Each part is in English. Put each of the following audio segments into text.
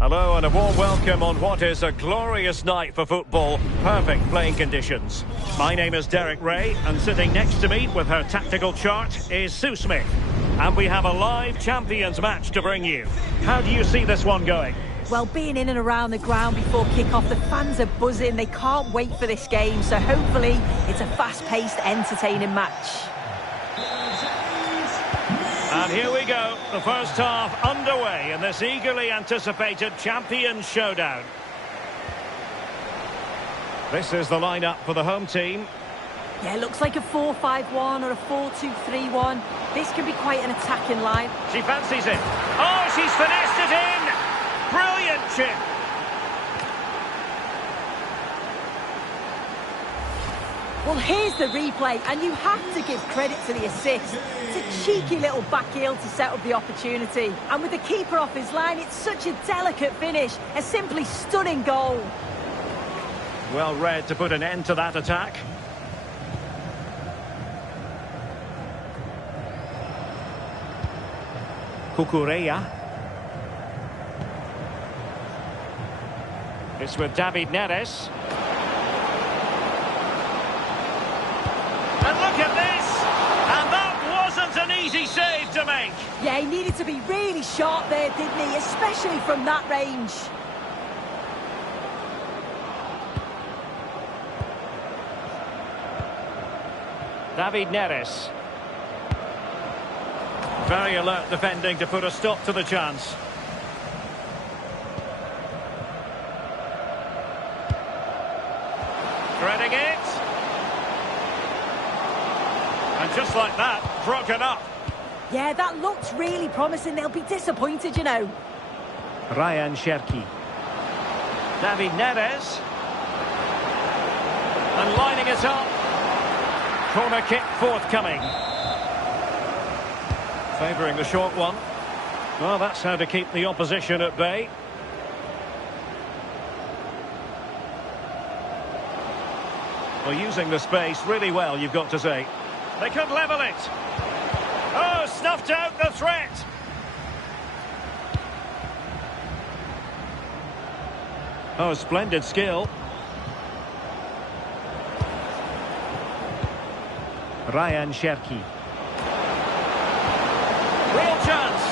Hello and a warm welcome on what is a glorious night for football. Perfect playing conditions. My name is Derek Ray, and sitting next to me with her tactical chart is Sue Smith. And we have a live Champions match to bring you. How do you see this one going? Well, being in and around the ground before kick-off, the fans are buzzing. They can't wait for this game, so hopefully it's a fast-paced, entertaining match. And here we go, the first half underway in this eagerly anticipated Champions Showdown. This is the lineup for the home team. Yeah, it looks like a 4-5-1 or a 4-2-3-1. This could be quite an attacking line. She fancies it. Oh, she's finessed it in! Brilliant chip! Well, here's the replay, and you have to give credit to the assist. It's a cheeky little back heel to set up the opportunity. And with the keeper off his line, it's such a delicate finish. A simply stunning goal. Well read to put an end to that attack. Cucurella. It's with David Neres. And look at this! And that wasn't an easy save to make. Yeah, he needed to be really sharp there, didn't he? Especially from that range. David Neres. Very alert defending to put a stop to the chance. Threading it. And just like that, broken up. Yeah, that looked really promising. They'll be disappointed, you know. Rayan Cherki. David Neres. And lining it up. Corner kick forthcoming. Favouring the short one. Well, that's how to keep the opposition at bay. Well, using the space really well, you've got to say. They could level it. Oh, snuffed out the threat. Oh, splendid skill. Rayan Cherki. Real chance.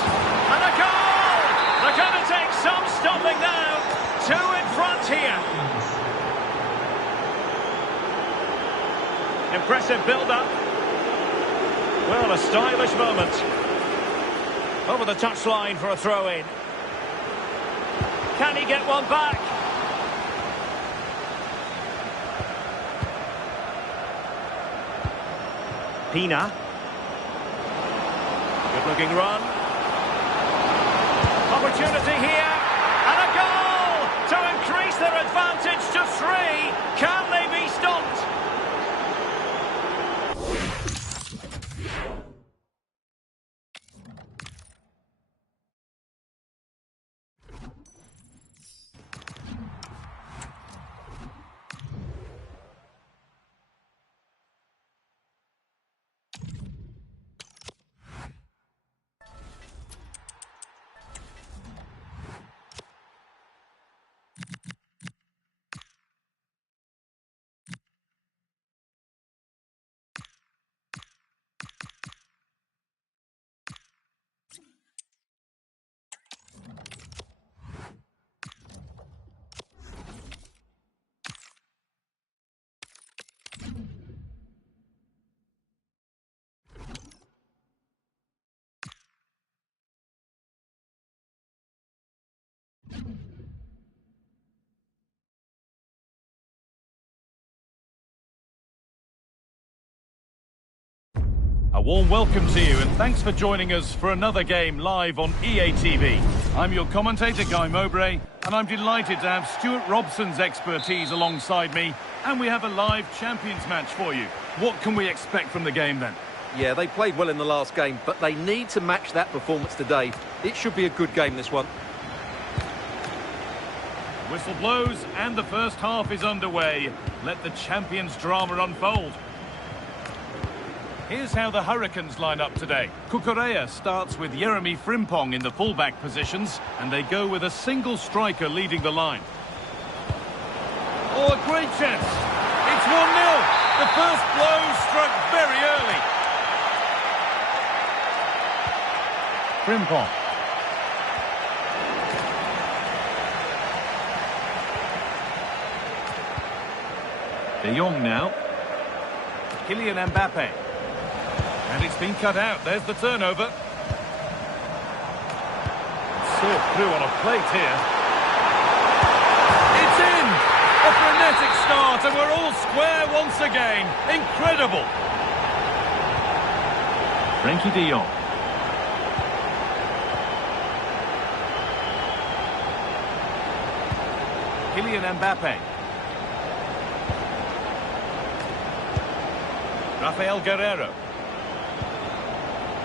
And a goal! They're going to take some stopping now. Two in front here. Impressive build-up. Well, a stylish moment. Over the touchline for a throw-in. Can he get one back? Pina. Good-looking run. Opportunity here. And a goal to increase their advantage to 3. Can they be stopped? A warm welcome to you and thanks for joining us for another game live on EA TV. I'm your commentator, Guy Mowbray, and I'm delighted to have Stuart Robson's expertise alongside me, and we have a live Champions match for you. What can we expect from the game then? Yeah, they played well in the last game, but they need to match that performance today. It should be a good game, this one. Whistle blows and the first half is underway. Let the Champions drama unfold. Here's how the Hurricanes line up today. Cucurella starts with Jeremy Frimpong in the fullback positions, and they go with a single striker leading the line. Oh, a great chance. It's 1-0. The first blow struck very early. Frimpong. De Jong now. Kylian Mbappe. And it's been cut out. There's the turnover. Sought through on a plate here. It's in! A frenetic start, and we're all square once again. Incredible! Frenkie de Jong. Kylian Mbappe. Rafael Guerreiro.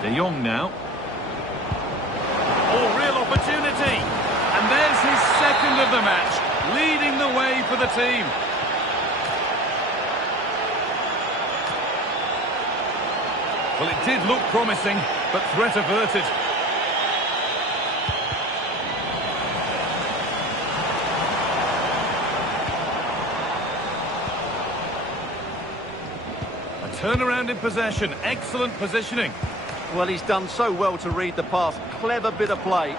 De Jong now. Oh, real opportunity. And there's his second of the match, leading the way for the team. Well, it did look promising, but threat averted. A turnaround in possession, excellent positioning. Well, he's done so well to read the pass. Clever bit of play. Here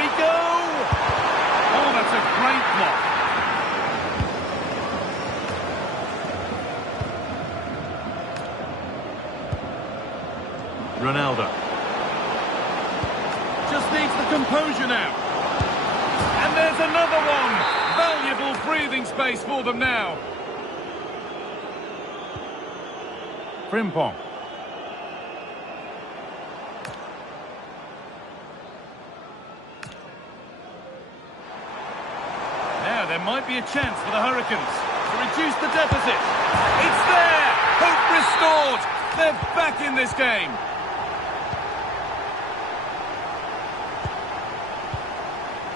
we go! Oh, that's a great block. Ronaldo. Just needs the composure now. And there's another one! Valuable breathing space for them now. Frimpong. Now there might be a chance for the Hurricanes to reduce the deficit. It's there! Hope restored! They're back in this game.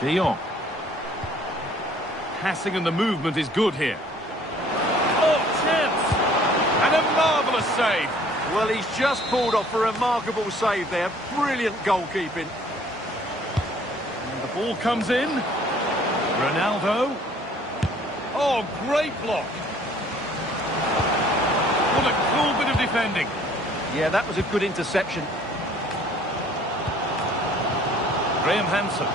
De Jong. Passing and the movement is good here. Oh, chance! And a marvellous save. Well, he's just pulled off a remarkable save there. Brilliant goalkeeping. And the ball comes in. Ronaldo. Oh, great block. What a cool bit of defending. Yeah, that was a good interception. Graham Hansen.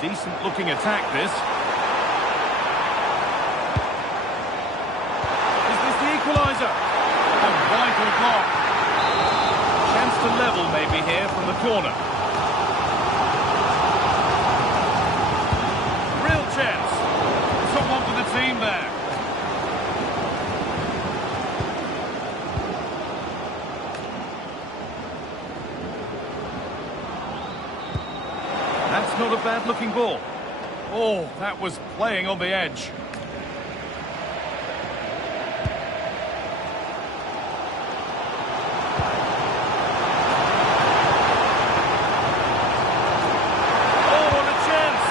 Decent looking attack, this. Is this the equaliser? A vital block. Chance to level maybe here from the corner. Real chance. Someone for the team there. That's not a bad-looking ball. Oh, that was playing on the edge. Oh, what a chance!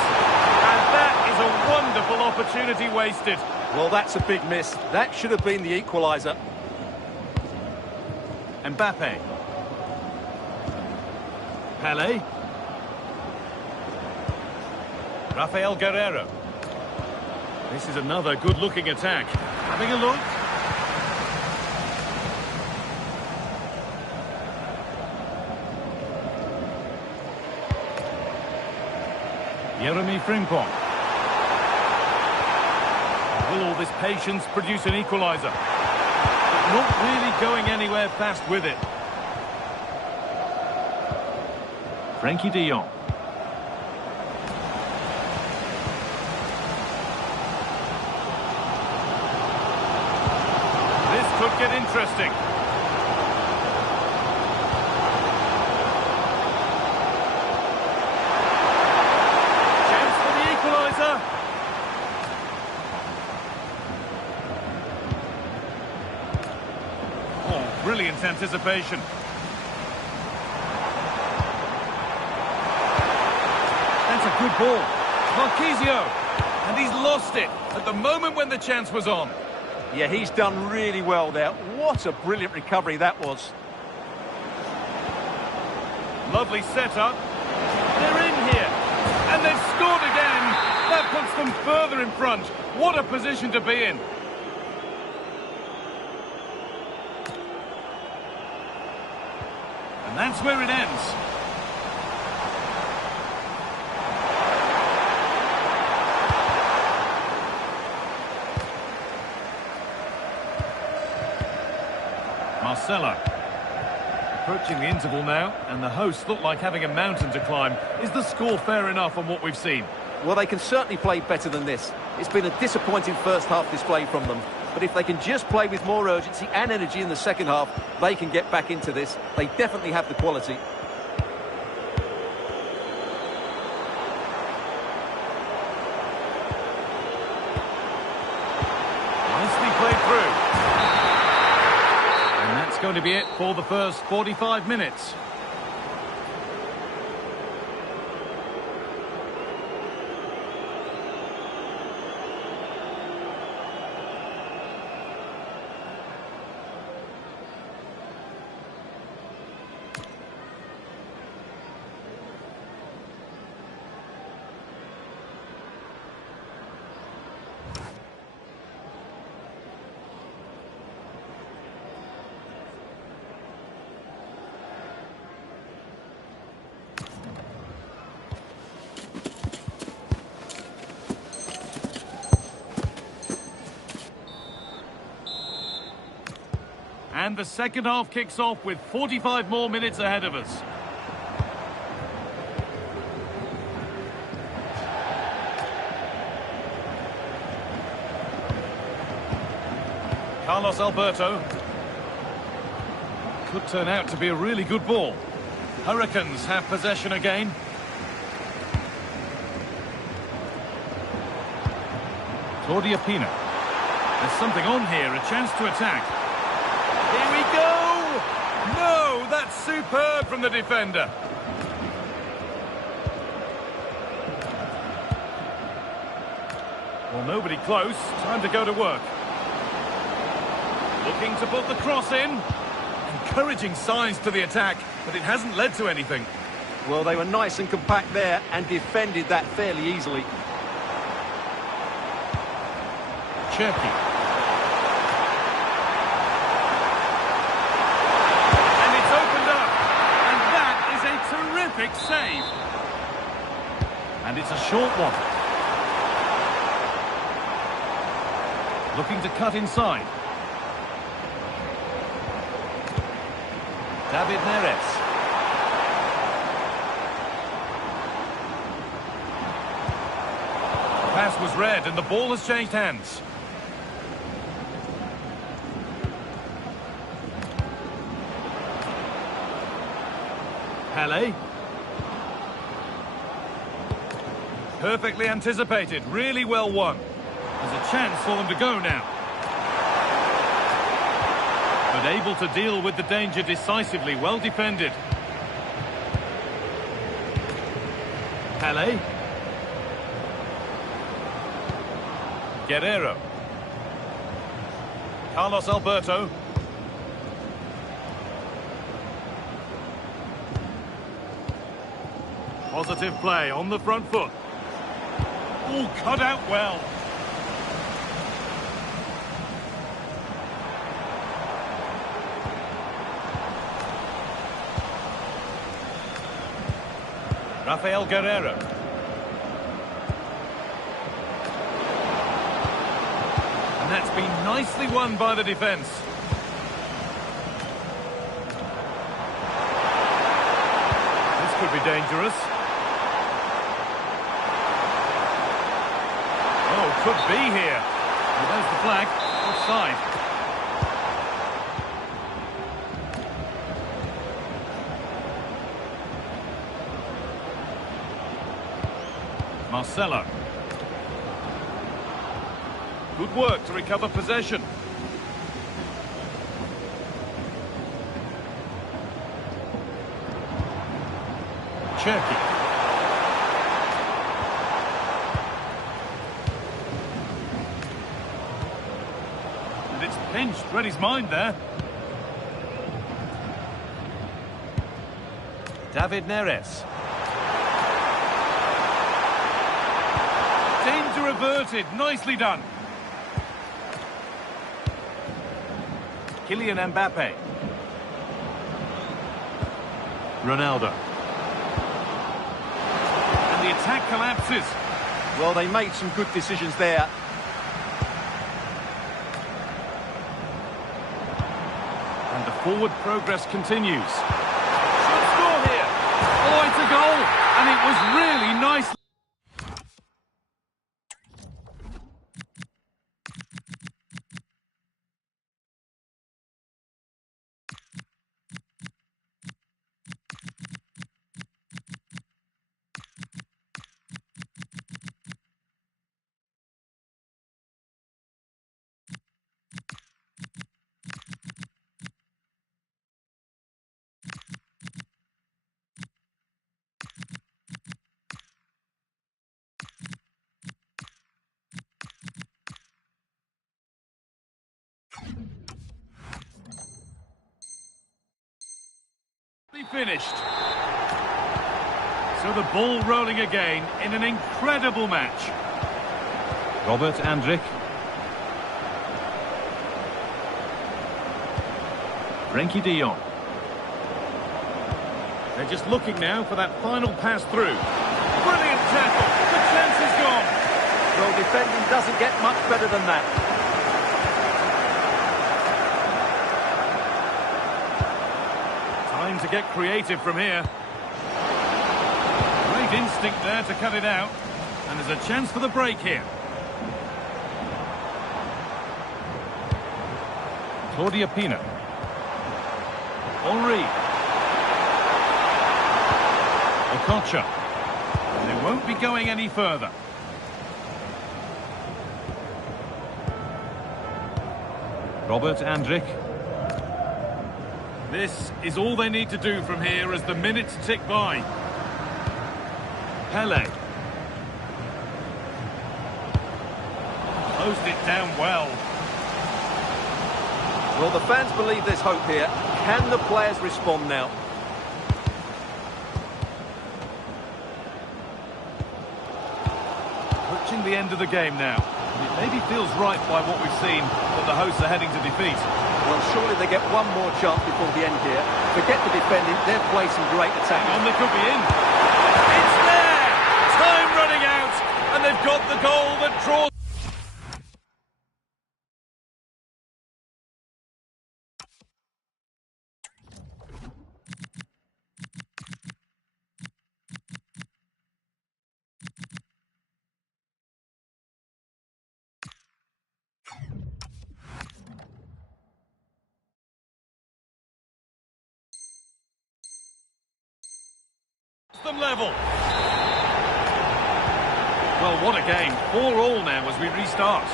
And that is a wonderful opportunity wasted. Well, that's a big miss. That should have been the equaliser. Mbappe. Pele. Rafael Guerreiro. This is another good-looking attack. Having a look. Jeremy Frimpong. Will all this patience produce an equaliser? But not really going anywhere fast with it. Frenkie de Jong. Could get interesting. Chance for the equaliser. Oh, brilliant anticipation. That's a good ball. Marquisio. And he's lost it at the moment when the chance was on. Yeah, he's done really well there. What a brilliant recovery that was. Lovely setup. They're in here. And they've scored again. That puts them further in front. What a position to be in. And that's where it ends. Marcelo. Approaching the interval now, and the hosts look like having a mountain to climb. Is the score fair enough on what we've seen? Well, they can certainly play better than this. It's been a disappointing first half display from them. But if they can just play with more urgency and energy in the second half, they can get back into this. They definitely have the quality. Nicely played through. And that's going to be it for the first 45 minutes. And the second half kicks off with 45 more minutes ahead of us. Carlos Alberto. Could turn out to be a really good ball. Hurricanes have possession again. Claudia Pina. There's something on here, a chance to attack. Here we go! No, that's superb from the defender. Well, nobody close. Time to go to work. Looking to put the cross in. Encouraging signs to the attack, but it hasn't led to anything. Well, they were nice and compact there and defended that fairly easily. Cherki. Terrific save. And it's a short one. Looking to cut inside. David Neres. The pass was read and the ball has changed hands. Pele. Perfectly anticipated, really well won. There's a chance for them to go now. But able to deal with the danger decisively, well defended. Pele. Guerrero. Carlos Alberto. Positive play on the front foot. Oh, cut out well. Rafael Guerrero. And that's been nicely won by the defence. This could be dangerous. Oh, could be here. Well, there's the flag. Offside. Marcelo. Good work to recover possession. Cherki. And it's pinched, read his mind there. David Neres. Danger averted, nicely done. Kylian Mbappe. Ronaldo. And the attack collapses. Well, they made some good decisions there. And the forward progress continues. Should score here. Oh, it's a goal. And it was really nice. Finished. So the ball rolling again in an incredible match. Robert Andrich. Frenkie de Jong. They're just looking now for that final pass through. Brilliant tackle. The chance is gone. Well, defending doesn't get much better than that. Time to get creative from here. Great instinct there to cut it out. And there's a chance for the break here. Claudia Pina. Henry. Okocha. They won't be going any further. Robert Andrich. This is all they need to do from here as the minutes tick by. Pele. Closed it down well. Well, the fans believe there's hope here. Can the players respond now? Approaching the end of the game now. It maybe feels right by what we've seen that the hosts are heading to defeat. Well, surely they get one more chance before the end here. Forget the defending, they've played some great attacking. And they could be in. It's there! Time running out, and they've got the goal that draws. Them level. Well, what a game. 4-4 now as we restart.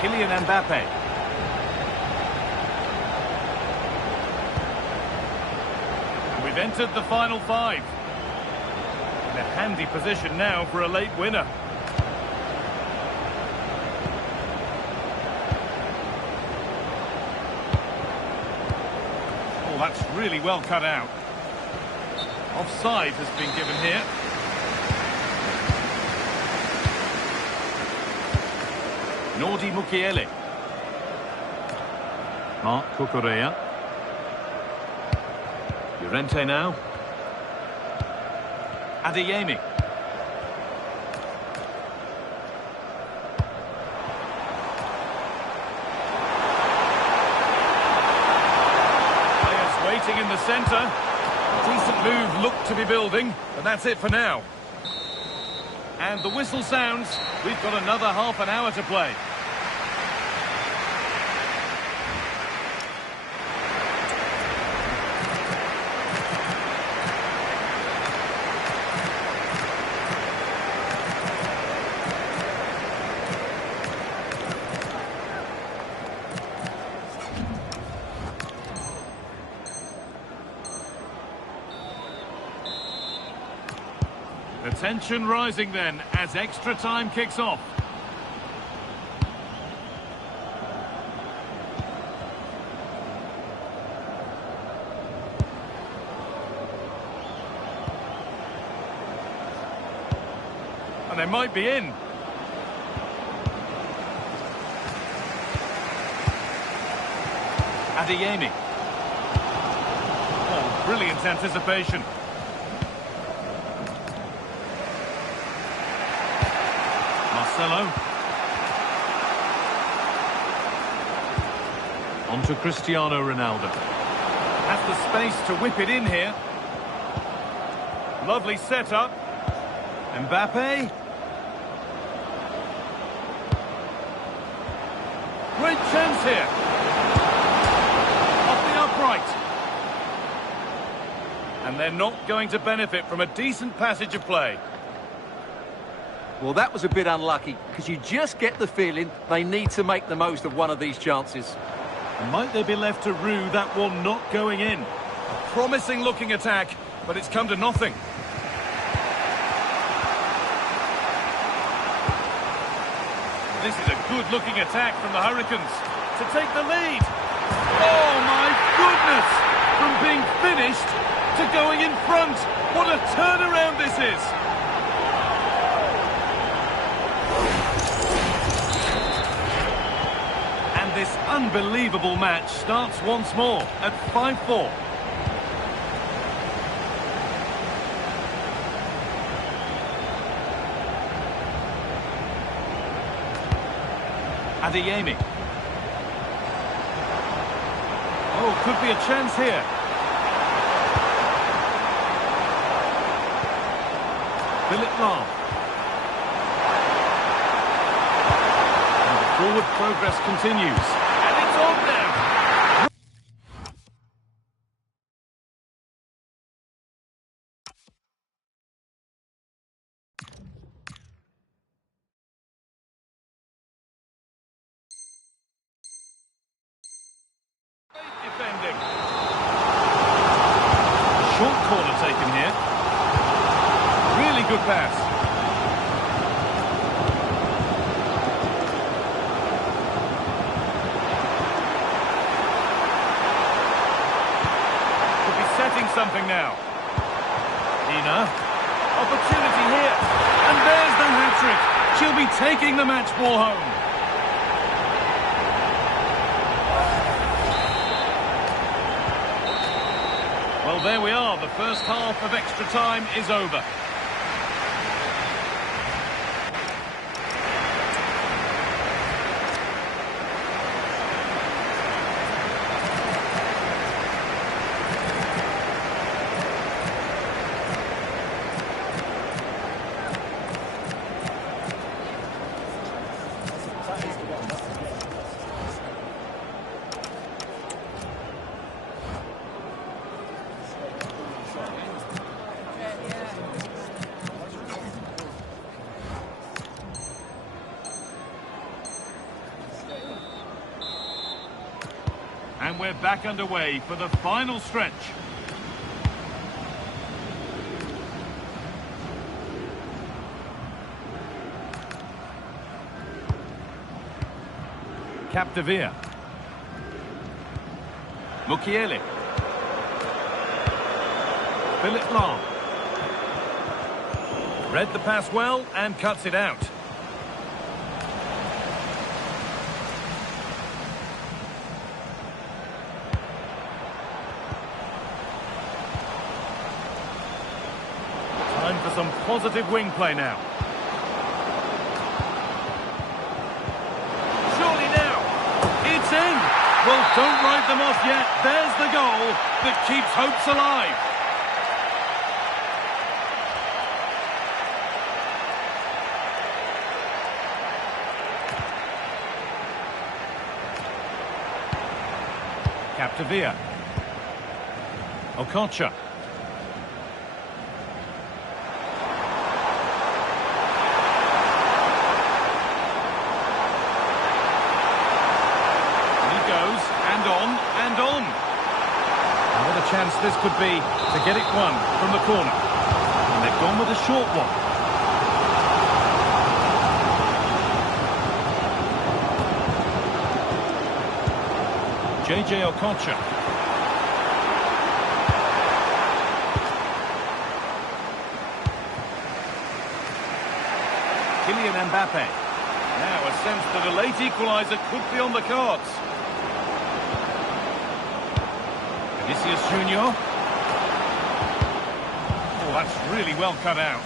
Kylian Mbappe. And we've entered the final five. In a handy position now for a late winner. That's really well cut out. Offside has been given here. Nordi Mukiele. Marc Cucurella. Llorente now. Adeyemi. In the centre. Decent move looked to be building, but that's it for now. And the whistle sounds. We've got another half an hour to play. Tension rising then as extra time kicks off. And they might be in. Adeyemi. Oh, brilliant anticipation. Marcelo. On to Cristiano Ronaldo. Has the space to whip it in here. Lovely setup. Mbappe. Great chance here. Off the upright. And they're not going to benefit from a decent passage of play. Well, that was a bit unlucky, because you just get the feeling they need to make the most of one of these chances. And might they be left to rue that one not going in? A promising looking attack, but it's come to nothing. This is a good-looking attack from the Hurricanes to take the lead. Oh, my goodness! From being finished to going in front. What a turnaround this is! And this unbelievable match starts once more at 5-4. Adeyemi. Oh, could be a chance here. Philipp Lahm. And the forward progress continues. And it's on now. Defending. Short corner taken here. Really good pass. Could be setting something now. Ina. Opportunity here. And there's the hat-trick. She'll be taking the match ball home. Well, there we are. The first half of extra time is over. And we're back underway for the final stretch. Capdevia. Mukiele. Philipp Lahm. Read the pass well and cuts it out. Time for some positive wing play now. Surely now. It's in. Well, don't write them off yet. There's the goal that keeps hopes alive. Capdevia. Okocha. And on. What a chance this could be to get it won from the corner. And they've gone with a short one. JJ Okocha. Kylian Mbappe. Now a sense that a late equaliser could be on the cards. Vinicius Junior. Oh, that's really well cut out.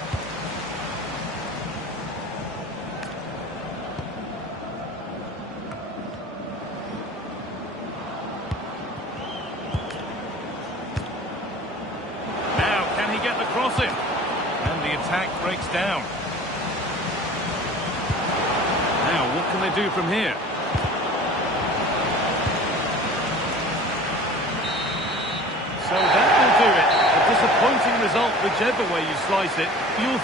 Now, can he get the cross in? And the attack breaks down. Now, what can they do from here? So that will do it. A disappointing result, whichever way you slice it. You'll...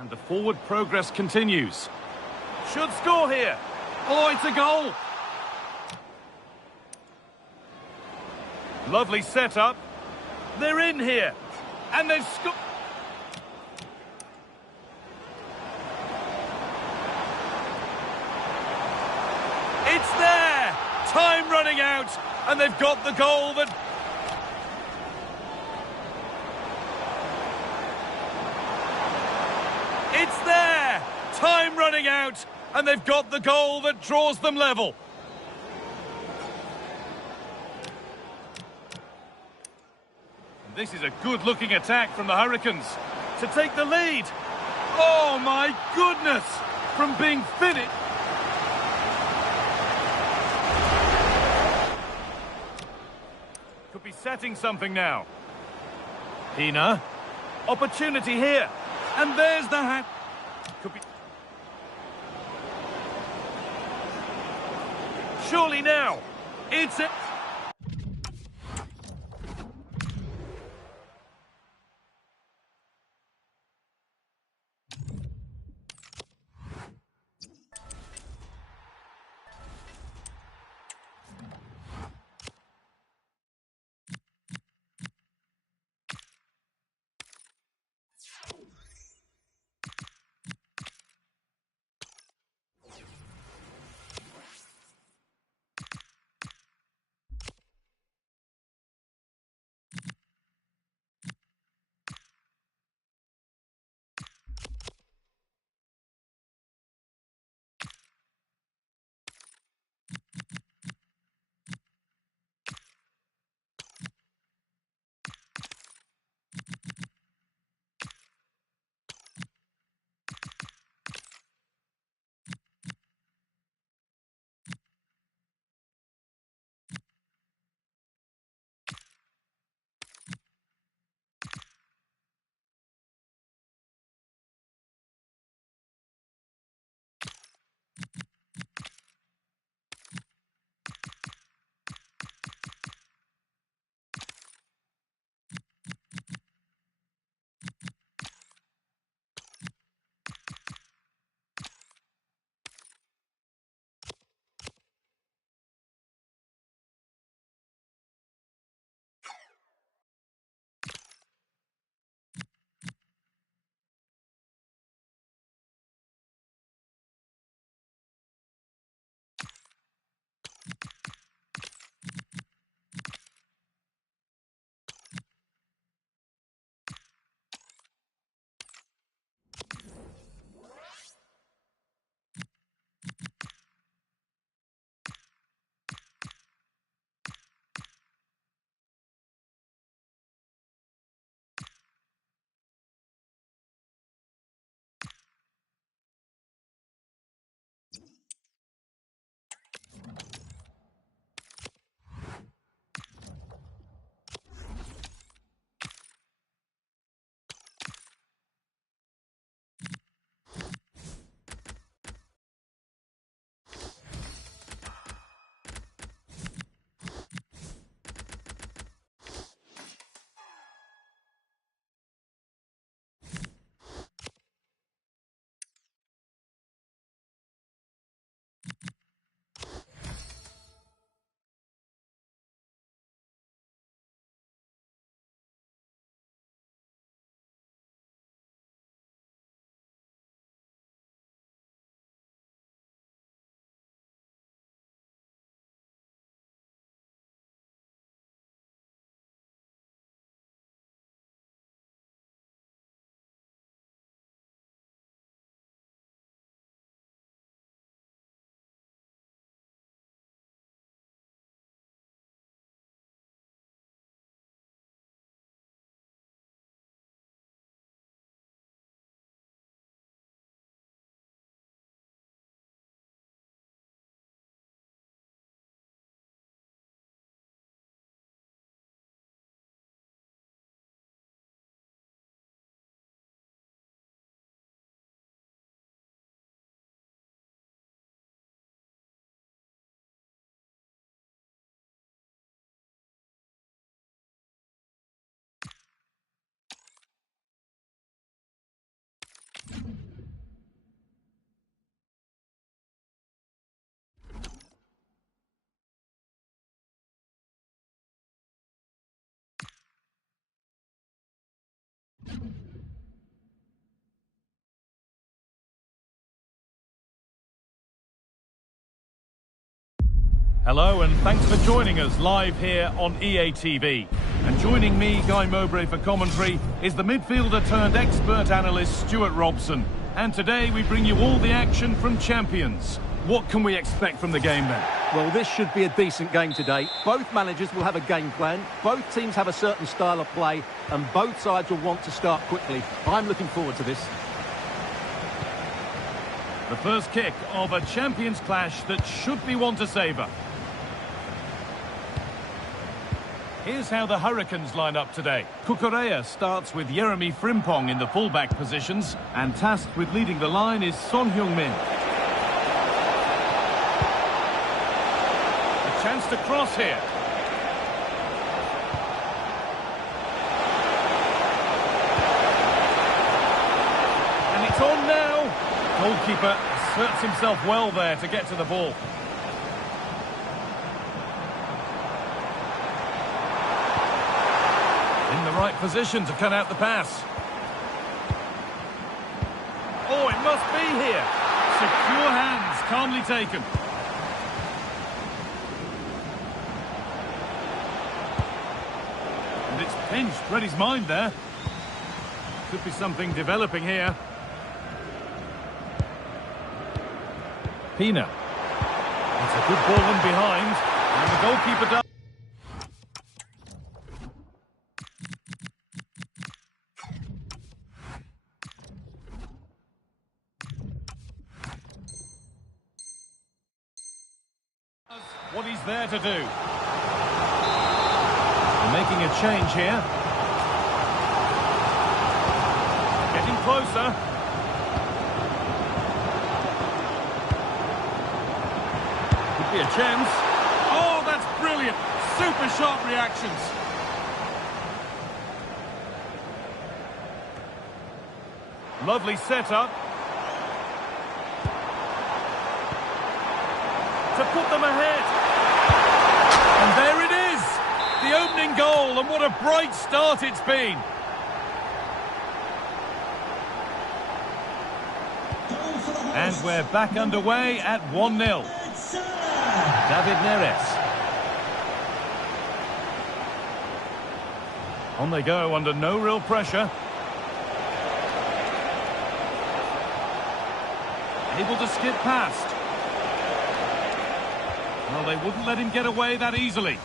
And the forward progress continues. Should score here. Oh, it's a goal. Lovely setup. They're in here. And they've scored. It's there. Time running out. And they've got the goal that... It's there! Time running out, and they've got the goal that draws them level. And this is a good-looking attack from the Hurricanes to take the lead. Oh, my goodness! From being finished... Could be setting something now. Pina. Opportunity here. And there's the hat. Could be... Surely now. It's it. Hello and thanks for joining us live here on EA TV. And joining me, Guy Mowbray, for commentary is the midfielder turned expert analyst Stuart Robson. And today we bring you all the action from Champions. What can we expect from the game then? Well, this should be a decent game today. Both managers will have a game plan, both teams have a certain style of play, and both sides will want to start quickly. I'm looking forward to this. The first kick of a Champions clash that should be one to savour. Here's how the Hurricanes line up today. Cucurella starts with Jeremy Frimpong in the fullback positions, and tasked with leading the line is Son Heung-min. A chance to cross here. And it's on now. Goalkeeper asserts himself well there to get to the ball. In the right position to cut out the pass. Oh, it must be here. Secure hands, calmly taken. And it's pinched, read his mind there. Could be something developing here. Pina. It's a good ball in behind. And the goalkeeper does. What he's there to do. Making a change here. Getting closer. Could be a chance. Oh, that's brilliant. Super sharp reactions. Lovely setup. To put them ahead. And there it is! The opening goal, and what a bright start it's been. And we're back underway at 1-0. David Neres. On they go under no real pressure. Able to skip past. Well, they wouldn't let him get away that easily.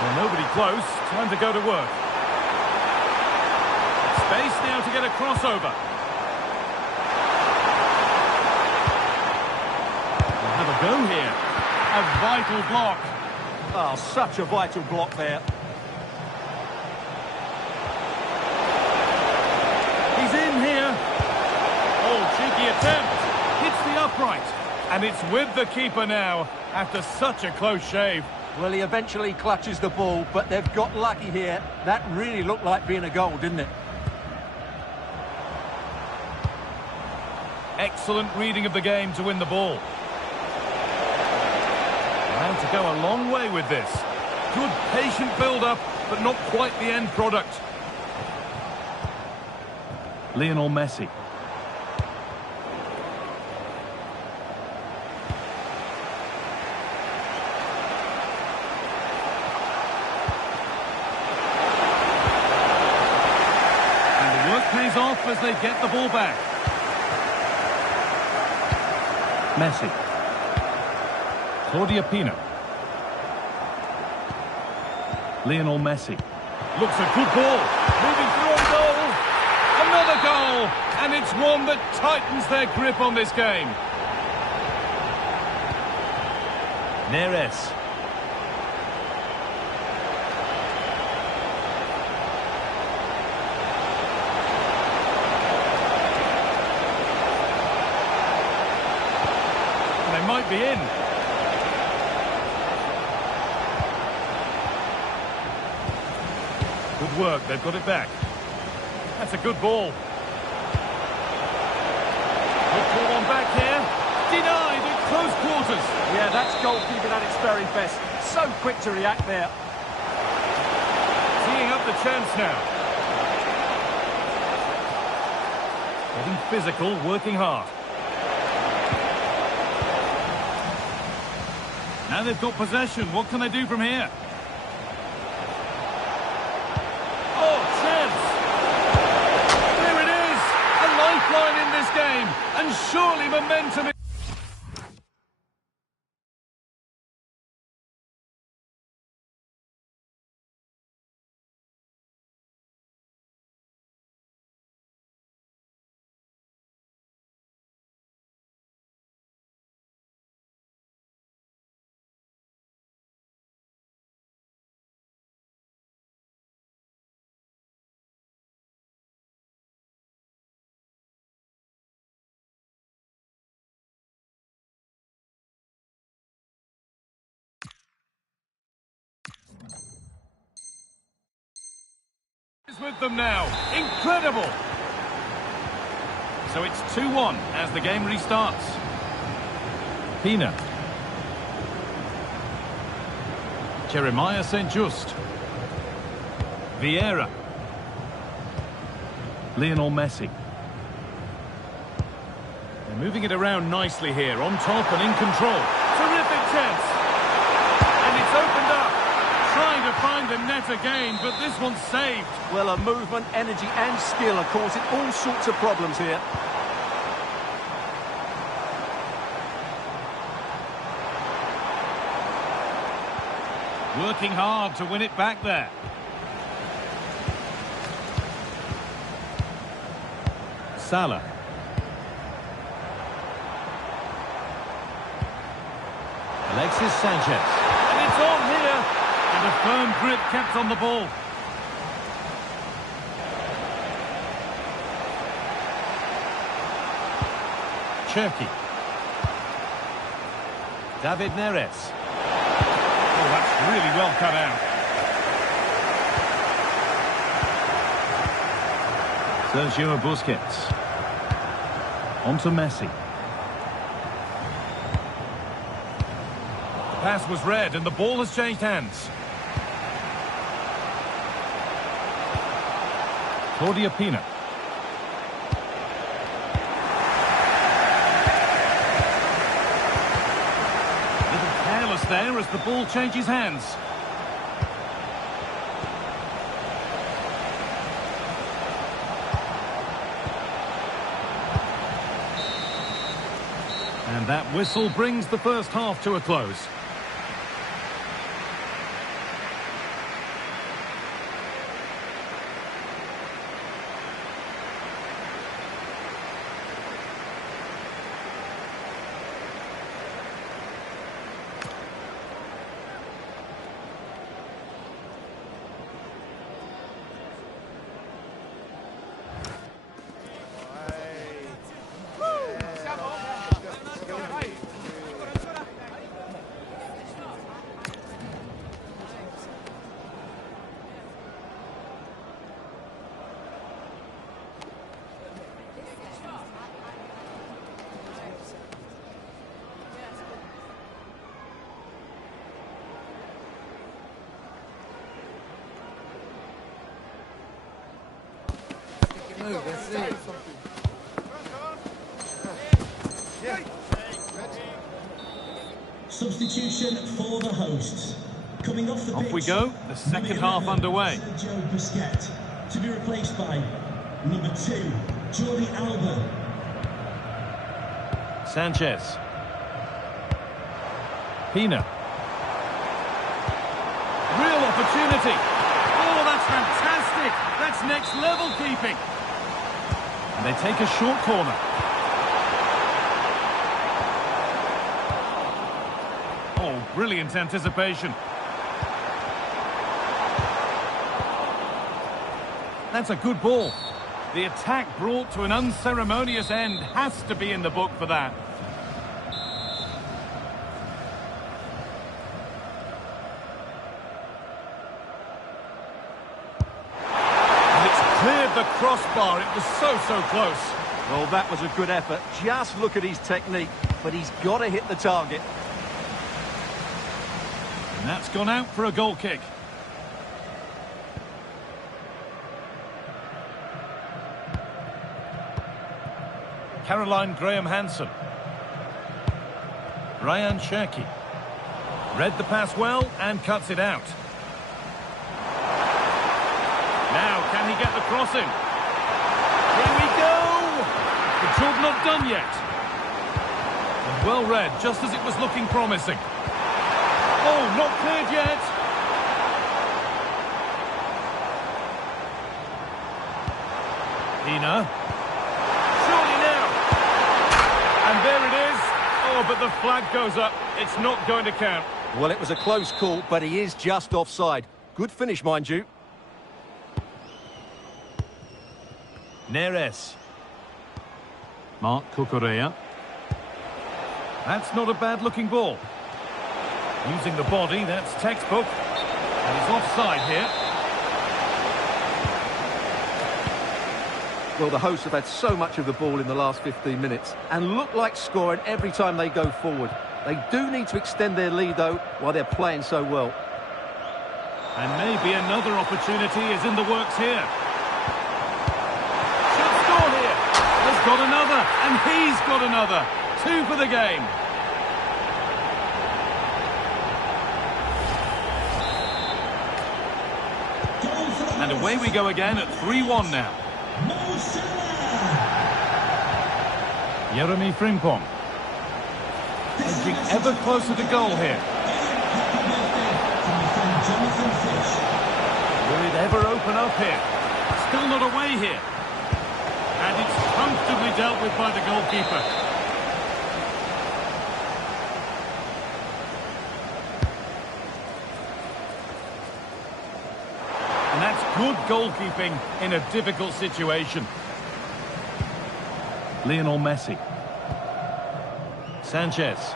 Well, nobody close. Time to go to work. Space now to get a crossover. We'll have a go here. A vital block. Oh, such a vital block there. He's in here. Oh, cheeky attempt. Hits the upright. And it's with the keeper now after such a close shave. Well, he eventually clutches the ball, but they've got lucky here. That really looked like being a goal, didn't it? Excellent reading of the game to win the ball. And to go a long way with this. Good patient build-up, but not quite the end product. Lionel Messi. Pays off as they get the ball back. Messi. Claudia Pina. Lionel Messi. Looks a good ball. Moving through on goal. Another goal. And it's one that tightens their grip on this game. Neres. They might be in. Good work, they've got it back. That's a good ball. Good ball on back here. Denied at close quarters. Yeah, that's goalkeeping at its very best. So quick to react there. Teeing up the chance now. Getting physical, working hard. Now they've got possession. What can they do from here? Oh, chance! There it is! A lifeline in this game, and surely momentum is... with them now. Incredible! So it's 2-1 as the game restarts. Pina. Jeremiah St. Just. Vieira. Lionel Messi. They're moving it around nicely here, on top and in control. Terrific chance! And it's opened up. Trying to find the net again, but this one's saved. Well, a movement, energy and skill are causing all sorts of problems here. Working hard to win it back there. Salah. Alexis Sanchez. And it's on here. And a firm grip kept on the ball. Cherki. David Neres. Oh, that's really well cut out. Sergio Busquets. On to Messi. The pass was read and the ball has changed hands. Claudia Pina. Little careless there as the ball changes hands. And that whistle brings the first half to a close. Substitution for the hosts. Coming off the pitch, off we go, the second half underway. Sergio Busquets, to be replaced by number 2, Jordi Alba. Sanchez. Pina. Real opportunity. Oh, that's fantastic. That's next level keeping. And they take a short corner. Oh, brilliant anticipation. That's a good ball. The attack brought to an unceremonious end has to be in the book for that. And it's cleared the crossbar. It was so close. Well, that was a good effort. Just look at his technique, but he's got to hit the target. And that's gone out for a goal kick. Caroline Graham-Hansen. Ryan Cherki. Read the pass well and cuts it out. Now, can he get the crossing? Here we go! The job not done yet. And well read, just as it was looking promising. Oh, not cleared yet. Pina. Surely now. And there it is. Oh, but the flag goes up. It's not going to count. Well, it was a close call, but he is just offside. Good finish, mind you. Neres. Marc Cucurella. That's not a bad-looking ball. Using the body, that's textbook. And he's offside here. Well, the hosts have had so much of the ball in the last 15 minutes and look like scoring every time they go forward. They do need to extend their lead, though, while they're playing so well. And maybe another opportunity is in the works here. Should score here. Has got another, and he's got another. 2 for the game. And away we go again at 3-1 now. Mo Salah. Jeremy Frimpong. Edging ever closer to goal here. Will it ever open up here? Still not away here. And it's comfortably dealt with by the goalkeeper. And that's good goalkeeping in a difficult situation. Lionel Messi. Sanchez.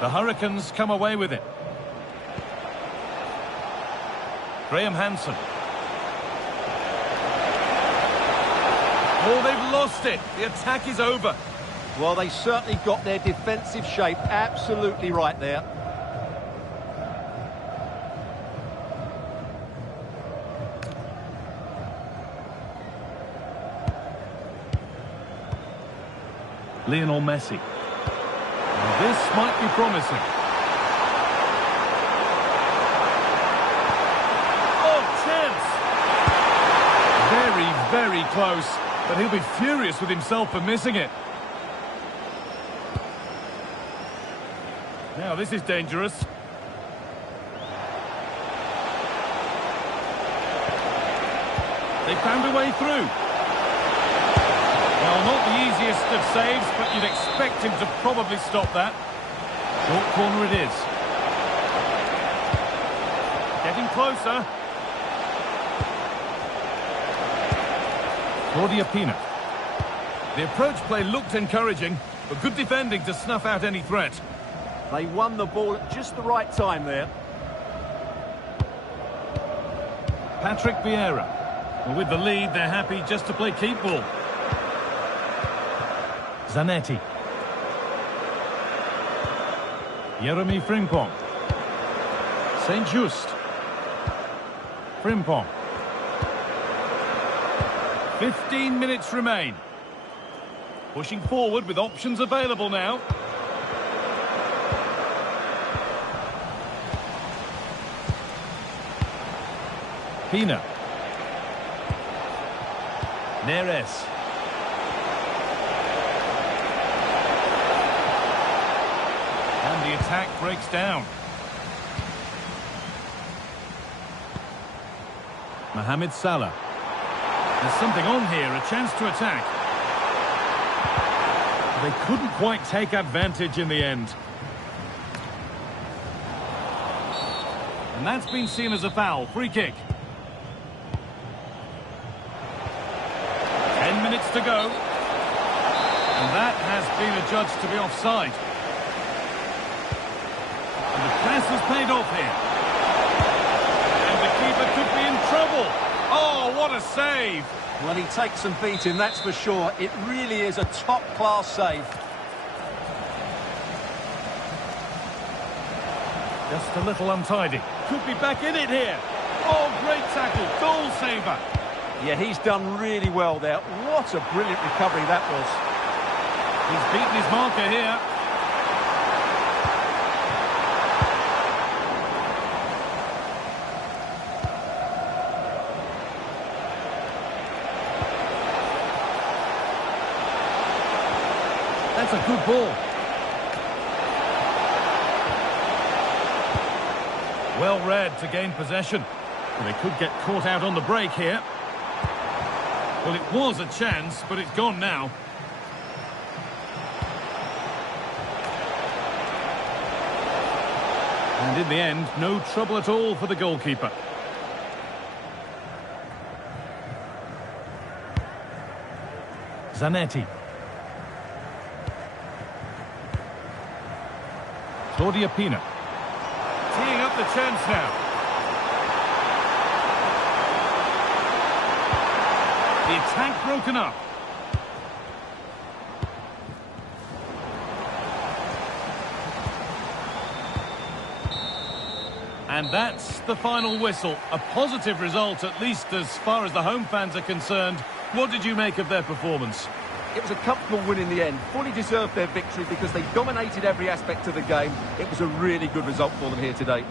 The Hurricanes come away with it. Graham Hansen. Oh, they've lost it. The attack is over. Well, they certainly got their defensive shape absolutely right there. Lionel Messi. Now this might be promising. Oh, chance! Very, very close. But he'll be furious with himself for missing it. Now this is dangerous. They found a way through. Well, not the easiest of saves, but you'd expect him to probably stop that. Short corner it is. Getting closer. Claudia Pina. The approach play looked encouraging, but good defending to snuff out any threat. They won the ball at just the right time there. Patrick Vieira. Well, with the lead, they're happy just to play keep ball. Zanetti. Jeremy Frimpong. St. Just. Frimpong. 15 minutes remain. Pushing forward with options available now. Pina. Neres. And the attack breaks down. Mohamed Salah. There's something on here, a chance to attack. They couldn't quite take advantage in the end. And that's been seen as a foul. Free kick. 10 minutes to go. And that has been adjudged to be offside. And the press has paid off here. And the keeper could be in trouble. Oh, what a save! Well, he takes some beating, that's for sure. It really is a top-class save. Just a little untidy. Could be back in it here. Oh, great tackle. Goal saver. Yeah, he's done really well there. What a brilliant recovery that was. He's beaten his marker here. That's a good ball. Well read to gain possession. Well, they could get caught out on the break here. Well, it was a chance, but it's gone now. And in the end, no trouble at all for the goalkeeper. Zanetti. Claudia Pina. Teeing up the chance now. The attack broken up. And that's the final whistle. A positive result, at least as far as the home fans are concerned. What did you make of their performance? It was a comfortable win in the end. Fully deserved their victory because they dominated every aspect of the game. It was a really good result for them here today.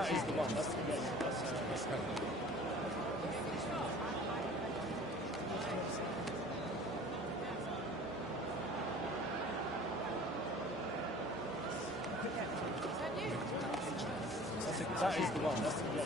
That is the one. That's the one.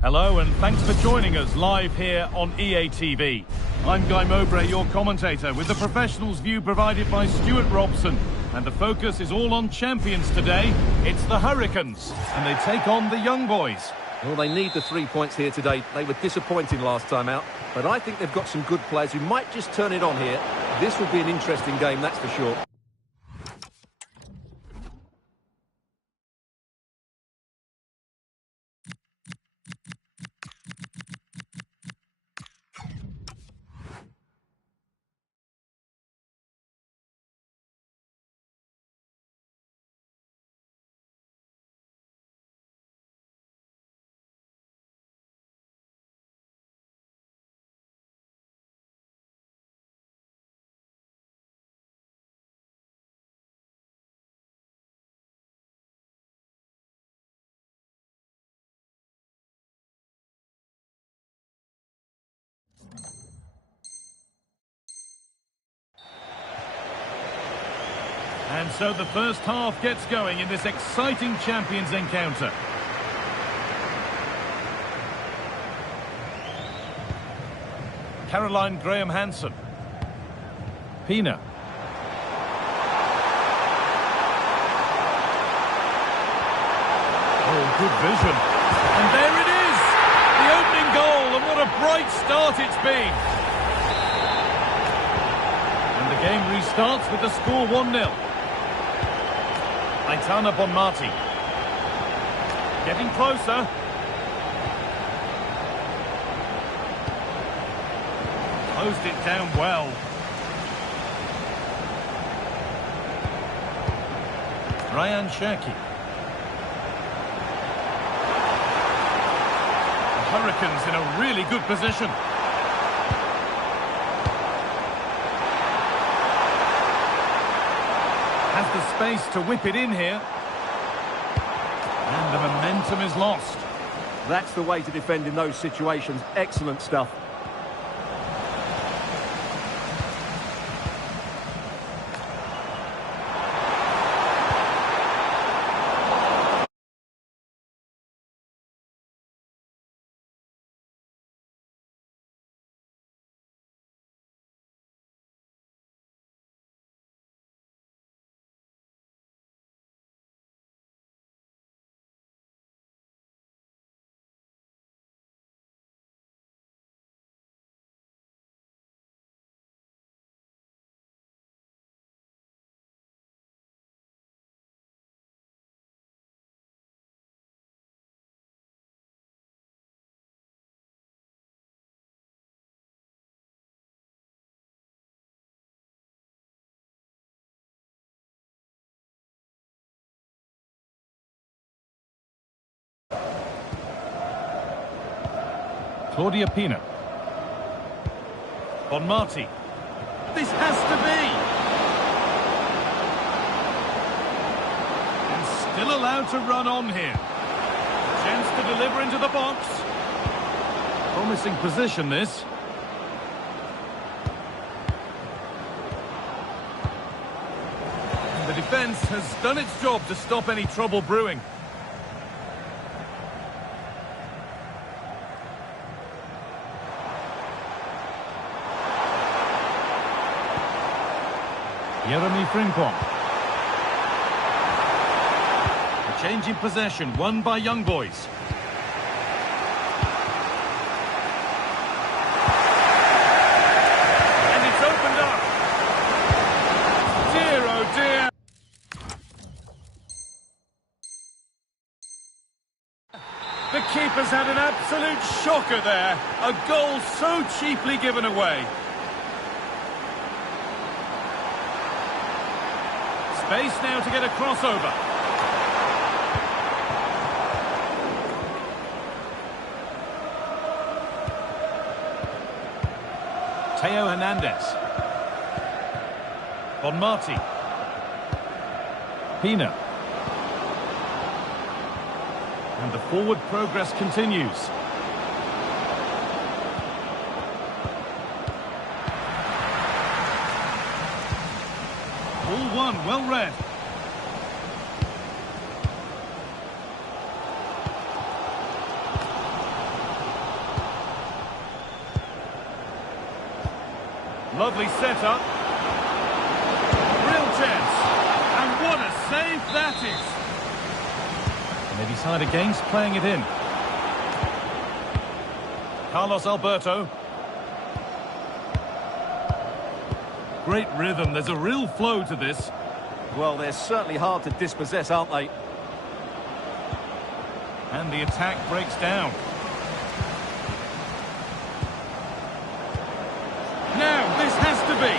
Hello and thanks for joining us live here on EA TV. I'm Guy Mowbray, your commentator, with the professionals' view provided by Stuart Robson. And the focus is all on champions today. It's the Hurricanes, and they take on the young boys. Well, they need the 3 points here today. They were disappointing last time out, but I think they've got some good players who might just turn it on here. This will be an interesting game, that's for sure. And so the first half gets going in this exciting Champions encounter. Caroline Graham-Hansen. Pina. Oh, good vision. And there it is! The opening goal, and what a bright start it's been. And the game restarts with the score 1-0. Aitana Bonmati. Getting closer. Closed it down well. Ryan Cherki. The Hurricanes in a really good position. Has the space to whip it in here. And the momentum is lost. That's the way to defend in those situations. Excellent stuff. Claudia Pina. Bonmati. This has to be! And still allowed to run on here. Chance to deliver into the box. Promising position, this. The defence has done its job to stop any trouble brewing. Jeremy Frimpong. A change in possession, won by Young Boys. And it's opened up. Dear, oh dear. The keeper's had an absolute shocker there. A goal so cheaply given away. Space now to get a crossover. Theo Hernandez. Bonmati. Pina. And the forward progress continues. Ball one, well read. Lovely setup. Real chance. And what a save that is. And they decide against playing it in. Carlos Alberto. Great rhythm. There's a real flow to this. Well, they're certainly hard to dispossess, aren't they? And the attack breaks down. Now, this has to be.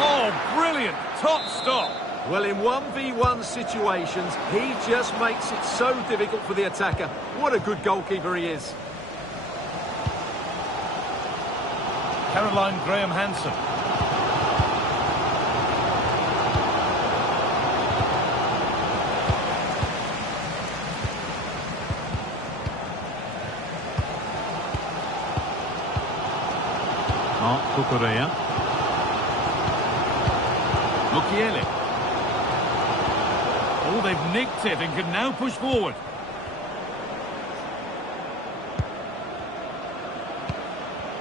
Oh, brilliant. Top stop. Well, in 1v1 situations, he just makes it so difficult for the attacker. What a good goalkeeper he is. Caroline Graham Hansen. Marc Cucurella. Mukiele. Oh, they've nicked it and can now push forward.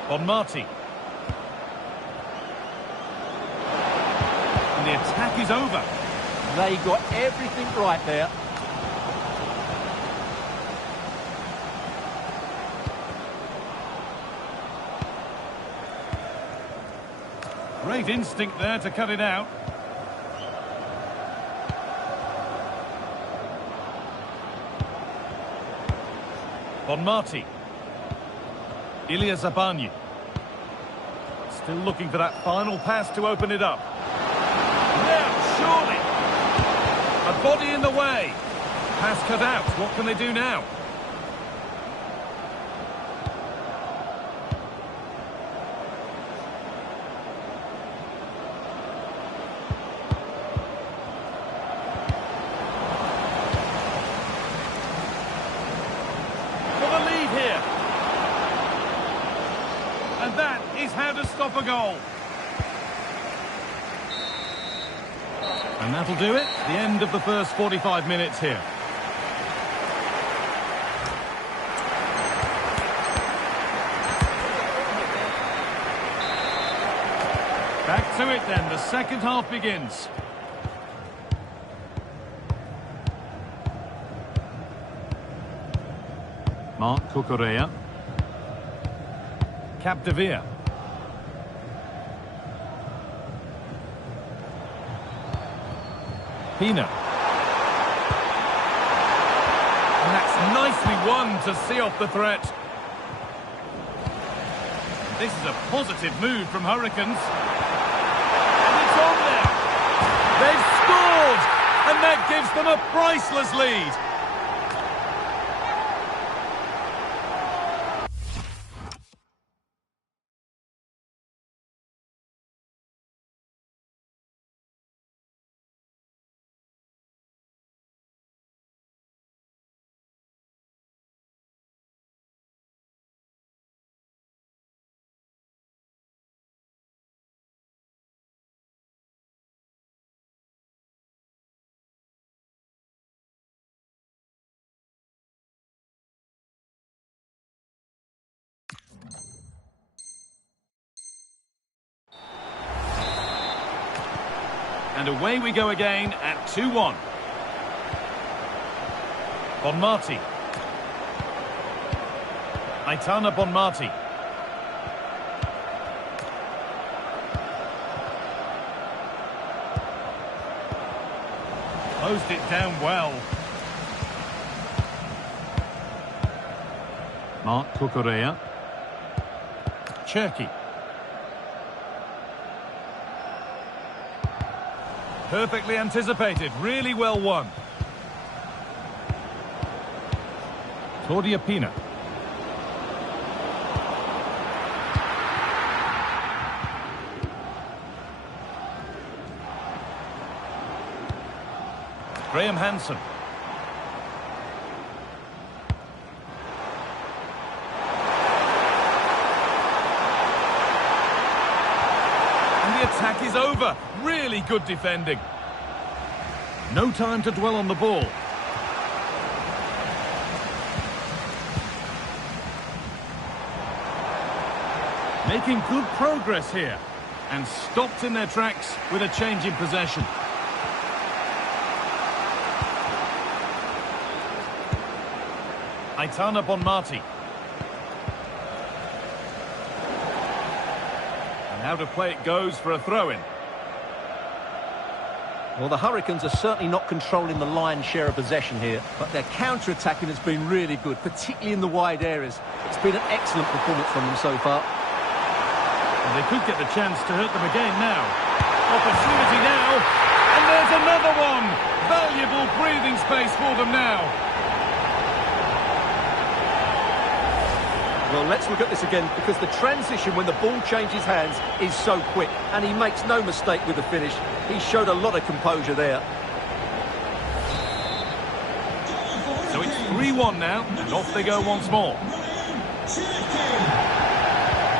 Bonmati. And the attack is over. They got everything right there. Great instinct there to cut it out. Bonmati. Ilya Zabarnyi. Still looking for that final pass to open it up. Now, surely. A body in the way. Pass cut out. What can they do now? How to stop a goal. And that'll do it. The end of the first 45 minutes here. Back to it then. The second half begins. Marc Cucurella. Capdevere. Pina. And that's nicely won to see off the threat. This is a positive move from Hurricanes. And it's on there. They've scored! And that gives them a priceless lead. And away we go again at 2-1. Bonmati. Aitana Bonmati. Closed it down well. Marc Cucurella. Cherki. Perfectly anticipated, really well won. Claudia Pina. Graham Hansen. The attack is over. Really good defending. No time to dwell on the ball. Making good progress here. And stopped in their tracks with a change in possession. Aitana Bonmati. Out of play it goes for a throw-in. Well, the Hurricanes are certainly not controlling the lion's share of possession here, but their counter-attacking has been really good, particularly in the wide areas. It's been an excellent performance from them so far. And they could get the chance to hurt them again now. Opportunity now, and there's another one! Valuable breathing space for them now. Well, let's look at this again, because the transition when the ball changes hands is so quick, and he makes no mistake with the finish. He showed a lot of composure there. So it's 3-1 now, and off they go once more.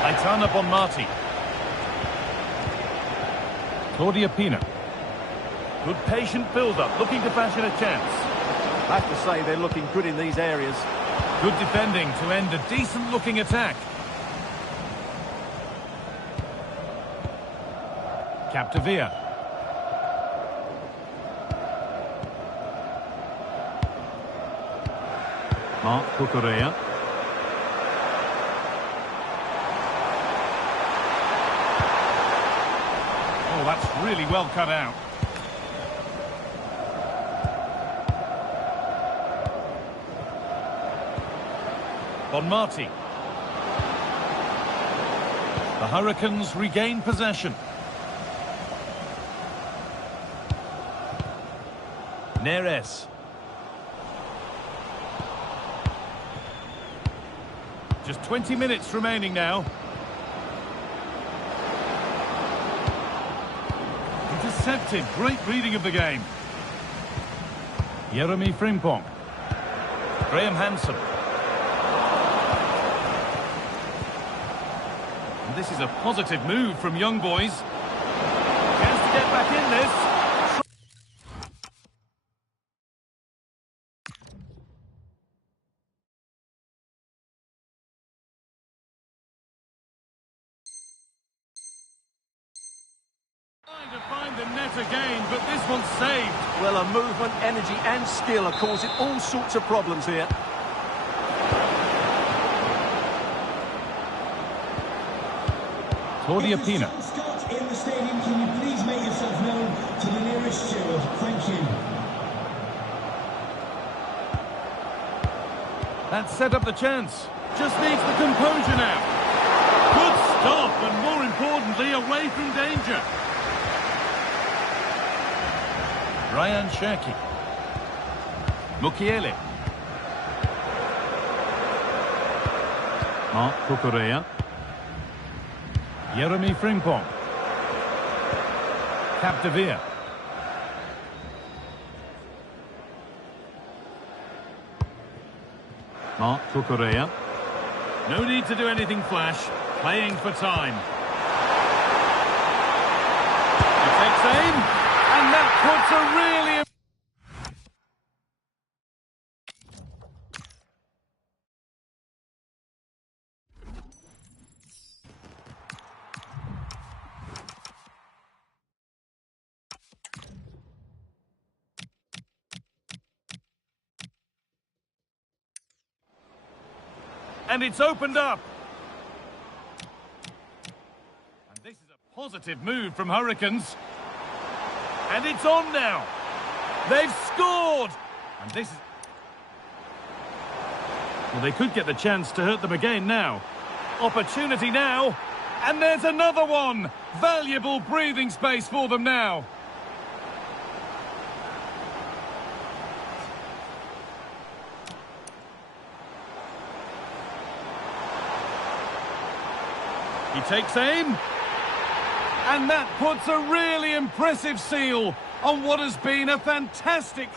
They turn up on Marty. Claudia Pina. Good patient build-up, looking to fashion a chance. I have to say, they're looking good in these areas. Good defending to end a decent-looking attack. Capdevia. Marc Cucurella. Oh, that's really well cut out. Bonmati. The Hurricanes regain possession. Neres. Just 20 minutes remaining now. Intercepted. Great reading of the game. Jeremy Frimpong. Graham Hansen. And this is a positive move from young boys. Chance to get back in this. Trying to find the net again, but this one's saved. Well, a movement, energy and skill are causing all sorts of problems here. Claudia Pina. Scott in the stadium, can you please make yourself known to the nearest steward? Thank you. That set up the chance. Just needs the composure now. Good stop, and more importantly, away from danger. Ryan Cherki. Mukiele. Marc Cucurella. Jeremy Frimpong. Capdevia. Marc Cucurella. No need to do anything flash. Playing for time. He takes aim. And that puts a really... And it's opened up. And this is a positive move from Hurricanes. And it's on now. They've scored. And this is... Well, they could get the chance to hurt them again now. Opportunity now. And there's another one. Valuable breathing space for them now. He takes aim. And that puts a really impressive seal on what has been a fantastic...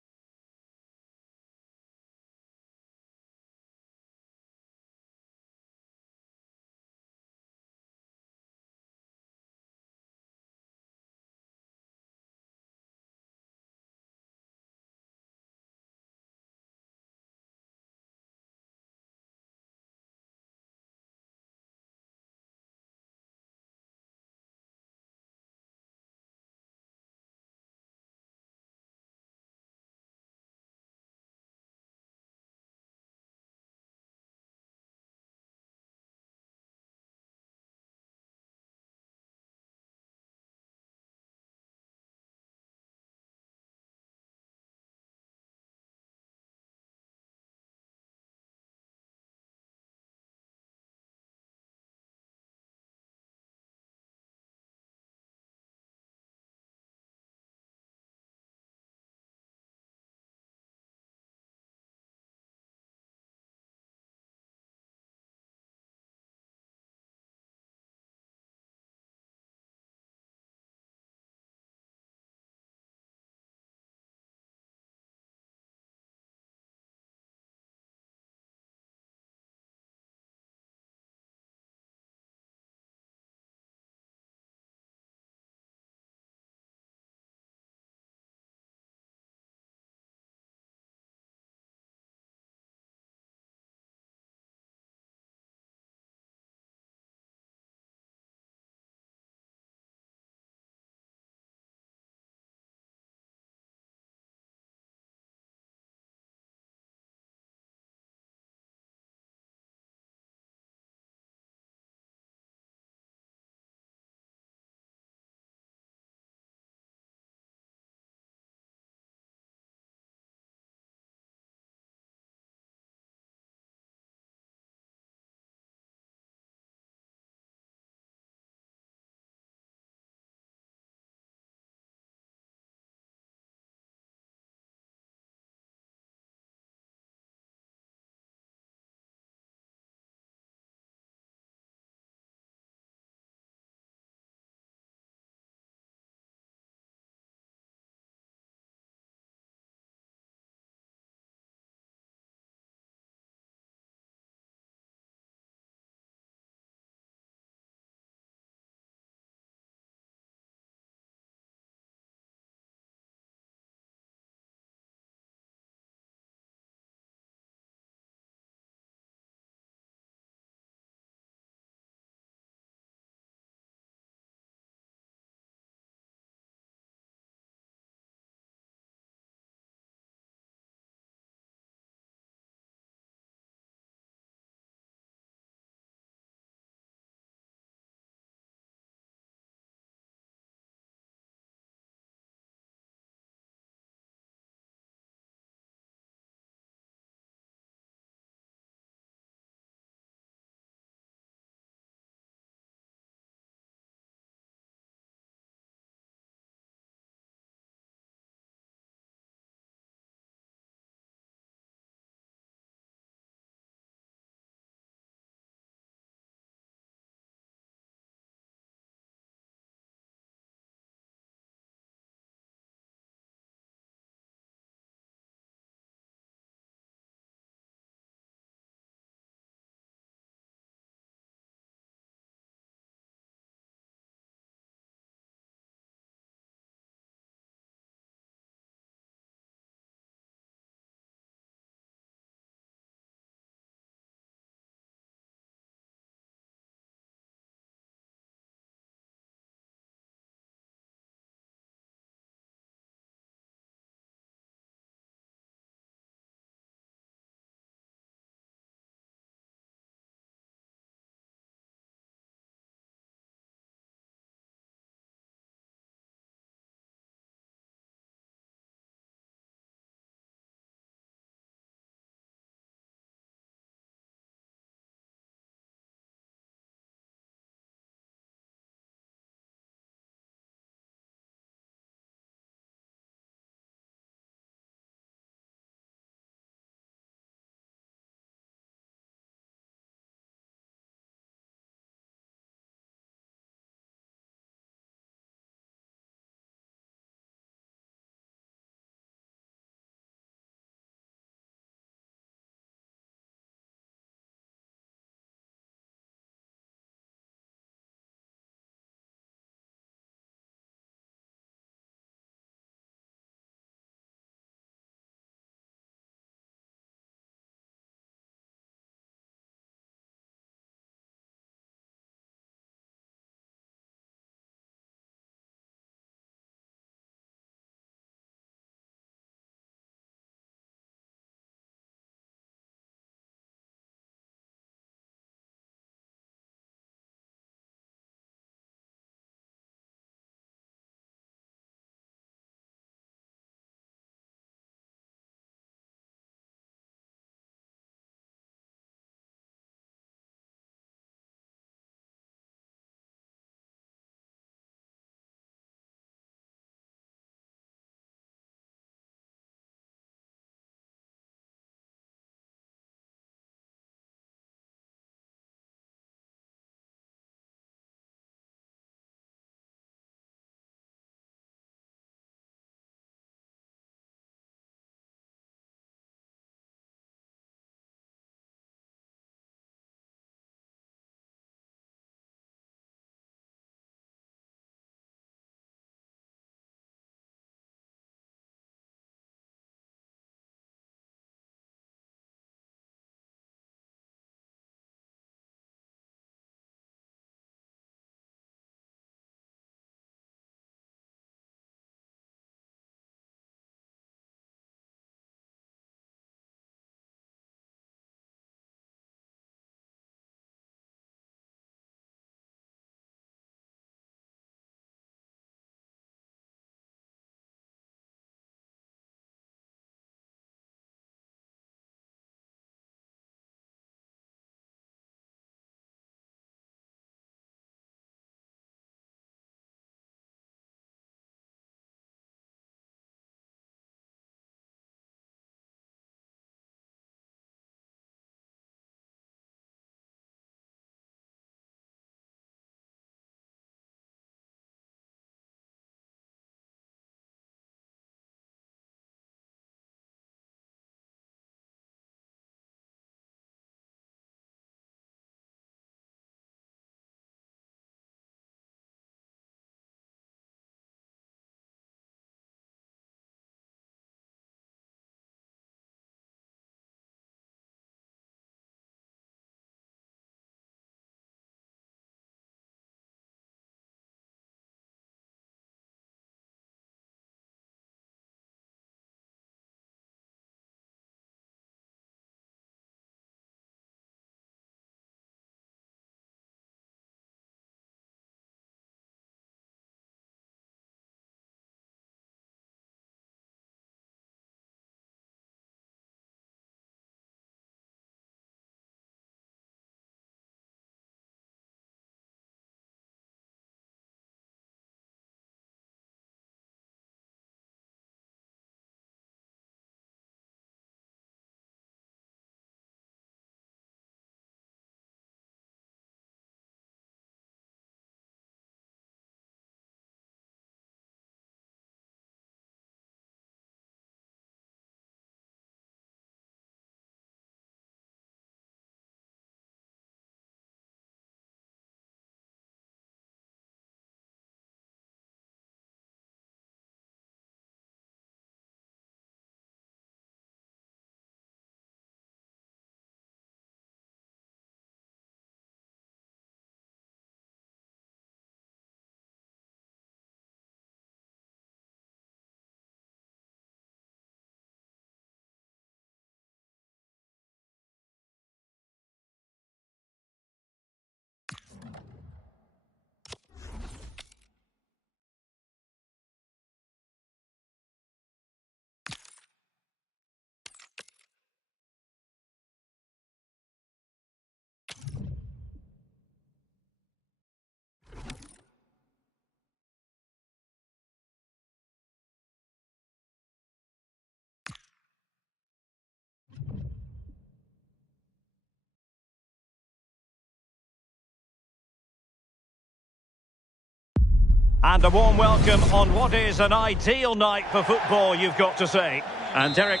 And a warm welcome on what is an ideal night for football, you've got to say. And Derek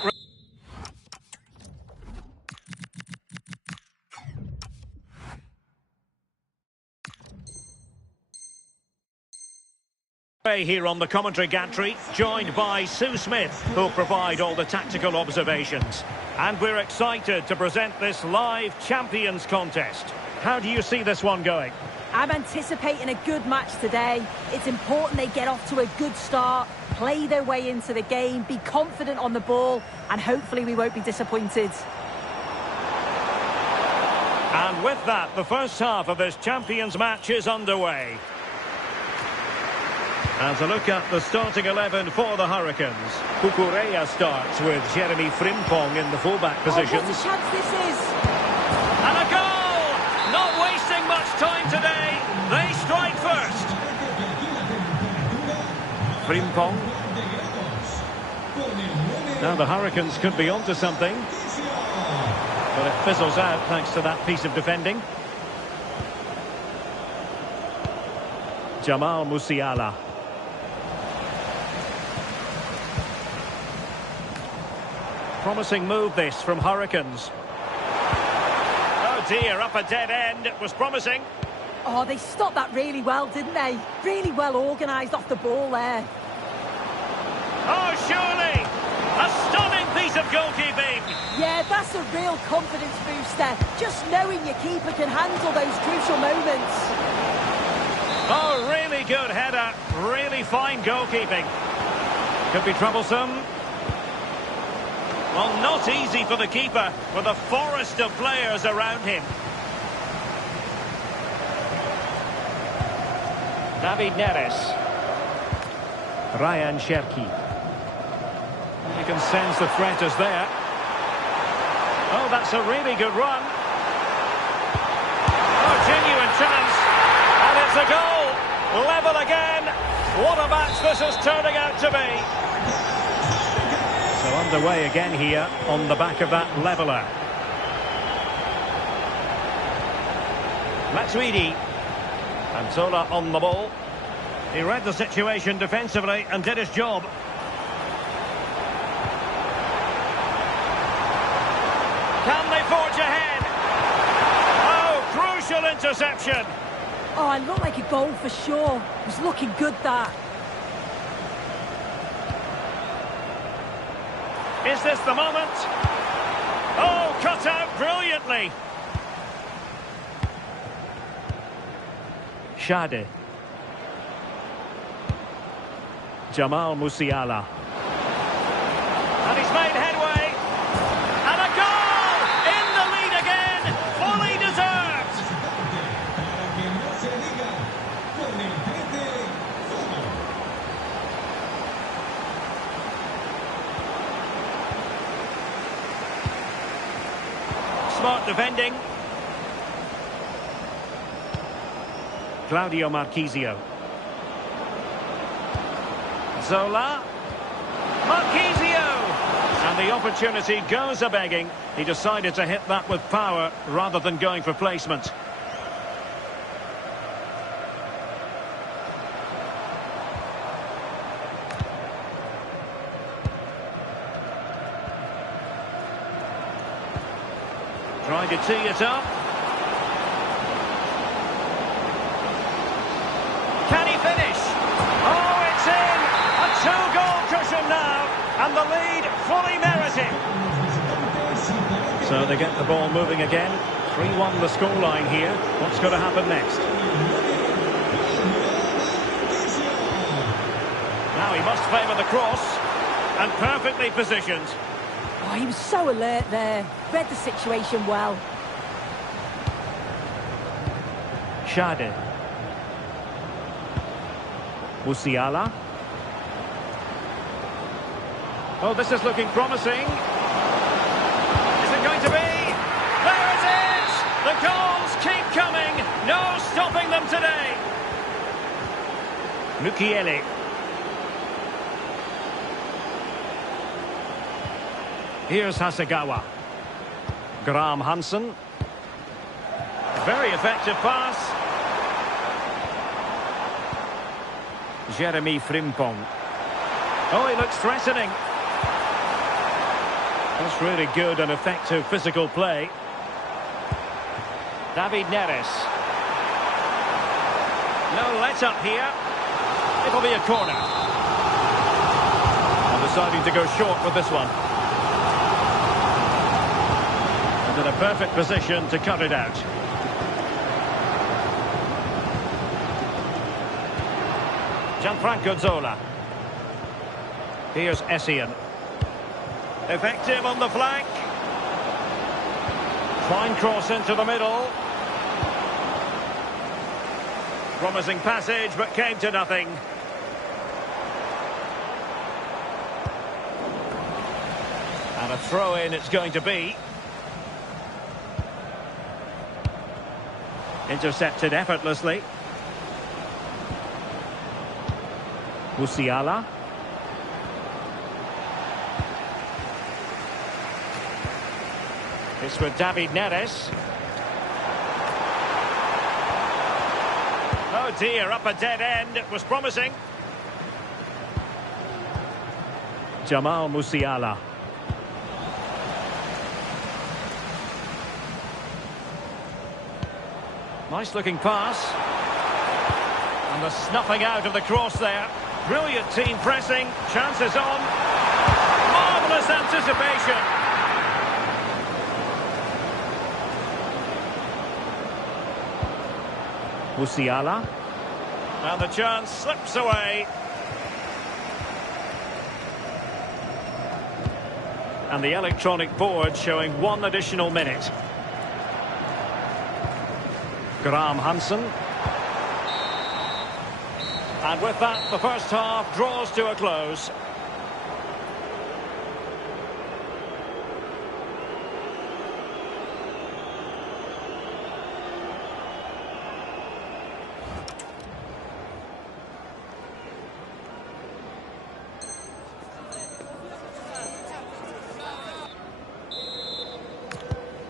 Ray here on the commentary gantry, joined by Sue Smith, who'll provide all the tactical observations. And we're excited to present this live Champions contest. How do you see this one going? I'm anticipating a good match today. It's important they get off to a good start, play their way into the game, be confident on the ball, and hopefully we won't be disappointed. And with that, the first half of this Champions match is underway. And to look at the starting 11 for the Hurricanes. Cucurella starts with Jeremy Frimpong in the fullback positions. What a chance this is! And a goal! Not wasting much time today. They strike first. Frimpong. Now the Hurricanes could be onto something. But it fizzles out thanks to that piece of defending. Jamal Musiala. Promising move this from Hurricanes. Oh dear, up a dead end. It was promising. Oh, they stopped that really well, didn't they? Really well organised off the ball there. Oh, surely! A stunning piece of goalkeeping. Yeah, that's a real confidence booster. Just knowing your keeper can handle those crucial moments. Oh, really good header. Really fine goalkeeping. Could be troublesome. Well, not easy for the keeper with a forest of players around him. David Neres. Ryan Cherki. You can sense the threat is there. Oh, that's a really good run. Oh, genuine chance. And it's a goal. Level again. What a match this is turning out to be. So underway again here on the back of that leveller. Matuidi. Antola on the ball. He read the situation defensively and did his job. Can they forge ahead? Oh, crucial interception. Oh, it looked like a goal for sure. It was looking good, that. Is this the moment? Oh, cut out brilliantly. Shade. Jamal Musiala. And he's made headway. And a goal! In the lead again! Fully deserved! Smart defending. Claudio Marchisio. Zola. Marchisio! And the opportunity goes a-begging. He decided to hit that with power rather than going for placement. Trying to tee it up. Can he finish? Oh, it's in! A two-goal cushion now, and the lead fully merited. So they get the ball moving again. 3-1 the scoreline here. What's going to happen next? Now he must favour the cross, and perfectly positioned. Oh, he was so alert there. Read the situation well. Shade. Musiala. Oh, this is looking promising. Is it going to be? There it is! The goals keep coming. No stopping them today. Mukiele. Here's Hasegawa. Graham Hansen. Very effective pass. Jeremy Frimpong. Oh, he looks threatening. That's really good and effective physical play. David Neres. No let-up here. It'll be a corner. And deciding to go short with this one. And in a perfect position to cut it out. Gianfranco Zola. Here's Essien. Effective on the flank. Fine cross into the middle. Promising passage, but came to nothing. And a throw-in it's going to be. Intercepted effortlessly. Musiala. It's with David Neres. Oh dear, up a dead end. It was promising. Jamal Musiala. Nice looking pass. And the snuffing out of the cross there. Brilliant team pressing. Chances on. Marvellous anticipation. Musiala. And the chance slips away. And the electronic board showing 1 additional minute. Graham Hansen. And with that, the first half draws to a close.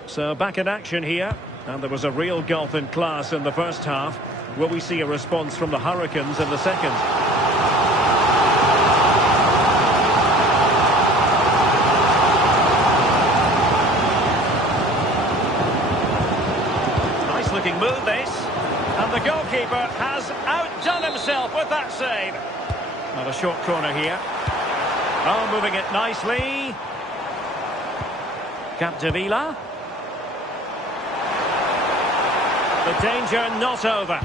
So back in action here, and there was a real gulf in class in the first half. Will we see a response from the Hurricanes in the second? Nice looking move this, and the goalkeeper has outdone himself with that save. Not a short corner here. Oh, moving it nicely. Capdevila. The danger not over.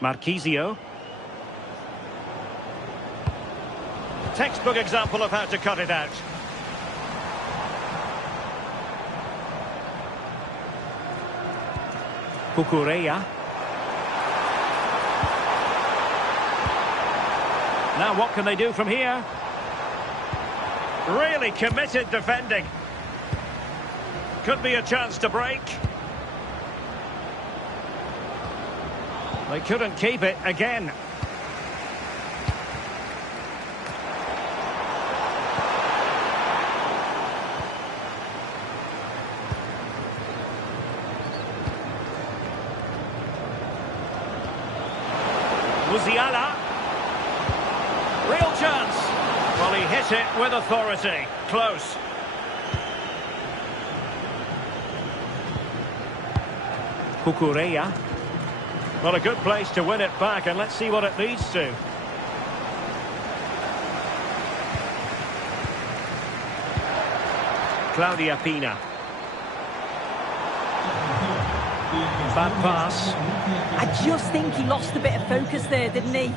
Marquisio. Textbook example of how to cut it out. Cucurella. Now what can they do from here? Really committed defending. Could be a chance to break. They couldn't keep it again. Musiala. Real chance. Well, he hit it with authority. Close. Cucurella. Well, a good place to win it back, and let's see what it leads to. Claudia Pina. Bad pass. I just think he lost a bit of focus there, didn't he?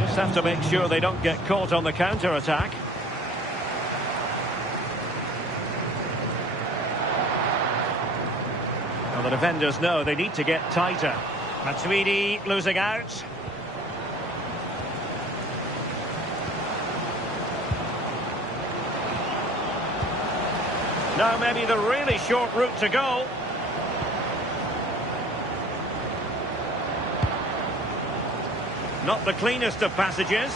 Just have to make sure they don't get caught on the counter-attack. Well, the defenders know they need to get tighter. Matuidi losing out. Now maybe the really short route to goal. Not the cleanest of passages.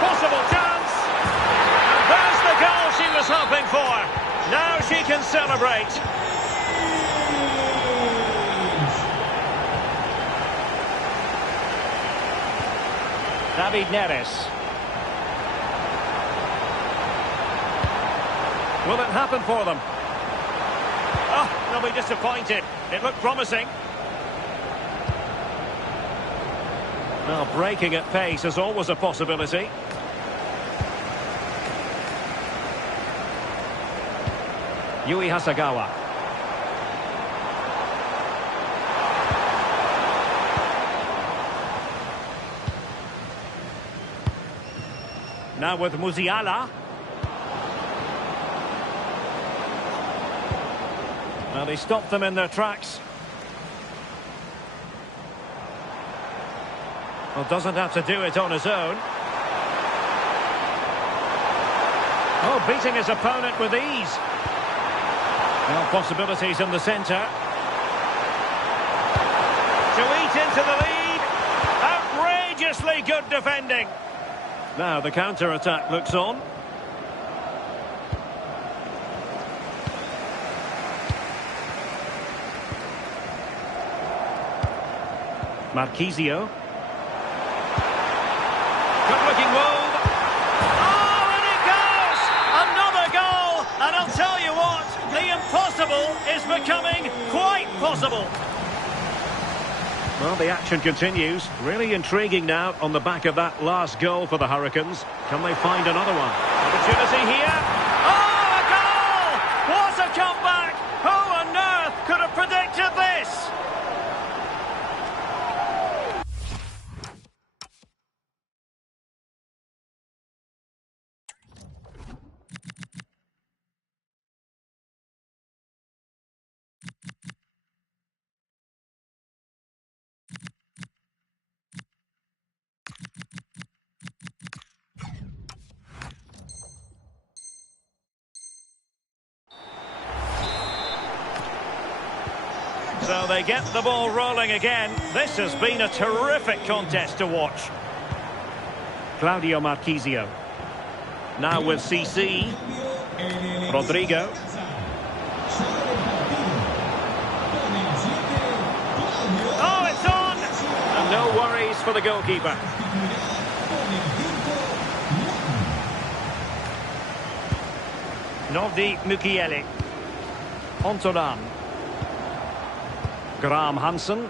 Possible chance. And there's the goal she was was hoping for. Now she can celebrate. David Neres. Will it happen for them? Oh, they'll be disappointed. It looked promising. Well, breaking at pace is always a possibility. Yui Hasagawa. Now with Musiala. Well, they stopped them in their tracks. Well, doesn't have to do it on his own. Oh, beating his opponent with ease. Well, possibilities in the centre. To eat into the lead. Outrageously good defending. Now the counter-attack looks on. Marquisio. Good-looking move. Oh, and it goes! Another goal! And I'll tell you what, the impossible is becoming quite possible. Well, the action continues. Really intriguing now on the back of that last goal for the Hurricanes. Can they find another one? Opportunity here. Oh, a goal! What a comeback! Who on earth could have predicted this? So they get the ball rolling again. This has been a terrific contest to watch. Claudio Marquisio. Now with CC. Rodrigo. Oh, it's on! And no worries for the goalkeeper. Novdi Mukiele. Ontolan. Graham Hansen.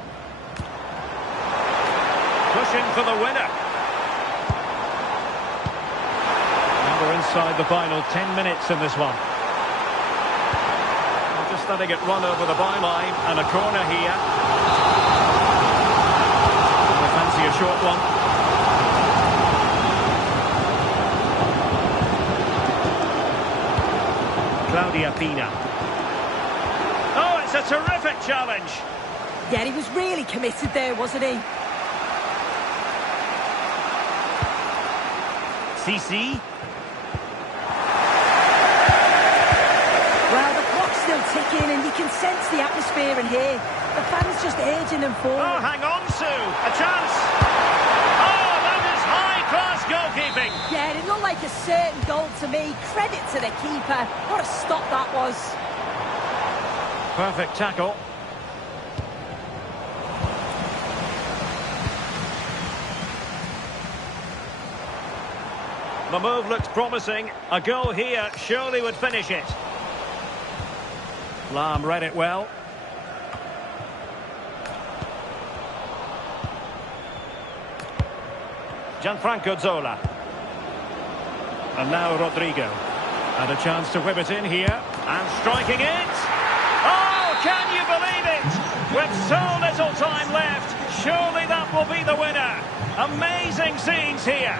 Pushing for the winner. And we're inside the final 10 minutes in this one. Just letting it run over the byline and a corner here. I fancy a short one. Claudia Pina. Oh, it's a terrific challenge. Yeah, he was really committed there, wasn't he? CC. Well, the clock's still ticking and you can sense the atmosphere in here. The fans just urging them forward. Oh, hang on, Sue. A chance. Oh, that is high-class goalkeeping. Yeah, it looked like a certain goal to me. Credit to the keeper. What a stop that was. Perfect tackle. The move looks promising. A goal here surely would finish it. Lam read it well. Gianfranco Zola. And now Rodrigo. And a chance to whip it in here. And striking it. Oh, can you believe it? With so little time left, surely that will be the winner. Amazing scenes here.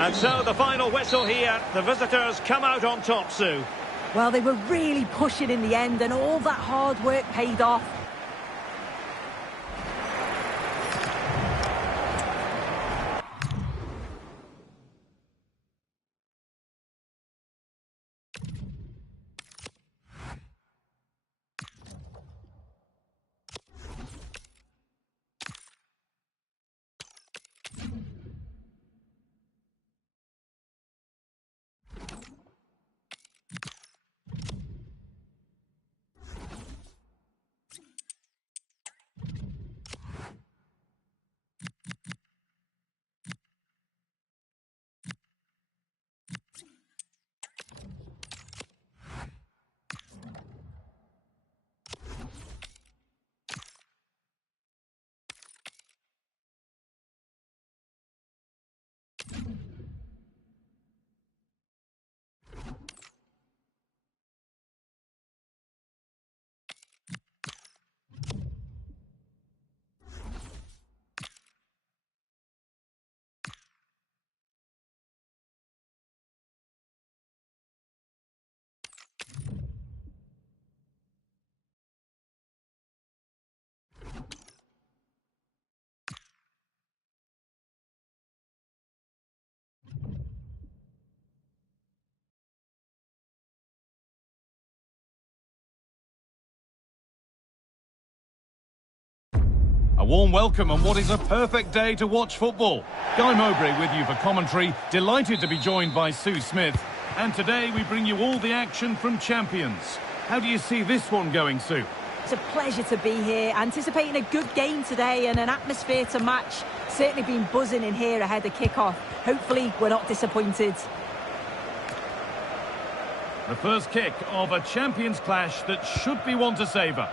And so the final whistle here. The visitors come out on top, Sue. Well, they were really pushing in the end and all that hard work paid off. warm welcome on what is a perfect day to watch football. Guy Mowbray with you for commentary. Delighted to be joined by Sue Smith. And today we bring you all the action from Champions. How do you see this one going, Sue? It's a pleasure to be here, anticipating a good game today and an atmosphere to match. Certainly been buzzing in here ahead of kick-off. Hopefully we're not disappointed. The first kick of a Champions clash that should be one to savour.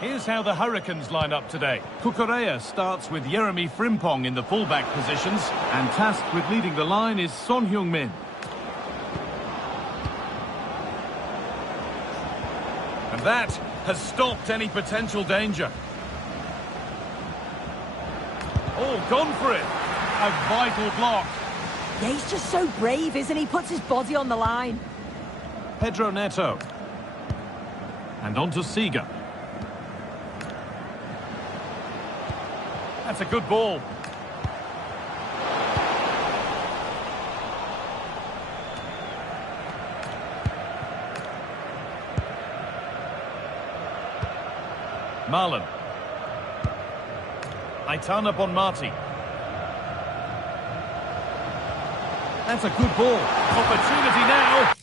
Here's how the Hurricanes line up today. Cucurella starts with Jeremy Frimpong in the fullback positions, and tasked with leading the line is Son Heung-min. And that has stopped any potential danger. Oh, gone for it. A vital block. Yeah, he's just so brave, isn't he? Puts his body on the line. Pedro Neto. And on to Seager. That's a good ball. Marlon. Aitana Bonmati. That's a good ball. Opportunity now.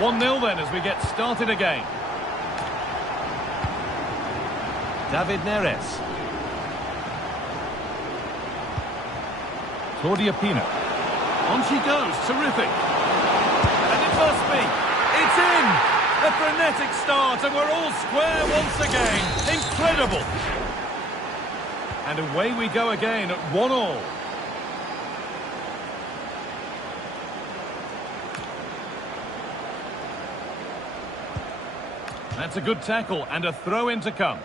One-nil then as we get started again. David Neres. Claudia Pina. On she goes. Terrific. And it must be. It's in. A frenetic start and we're all square once again. Incredible. And away we go again at 1-1. That's a good tackle and a throw-in to come.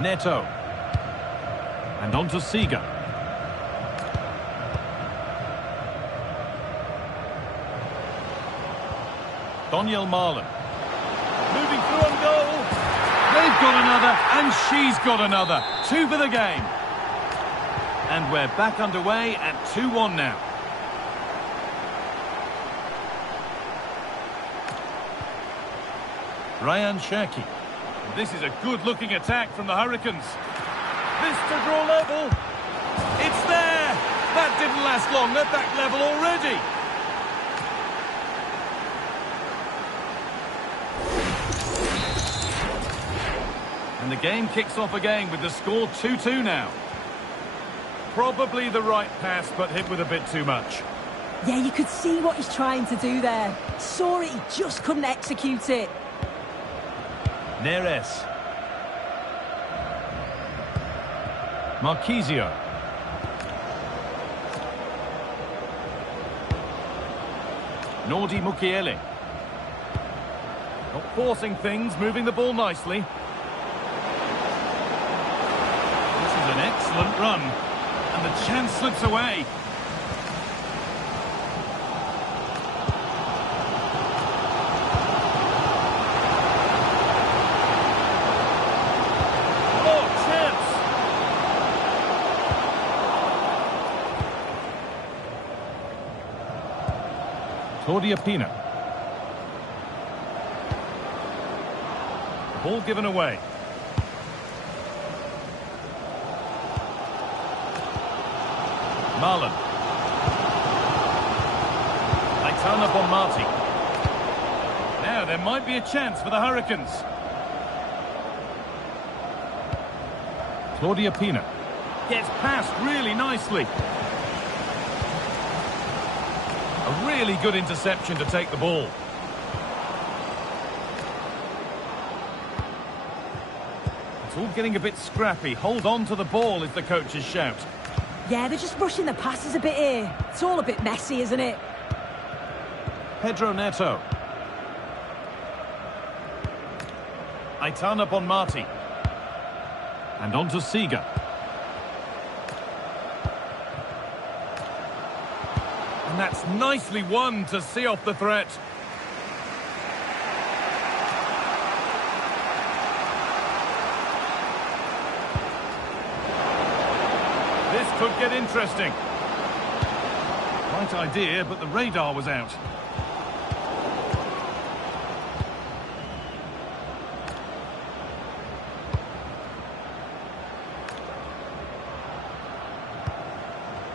Neto. And on to Seager. Daniel Marlon. Moving through on goal. They've got another and she's got another. 2 for the game. And we're back underway at 2-1 now. Ryan Cherki. This is a good-looking attack from the Hurricanes. This to draw level. It's there. That didn't last long. They're back level already. And the game kicks off again with the score 2-2 now. Probably the right pass, but hit with a bit too much. Yeah, you could see what he's trying to do there. Saw it, he just couldn't execute it. Neres. Marquisio. Nordi Mukiele. Not forcing things, moving the ball nicely. This is an excellent run. And the chance slips away. Claudia Pina. Ball given away. Marlon. Aitana Bonmati. Now there might be a chance for the Hurricanes. Claudia Pina. Gets past really nicely. A really good interception to take the ball. It's all getting a bit scrappy. Hold on to the ball is the coach's shout. Yeah, they're just rushing the passes a bit here. It's all a bit messy, isn't it? Pedro Neto. Aitana Bonmati. And on to Seager. And that's nicely won to see off the threat. could get interesting. Right idea, but the radar was out.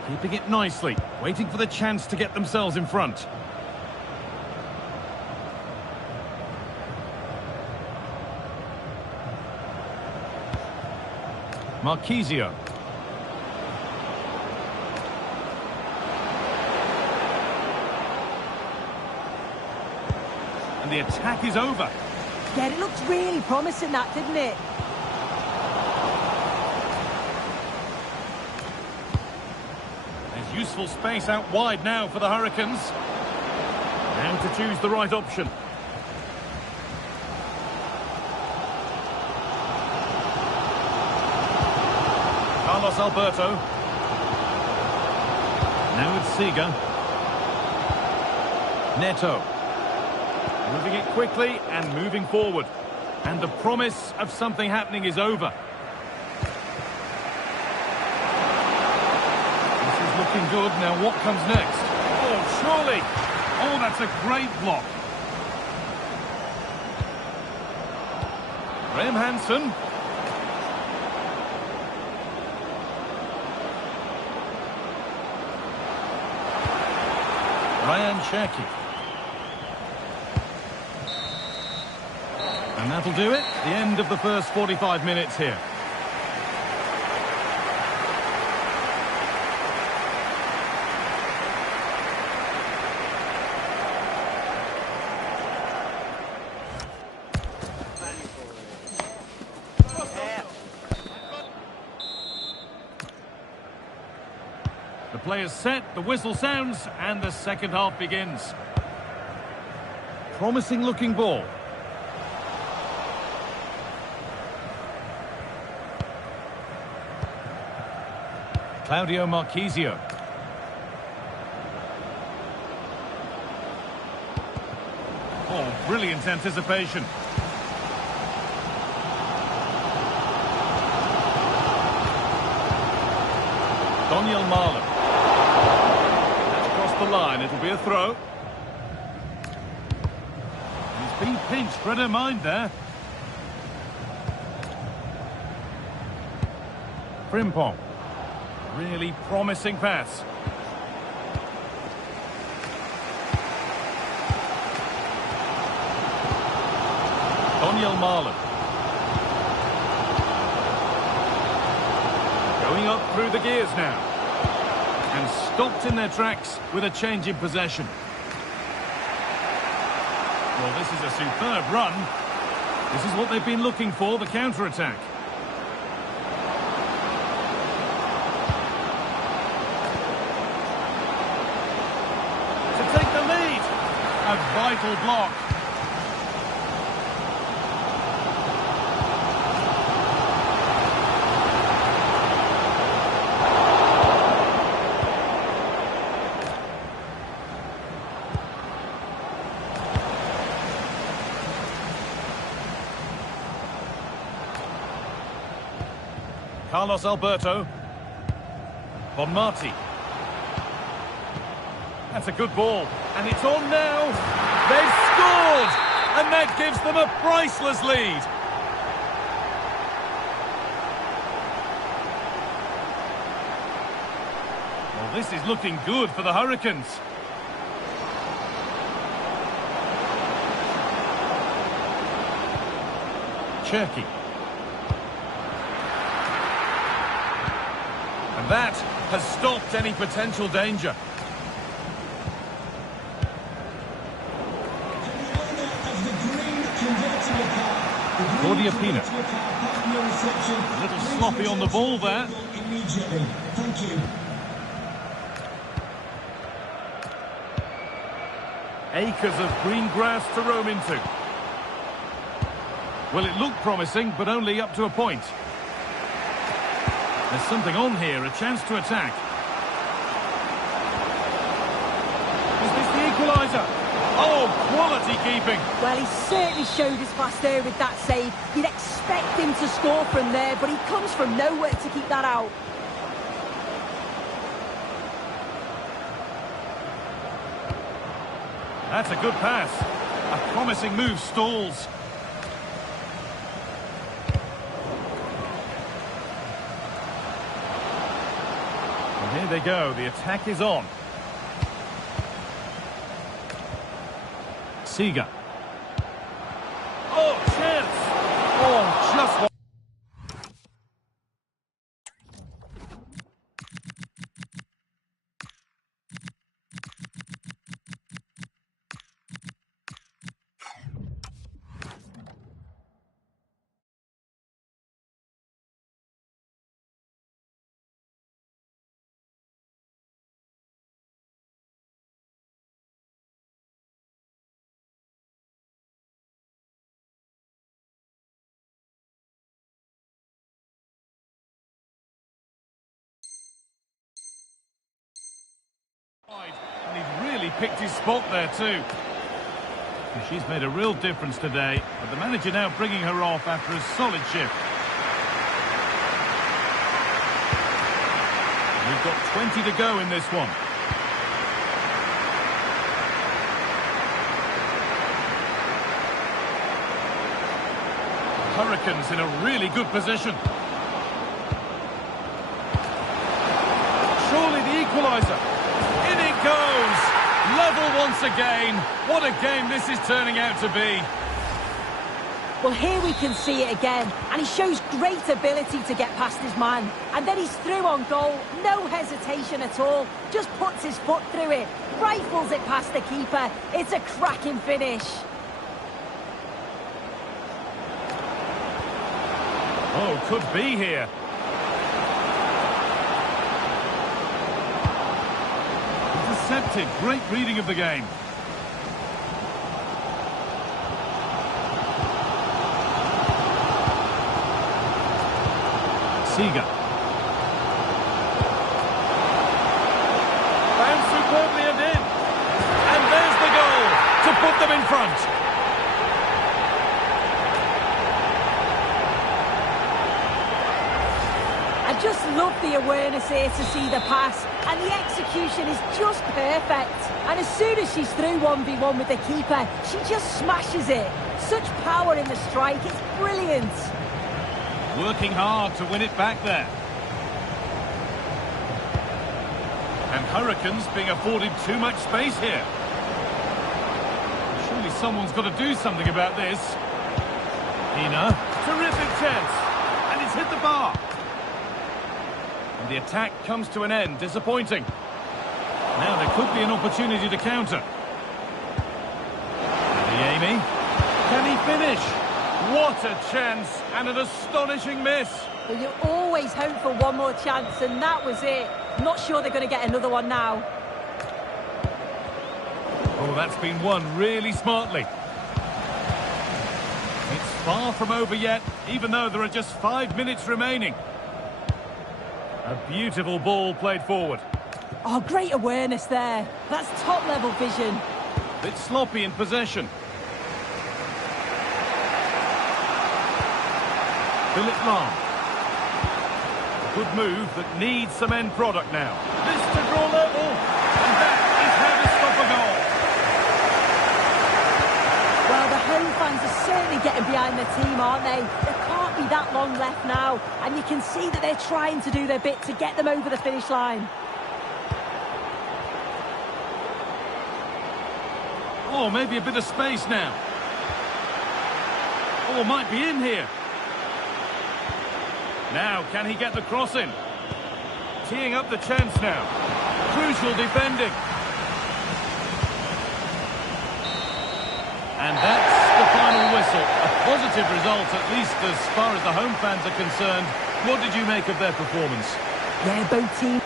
Keeping it nicely, waiting for the chance to get themselves in front. Marchisio. And the attack is over. Yeah, it looked really promising, that, didn't it? There's useful space out wide now for the Hurricanes. Now to choose the right option. Carlos Alberto. Now it's Seager. Neto. Moving it quickly and moving forward. And the promise of something happening is over. This is looking good. Now what comes next? Oh, surely. Oh, that's a great block. Graham Hansen. Ryan Cherki. And that'll do it. The end of the first 45 minutes here. The player's set, the whistle sounds, and the second half begins. Promising looking ball. Claudio Marchisio. Oh, brilliant anticipation. Daniel Marlon. That's across the line. It'll be a throw. He's been pinched. Read her mind there. Frimpong. Really promising pass. Daniel Marlon. Going up through the gears now. And stopped in their tracks with a change in possession. Well, this is a superb run. This is what they've been looking for, the counter-attack. A vital block. Carlos Alberto. Bonmati. That's a good ball. And it's on now. They've scored! And that gives them a priceless lead. Well, this is looking good for the Hurricanes. Cherki. And that has stopped any potential danger. Claudia Pina. A little sloppy on the ball there. Thank you. Acres of green grass to roam into. Well, it looked promising, but only up to a point. There's something on here, a chance to attack. Is this the equaliser? Oh, quality keeping. Well, he certainly showed his class there with that save. You'd expect him to score from there, but he comes from nowhere to keep that out. That's a good pass. A promising move stalls. And here they go. The attack is on. Seeger. Oh, chance! Oh, just one. And he's really picked his spot there too. And she's made a real difference today, but the manager now bringing her off after a solid shift. We've got 20 to go in this one. Hurricanes in a really good position. Surely the equaliser. In it goes! Level once again. What a game this is turning out to be. Well, here we can see it again, and he shows great ability to get past his man. And then he's through on goal, no hesitation at all. Just puts his foot through it, rifles it past the keeper. It's a cracking finish. Oh, could be here. Intercepted. Great reading of the game. Seeger. Found superbly and in. And there's the goal to put them in front. I just love the awareness here to see the pass, and the execution is just perfect. And as soon as she's through 1v1 with the keeper, she just smashes it. Such power in the strike, it's brilliant. Working hard to win it back there. And Hurricanes being afforded too much space here. Surely someone's got to do something about this. Hina, terrific chance. And it's hit the bar. And the attack comes to an end, disappointing. Now there could be an opportunity to counter. Amy, can he finish? What a chance, and an astonishing miss. Well, you always hope for one more chance, and that was it. Not sure they're going to get another one now. Oh, that's been won really smartly. It's far from over yet, even though there are just 5 minutes remaining. A beautiful ball played forward. Oh, great awareness there. That's top-level vision. Bit sloppy in possession. Philip Lahm. Good move that needs some end product now. This to draw level. And that is how to stop a goal. Well, the home fans are certainly getting behind their team, aren't they? There can't be that long left now. And you can see that they're trying to do their bit to get them over the finish line. Oh, maybe a bit of space now. Oh, might be in here. Now, can he get the cross in? Teeing up the chance now. Crucial defending. And that's the final whistle. A positive result, at least as far as the home fans are concerned. What did you make of their performance? Yeah, both teams.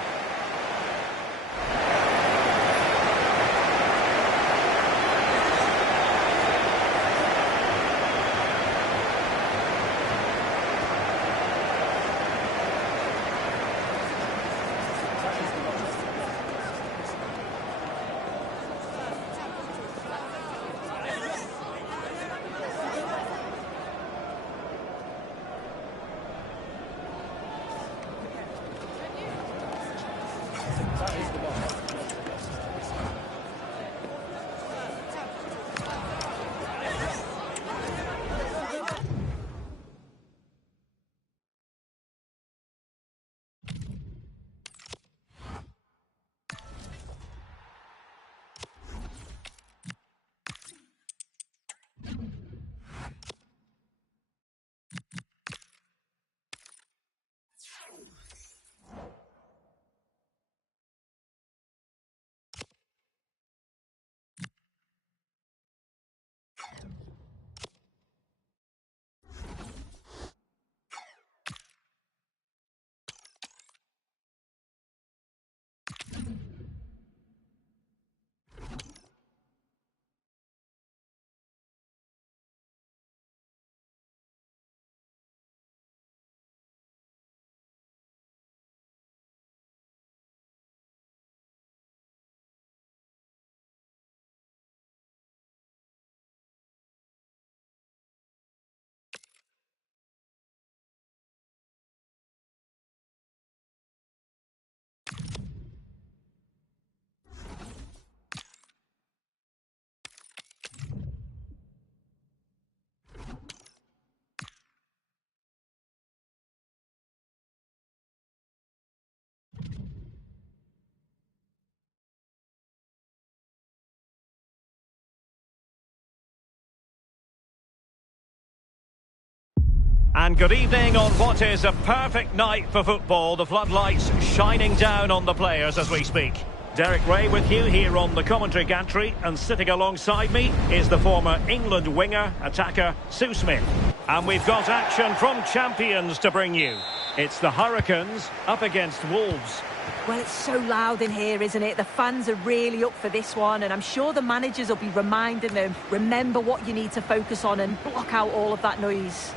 And good evening on what is a perfect night for football. The floodlights shining down on the players as we speak. Derek Ray with you here on the commentary gantry, and sitting alongside me is the former England winger, attacker, Sue Smith. And we've got action from champions to bring you. It's the Hurricanes up against Wolves. Well, it's so loud in here, isn't it? The fans are really up for this one, and I'm sure the managers will be reminding them, remember what you need to focus on and block out all of that noise.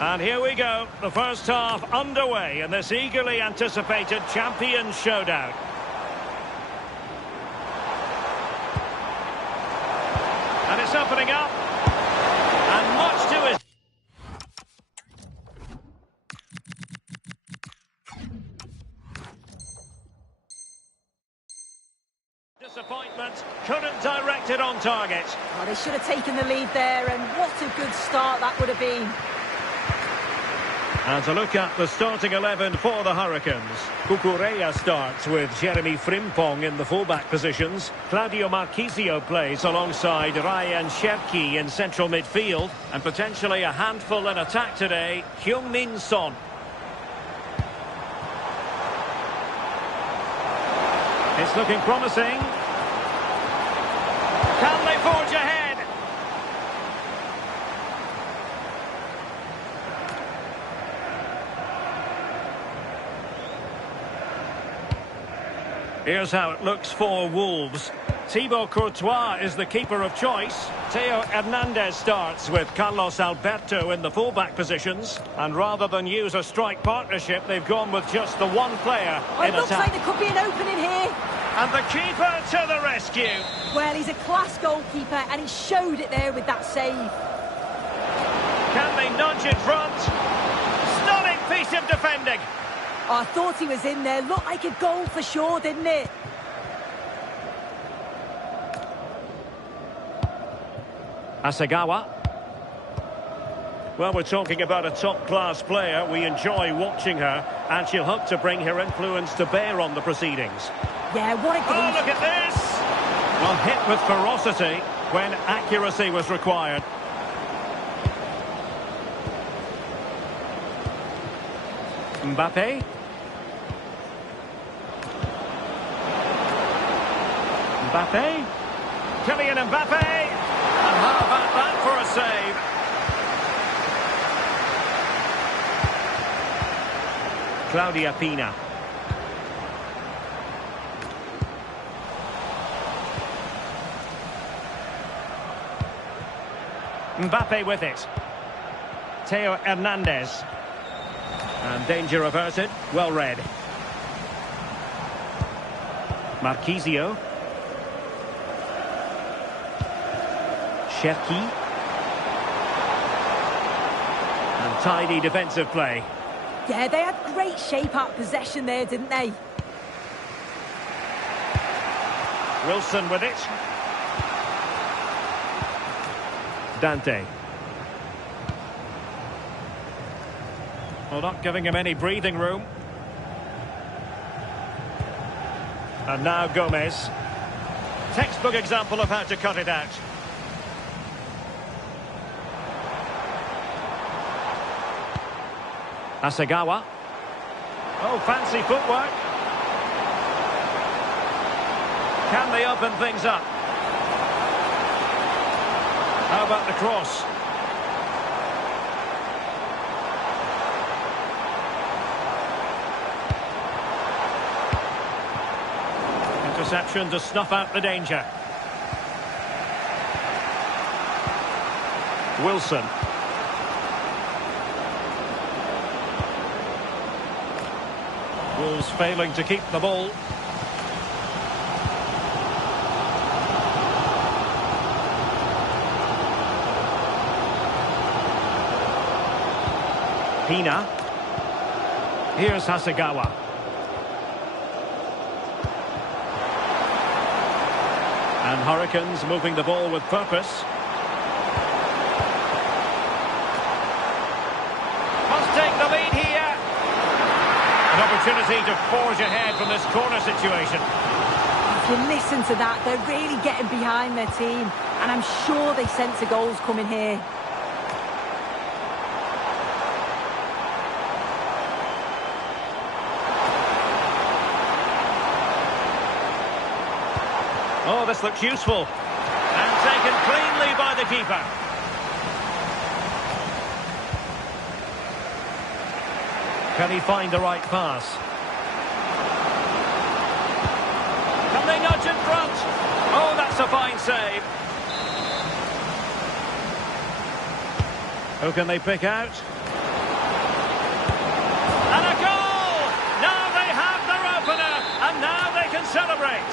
And here we go, the first half underway in this eagerly anticipated Champions Showdown. And it's opening up, and much to his... disappointment, couldn't direct it on target. Oh, they should have taken the lead there, and what a good start that would have been. And to look at the starting 11 for the Hurricanes. Cucurella starts with Jeremy Frimpong in the fullback positions. Claudio Marchisio plays alongside Ryan Cherki in central midfield. And potentially a handful in attack today, Heung-min Son. It's looking promising. Can they forge ahead? Here's how it looks for Wolves. Thibaut Courtois is the keeper of choice. Theo Hernandez starts with Carlos Alberto in the fullback positions. And rather than use a strike partnership, they've gone with just the one player in It looks attack. like there could be an opening here. And the keeper to the rescue. Well, he's a class goalkeeper, and he showed it there with that save. Can they nudge in front? Stunning piece of defending. Oh, I thought he was in there. Looked like a goal for sure, didn't it? Hasegawa. Well, we're talking about a top-class player. We enjoy watching her, and she'll hope to bring her influence to bear on the proceedings. Yeah, what a Oh, game. look at this! Well, hit with ferocity when accuracy was required. Mbappe. Mbappe. Kylian Mbappe. And how about that for a save? Claudia Pina. Mbappe with it. Theo Hernandez. And danger averted. Well read. Marchisio. Cherki. And tidy defensive play. Yeah, they had great shape out possession there, didn't they? Wilson with it. Dante. Well, not giving him any breathing room. And now Gomez. Textbook example of how to cut it out. Hasegawa. Oh, fancy footwork. Can they open things up? How about the cross? Interception to snuff out the danger. Wilson. Wolves failing to keep the ball. Pina. Here's Hasegawa. And Hurricanes moving the ball with purpose. Must take the lead here. An opportunity to forge ahead from this corner situation. If you listen to that, they're really getting behind their team. And I'm sure they sense a goal's coming here. Oh, this looks useful. And taken cleanly by the keeper. Can he find the right pass? Can they nudge in front? Oh, that's a fine save. Who can they pick out? And a goal! Now they have their opener, and now they can celebrate.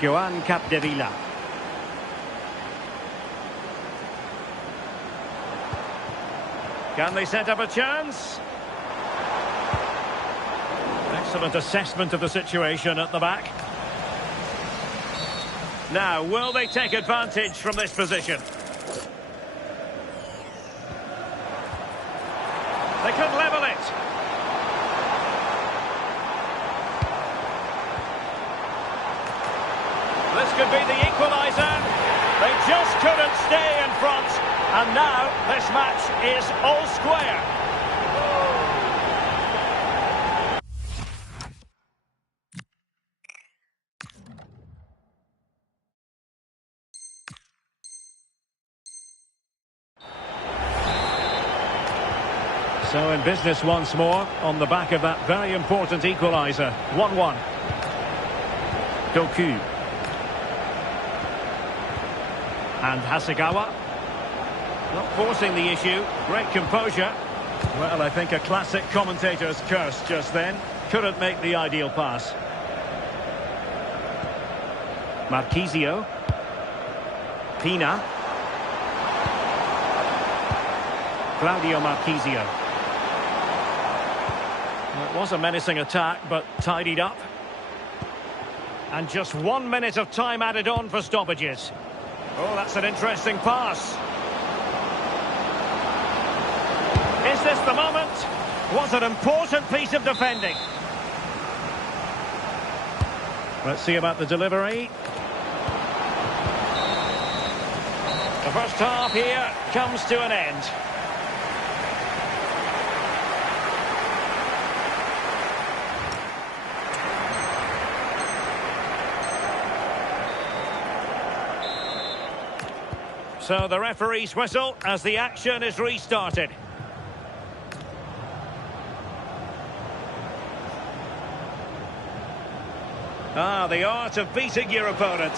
Joan Capdevila. Can they set up a chance? Excellent assessment of the situation at the back. Now, will they take advantage from this position? They could level it. This could be the equaliser. They just couldn't stay in front. And now this match is all square. So in business once more, on the back of that very important equaliser. 1-1. Doku. And Hasegawa. Not forcing the issue. Great composure. Well, I think a classic commentator's curse just then. Couldn't make the ideal pass. Marchisio. Pina. Claudio Marchisio. Well, it was a menacing attack, but tidied up. And just 1 minute of time added on for stoppages. Oh, that's an interesting pass. Is this the moment? Was an important piece of defending. Let's see about the delivery. The first half here comes to an end. So the referee's whistle as the action is restarted. Ah, the art of beating your opponent.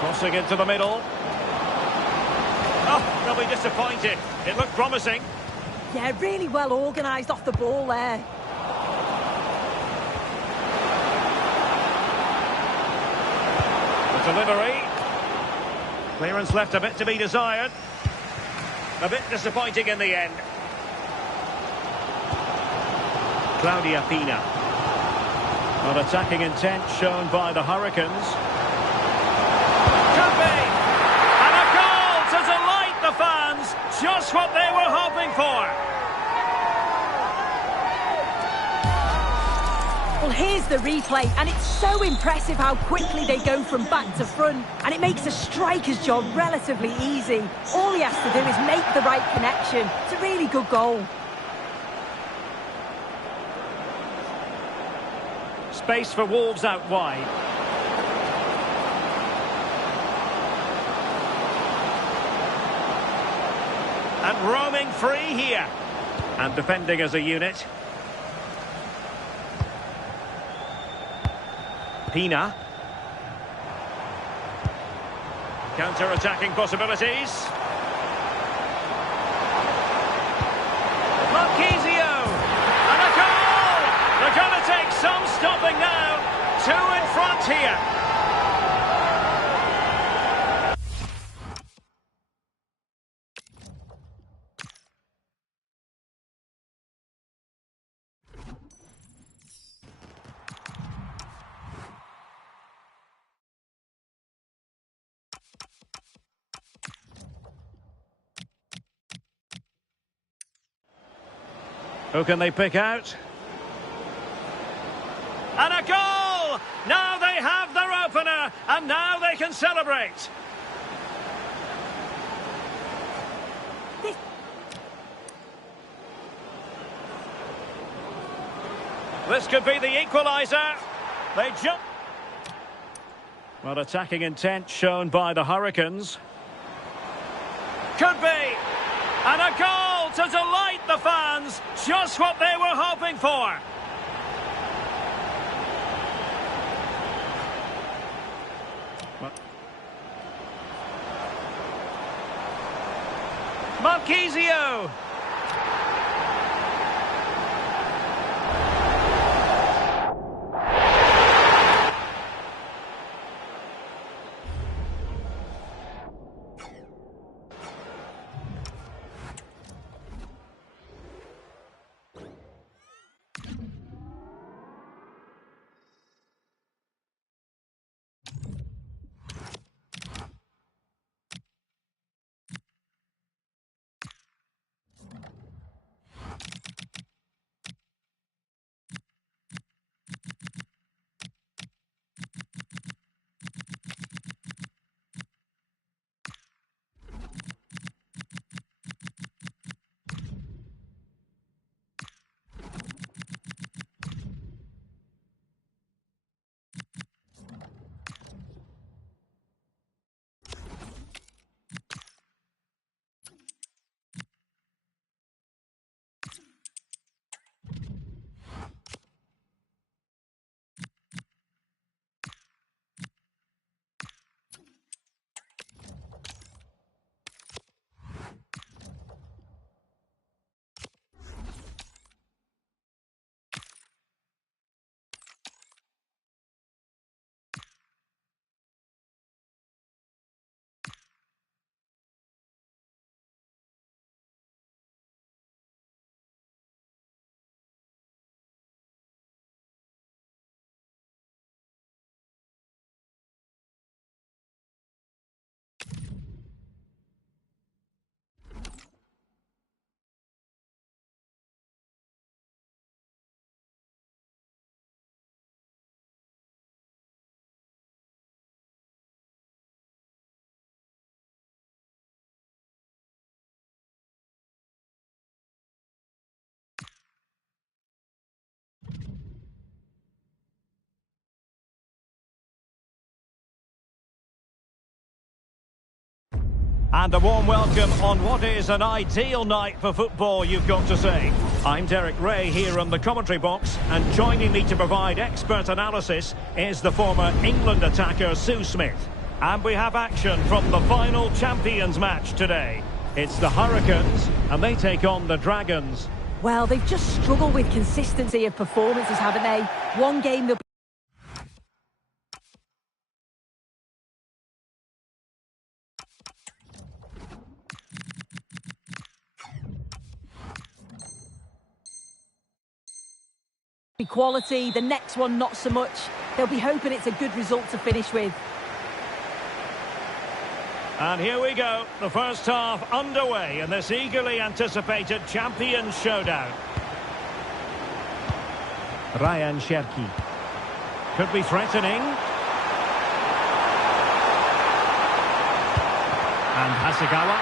Crossing into the middle. Oh, they'll be disappointed. It looked promising. Yeah, really well organised off the ball there. The delivery. Clearance left a bit to be desired. A bit disappointing in the end. Claudia Pina. Not attacking intent shown by the Hurricanes. Could be! And a goal to delight the fans. Just what they were hoping for. Well, here's the replay, and it's so impressive how quickly they go from back to front, and it makes a striker's job relatively easy. All he has to do is make the right connection. It's a really good goal. Space for Wolves out wide. And roaming free here. And defending as a unit. Pina. Counter-attacking possibilities. Marchisio! And a goal! They're going to take some stopping now. 2 in front here. Who can they pick out? And a goal! Now they have their opener, and now they can celebrate. This could be the equaliser. They jump. Well, attacking intent shown by the Hurricanes. Could be. And a goal to delight the fans. Just what they were hoping for. Marchisio. And a warm welcome on what is an ideal night for football, you've got to say. I'm Derek Ray here in the commentary box, and joining me to provide expert analysis is the former England attacker Sue Smith. And we have action from the final Champions match today. It's the Hurricanes, and they take on the Dragons. Well, they've just struggled with consistency of performances, haven't they? One game they'll be quality, the next one not so much. They'll be hoping it's a good result to finish with. And here we go, the first half underway in this eagerly anticipated Champions showdown. Ryan Cherki could be threatening. And Hasegawa.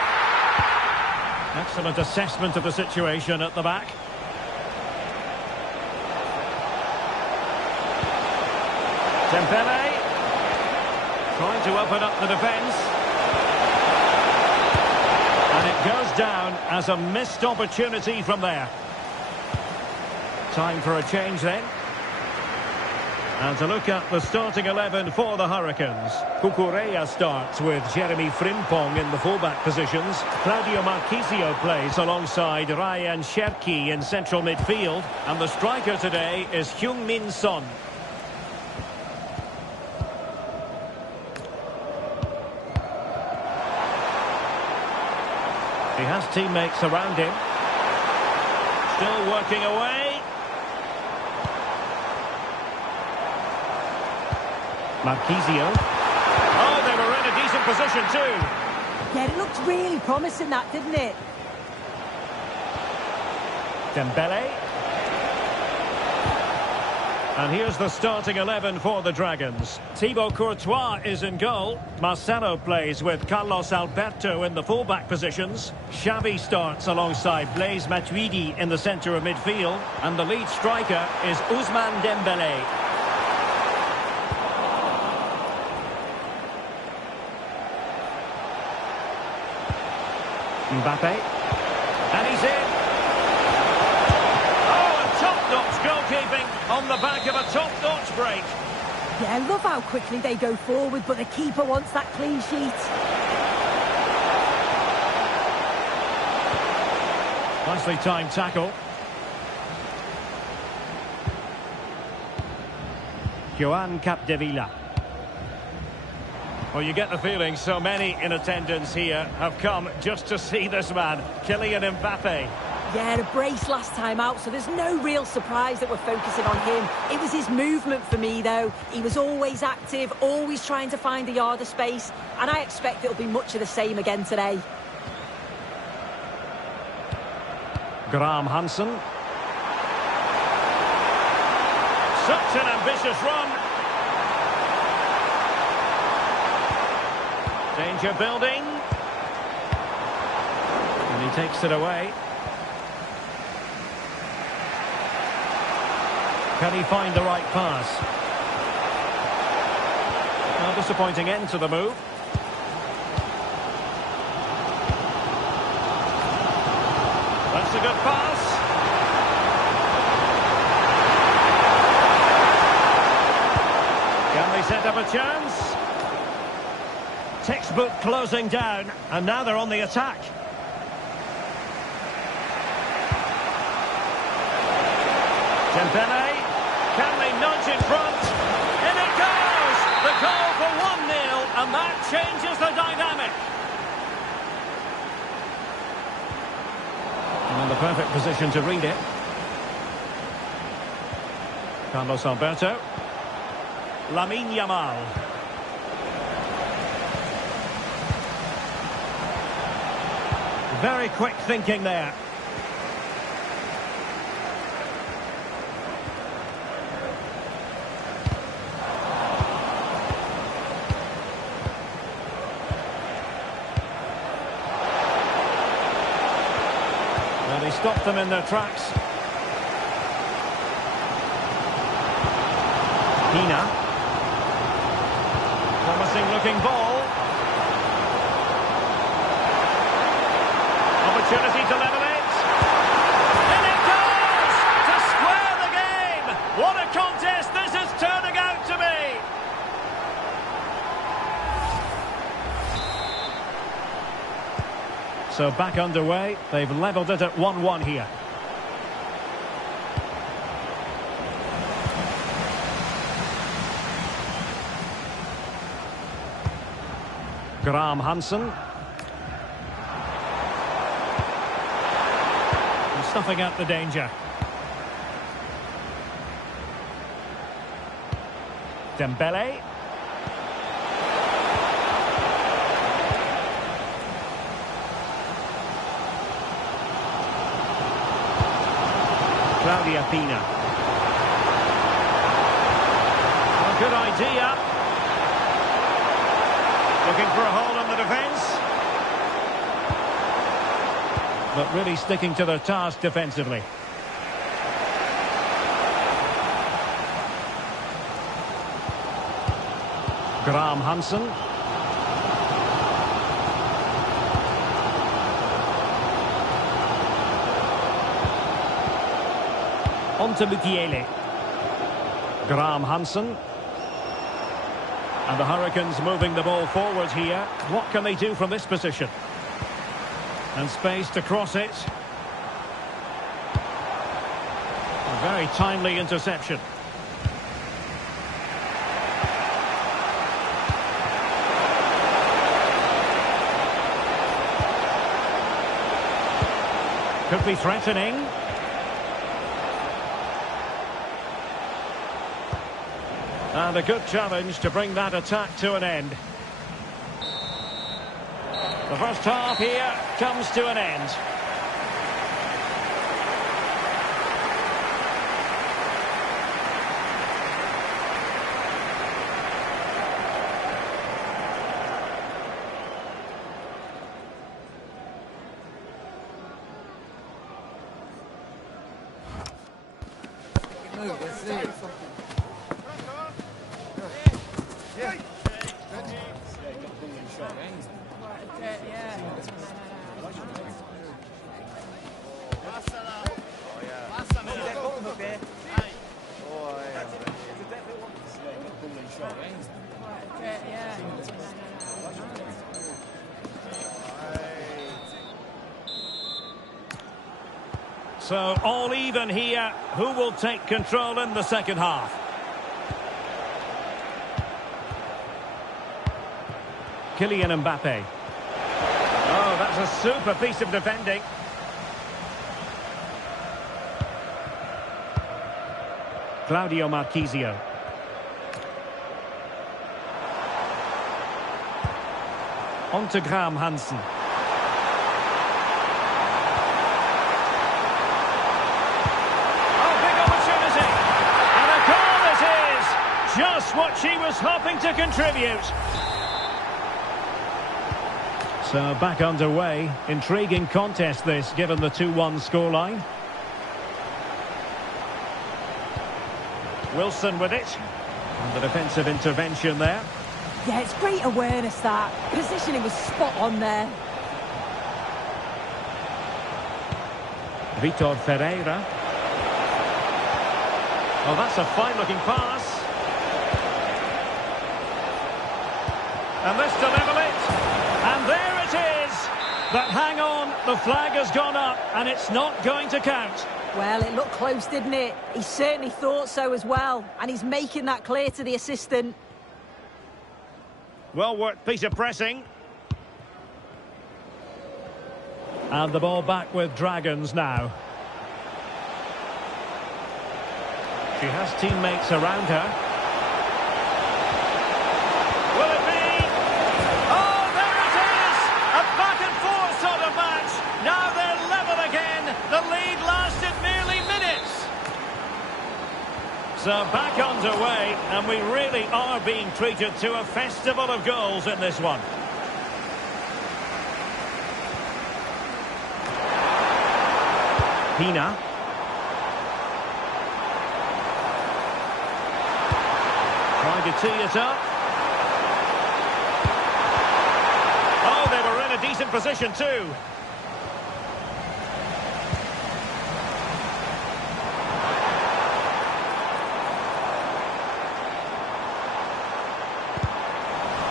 Excellent assessment of the situation at the back. Dembele trying to open up the defence. And it goes down as a missed opportunity from there. Time for a change then. And to look at the starting 11 for the Hurricanes. Cucurella starts with Jeremy Frimpong in the fullback positions. Claudio Marchisio plays alongside Ryan Cherki in central midfield. And the striker today is Heung-min Son. He has teammates around him. Still working away. Marchisio. Oh, they were in a decent position too. Yeah, it looked really promising that, didn't it? Dembele. And here's the starting 11 for the Dragons. Thibaut Courtois is in goal. Marcelo plays with Carlos Alberto in the full-back positions. Xavi starts alongside Blaise Matuidi in the centre of midfield. And the lead striker is Ousmane Dembélé. Mbappe. And he's in. Top-notch goalkeeping on the back of a top-notch break. Yeah, love how quickly they go forward, but the keeper wants that clean sheet. Nicely timed tackle. Joan Capdevila. Well, you get the feeling so many in attendance here have come just to see this man, Kylian Mbappe. Yeah, a brace last time out, so there's no real surprise that we're focusing on him. It was his movement for me, though. He was always active, always trying to find a yard of space, and I expect it'll be much of the same again today. Graham Hansen. Such an ambitious run. Danger building. And he takes it away. Can he find the right pass? A disappointing end to the move. That's a good pass. Can they set up a chance? Textbook closing down, and now they're on the attack. Dembélé. Can they nudge in front? In it goes! The goal for 1-0, and that changes the dynamic. And in the perfect position to read it. Carlos Alberto. Lamine Yamal. Very quick thinking there. Well, he stopped them in their tracks. Pina. Promising looking ball. Opportunity to level it. And it goes! To square the game! What a contest this is turning out to be! So back underway. They've levelled it at 1-1 here. Graham Hansen. Stuffing out the danger. Dembélé. Claudia Pina. A good idea. Looking for a hold on the defence. But really sticking to their task defensively. Graham Hansen. On to Mukiele. Graham Hansen. And the Hurricanes moving the ball forward here. What can they do from this position? And space to cross it. A very timely interception. Could be threatening. And a good challenge to bring that attack to an end. The first half here comes to an end. So all even here. Who will take control in the second half? Kylian Mbappe. Oh, that's a super piece of defending. Claudio Marchisio. On to Graham Hansen. Just what she was hoping to contribute. So back underway. Intriguing contest this, given the 2-1 scoreline. Wilson with it. And the defensive intervention there. Yeah, it's great awareness, that. Positioning was spot on there. Vitor Ferreira. Oh, that's a fine-looking pass. And this to level it. And there it is. But hang on, the flag has gone up and it's not going to count. Well, it looked close, didn't it? He certainly thought so as well. And he's making that clear to the assistant. Well worked piece of pressing. And the ball back with Dragons now. She has teammates around her. Will it be? Oh, there it is! A back-and-forth sort of match. Now they're level again. The lead lasted merely minutes. So back underway, and we really are being treated to a festival of goals in this one. Pina. Trying to tee it up. Oh, they were in a decent position too.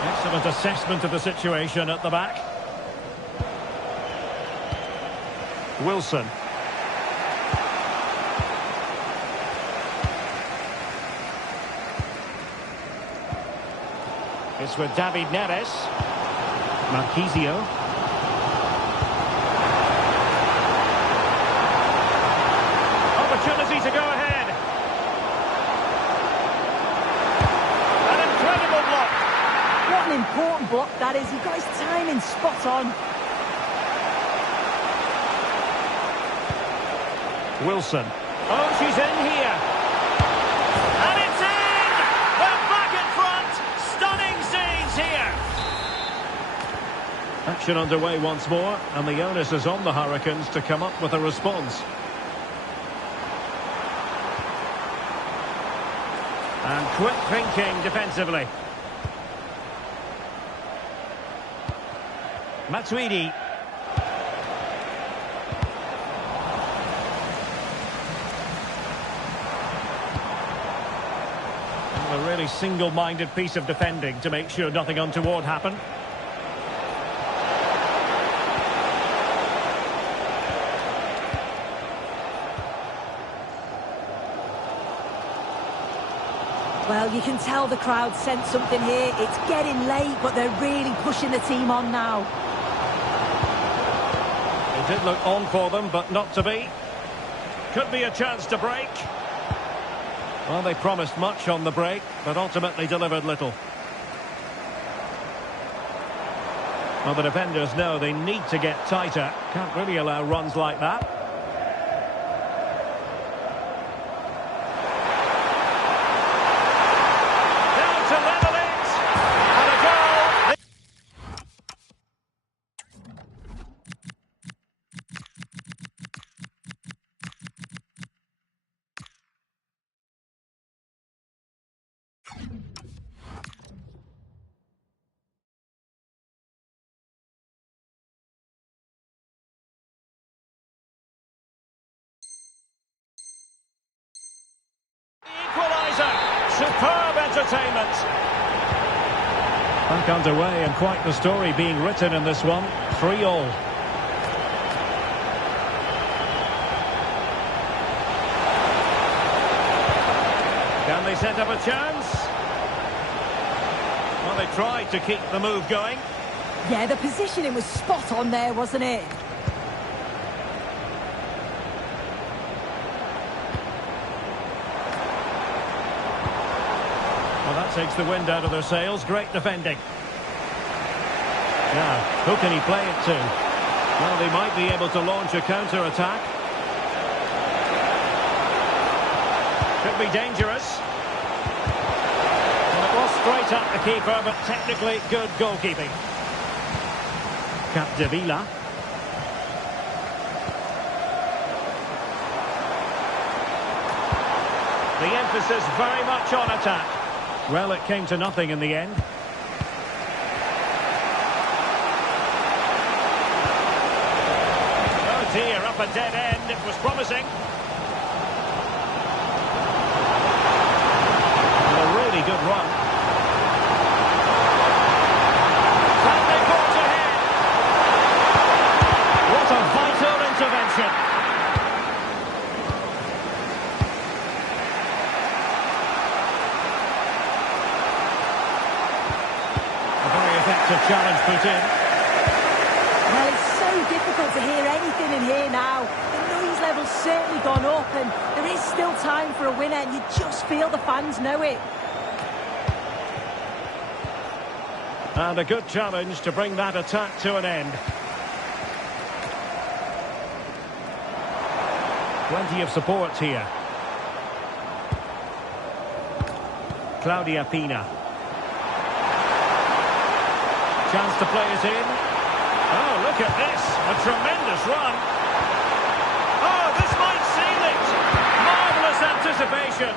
Excellent assessment of the situation at the back. Wilson. It's with David Neres. Marchisio. Opportunity to go ahead. An incredible block. What an important block that is. He got his timing spot on. Wilson. Oh, she's in here. And it's in! They're back in front. Stunning scenes here. Action underway once more, and the onus is on the Hurricanes to come up with a response. And quick thinking defensively. Matuidi. A really single-minded piece of defending to make sure nothing untoward happened. Well, you can tell the crowd sensed something here. It's getting late, but they're really pushing the team on now. It did look on for them, but not to be. Could be a chance to break. Well, they promised much on the break, but ultimately delivered little. Well, the defenders know they need to get tighter. Can't really allow runs like that. entertainment. Back underway, and quite the story being written in this one. 3-3. Can they set up a chance? Well, they tried to keep the move going. Yeah, the positioning was spot on there, wasn't it? Well, that takes the wind out of their sails. Great defending. Now, who can he play it to? Well, they might be able to launch a counter-attack. Could be dangerous. Well, it was straight at the keeper, but technically good goalkeeping. Capdevila. The emphasis very much on attack. Well, it came to nothing in the end. Oh dear, up a dead end. It was promising. And a really good run. And they forge ahead. What a vital intervention. Challenge put in. Well, it's so difficult to hear anything in here now. The noise level's certainly gone up, and there is still time for a winner, and you just feel the fans know it. And a good challenge to bring that attack to an end. Plenty of support here. Claudia Pina. Chance to play it in. Oh, look at this. A tremendous run. Oh, this might seal it. Marvellous anticipation.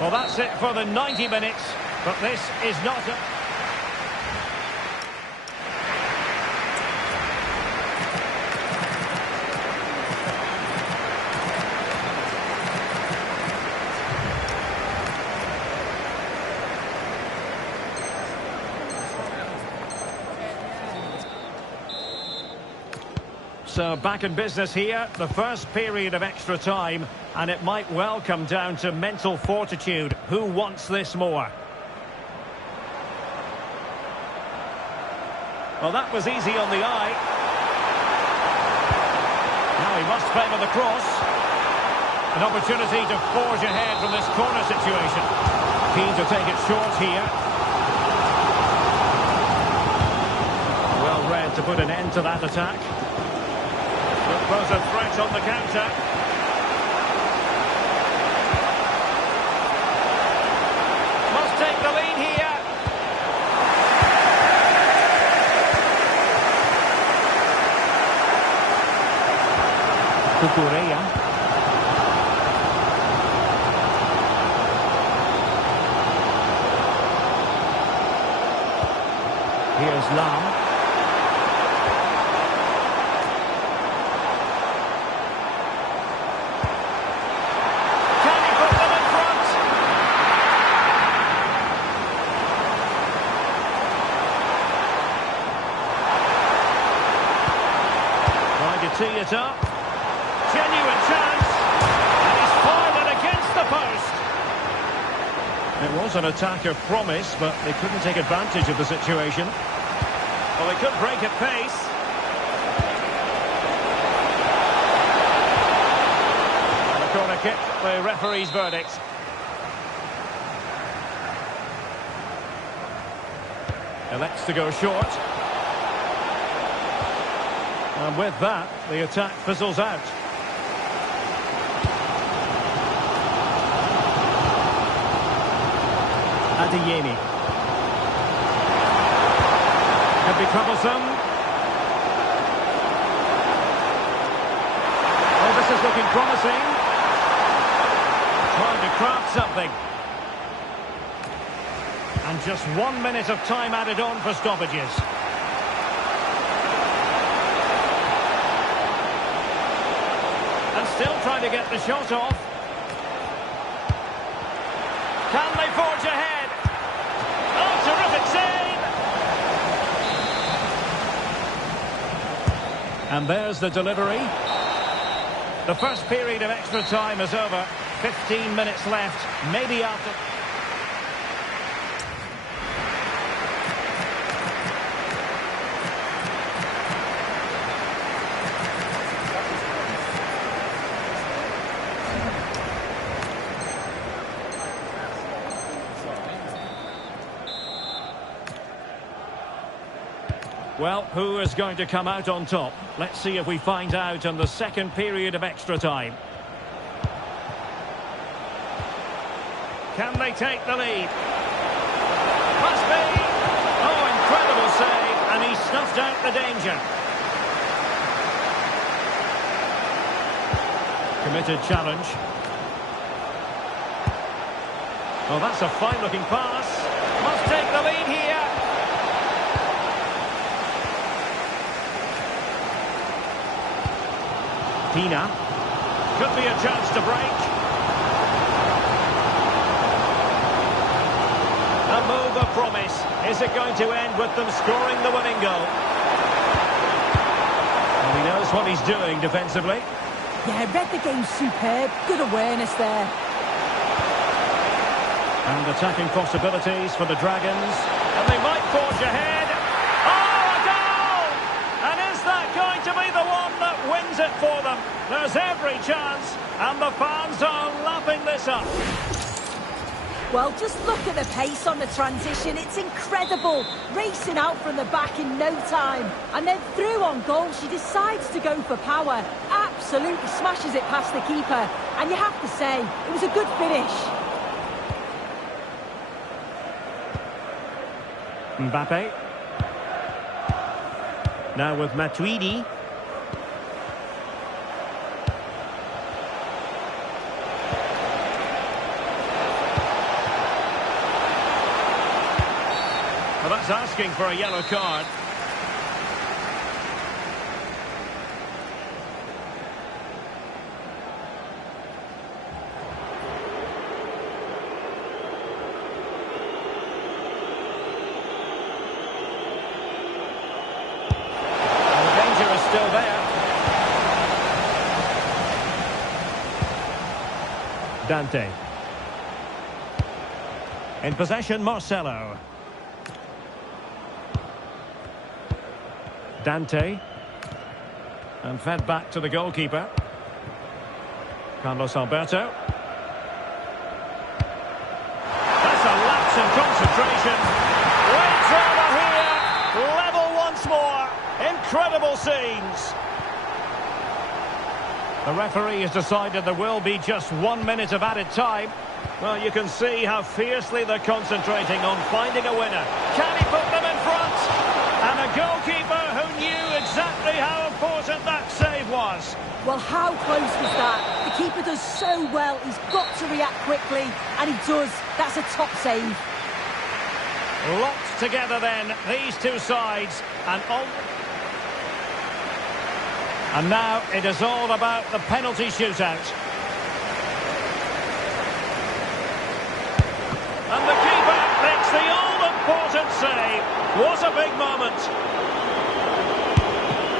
Well, that's it for the 90 minutes. But this is not a... So back in business here, the first period of extra time, and it might well come down to mental fortitude. Who wants this more? Well, that was easy on the eye. Now he must play with the cross. An opportunity to forge ahead from this corner situation. Keen to take it short here. Well read to put an end to that attack. It was a threat on the counter. Must take the lead here. Cucurella. Here's Lam. Tee it up. Genuine chance. And he's fired it against the post. It was an attack of promise, but they couldn't take advantage of the situation. Well, they could break at pace. And a corner kick, the referee's verdict. Elects to go short. And with that, the attack fizzles out. Adeyemi. Could be troublesome. Oh, this is looking promising. Trying to craft something. And just 1 minute of time added on for stoppages. Still trying to get the shot off. Can they forge ahead? Oh, terrific save! And there's the delivery. The first period of extra time is over. 15 minutes left, maybe after... Well, who is going to come out on top? Let's see if we find out in the second period of extra time. Can they take the lead? Must be! Oh, incredible save, and he snuffed out the danger. Committed challenge. Oh, that's a fine-looking pass. Must take the lead here. Pina. Could be a chance to break. A move of promise. Is it going to end with them scoring the winning goal? Well, he knows what he's doing defensively. Yeah, read the game superb. Good awareness there. And attacking possibilities for the Dragons. And they might forge ahead. Oh, a goal! And is that going to be the one that wins it for them? There's every chance, and the fans are lapping this up. Well, just look at the pace on the transition. It's incredible. Racing out from the back in no time. And then through on goal, she decides to go for power. Absolutely smashes it past the keeper. And you have to say, it was a good finish. Mbappe. Now with Matuidi. Well, that's asking for a yellow card. Still there. Dante. In possession, Marcelo. Dante. And fed back to the goalkeeper. Carlos Alberto. That's a lapse in concentration. Great drama here. Level once more. Incredible scenes. The referee has decided there will be just 1 minute of added time. Well, you can see how fiercely they're concentrating on finding a winner. Can he put them in front? And a goalkeeper who knew exactly how important that save was. Well, how close was that? The keeper does so well. He's got to react quickly, and he does. That's a top save. Locked together then, these two sides, and now it is all about the penalty shootout. And the keeper makes the all-important save. What a big moment.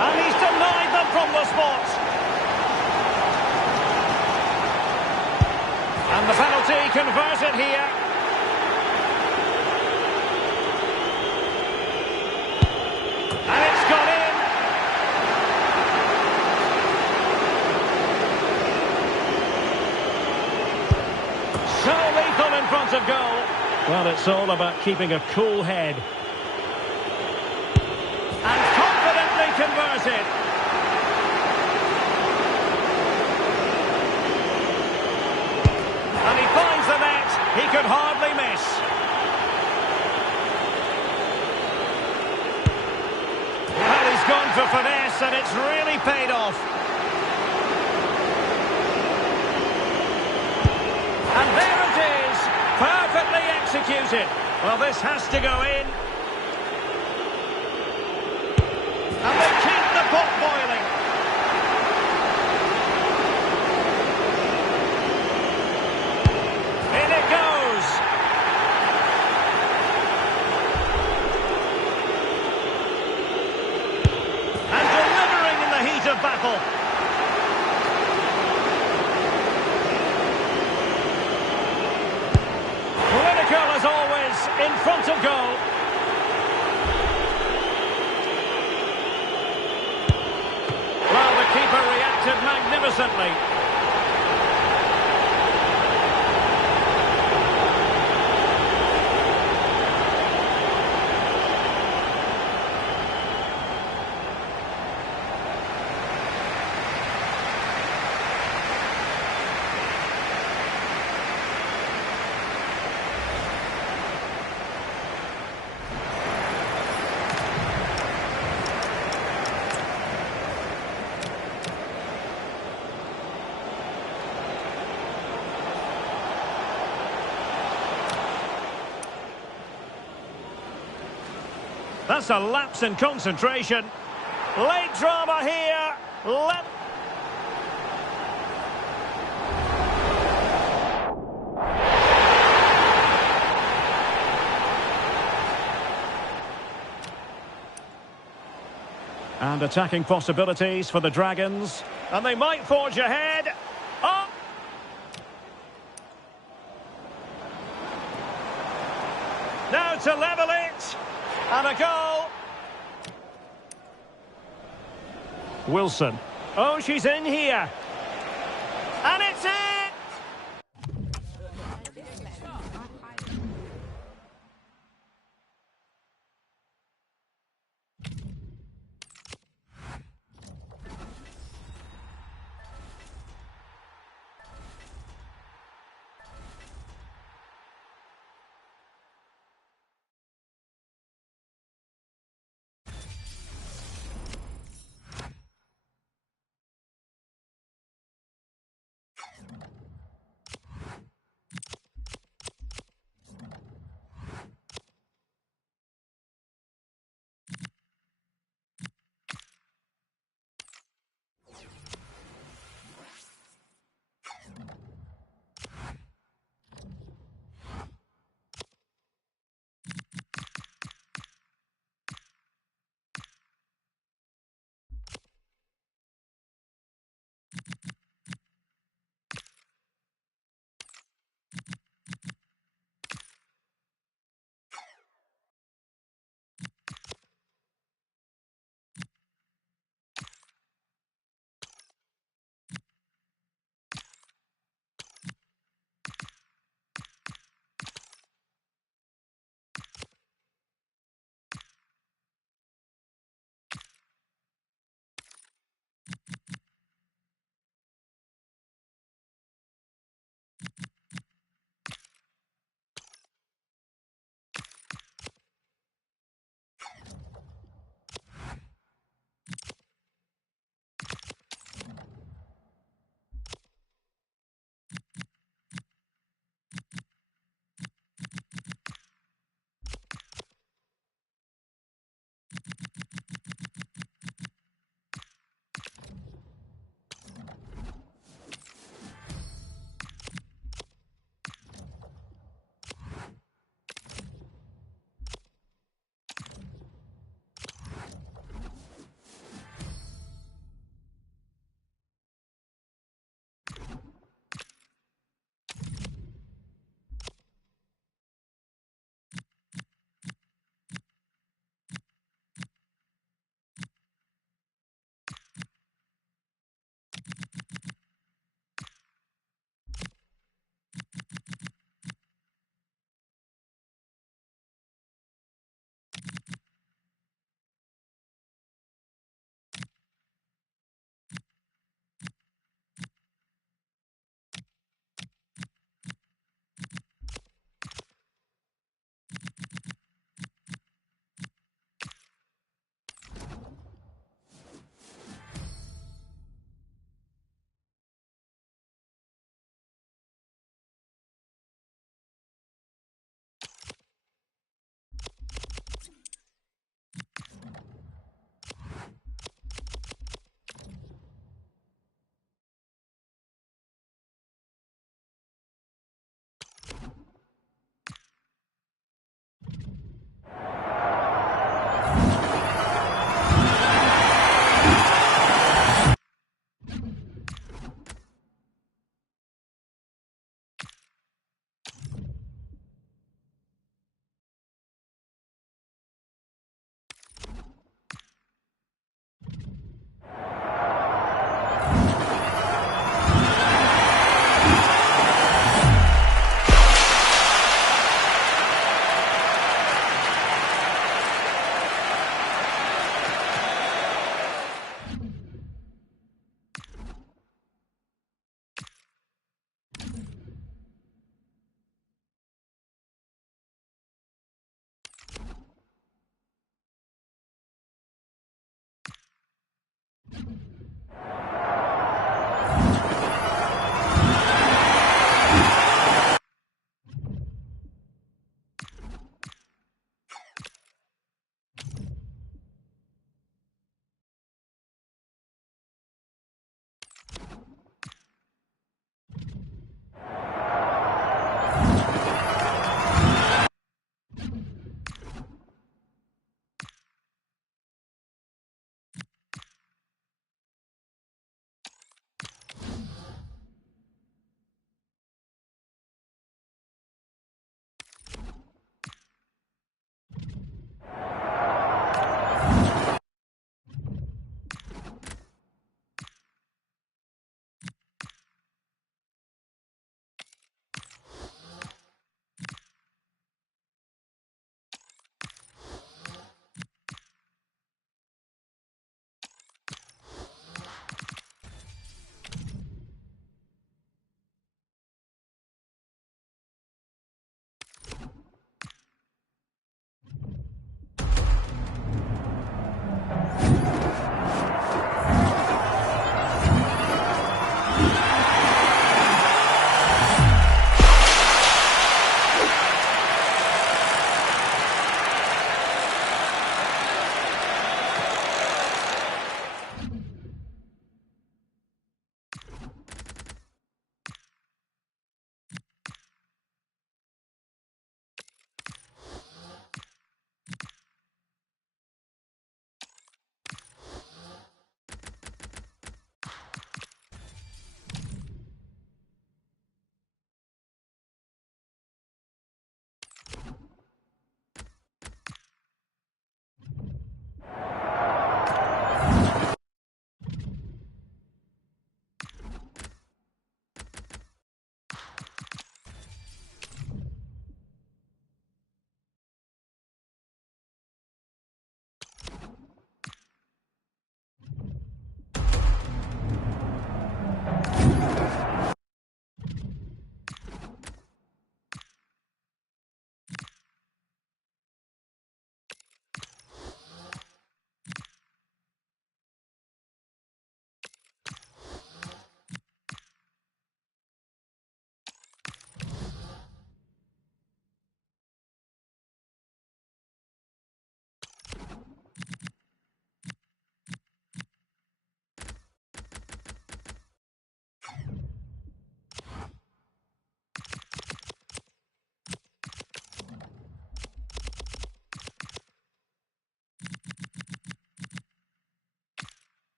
And he's denied them from the spot. And the penalty converted here. And it's gone in. So lethal in front of goal. Well, it's all about keeping a cool head. And confidently converted. And he finds the net. He could hardly miss. Well, he's gone for finesse, and it's really paid off. And there it is, perfectly executed. Well, this has to go in. And they keep the pot boiling. In it goes. in front of goal. Well, the keeper reacted magnificently. That's a lapse in concentration. Late drama here. And attacking possibilities for the Dragons. And they might forge ahead. Oh! Now to level it. And a goal. Wilson. Oh, she's in here. And it's in.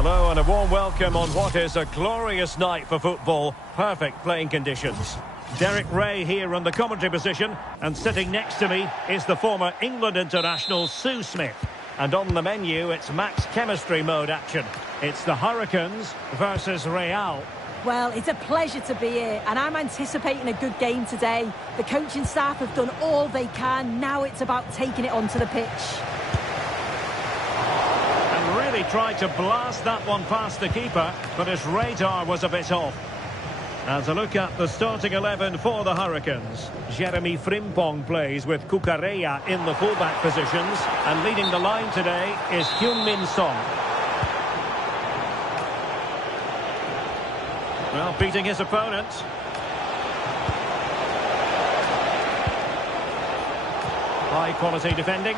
Hello and a warm welcome on what is a glorious night for football. Perfect playing conditions. Derek Ray here on the commentary position, and sitting next to me is the former England international Sue Smith. And on the menu, it's max chemistry mode action. It's the Hurricanes versus Real. Well, it's a pleasure to be here, and I'm anticipating a good game today. The coaching staff have done all they can. Now it's about taking it onto the pitch. Really tried to blast that one past the keeper, but his radar was a bit off. And to look at the starting 11 for the Hurricanes. Jeremy Frimpong plays with Cucurella in the fullback positions, and leading the line today is Heung-min Son. Well, beating his opponent. High quality defending.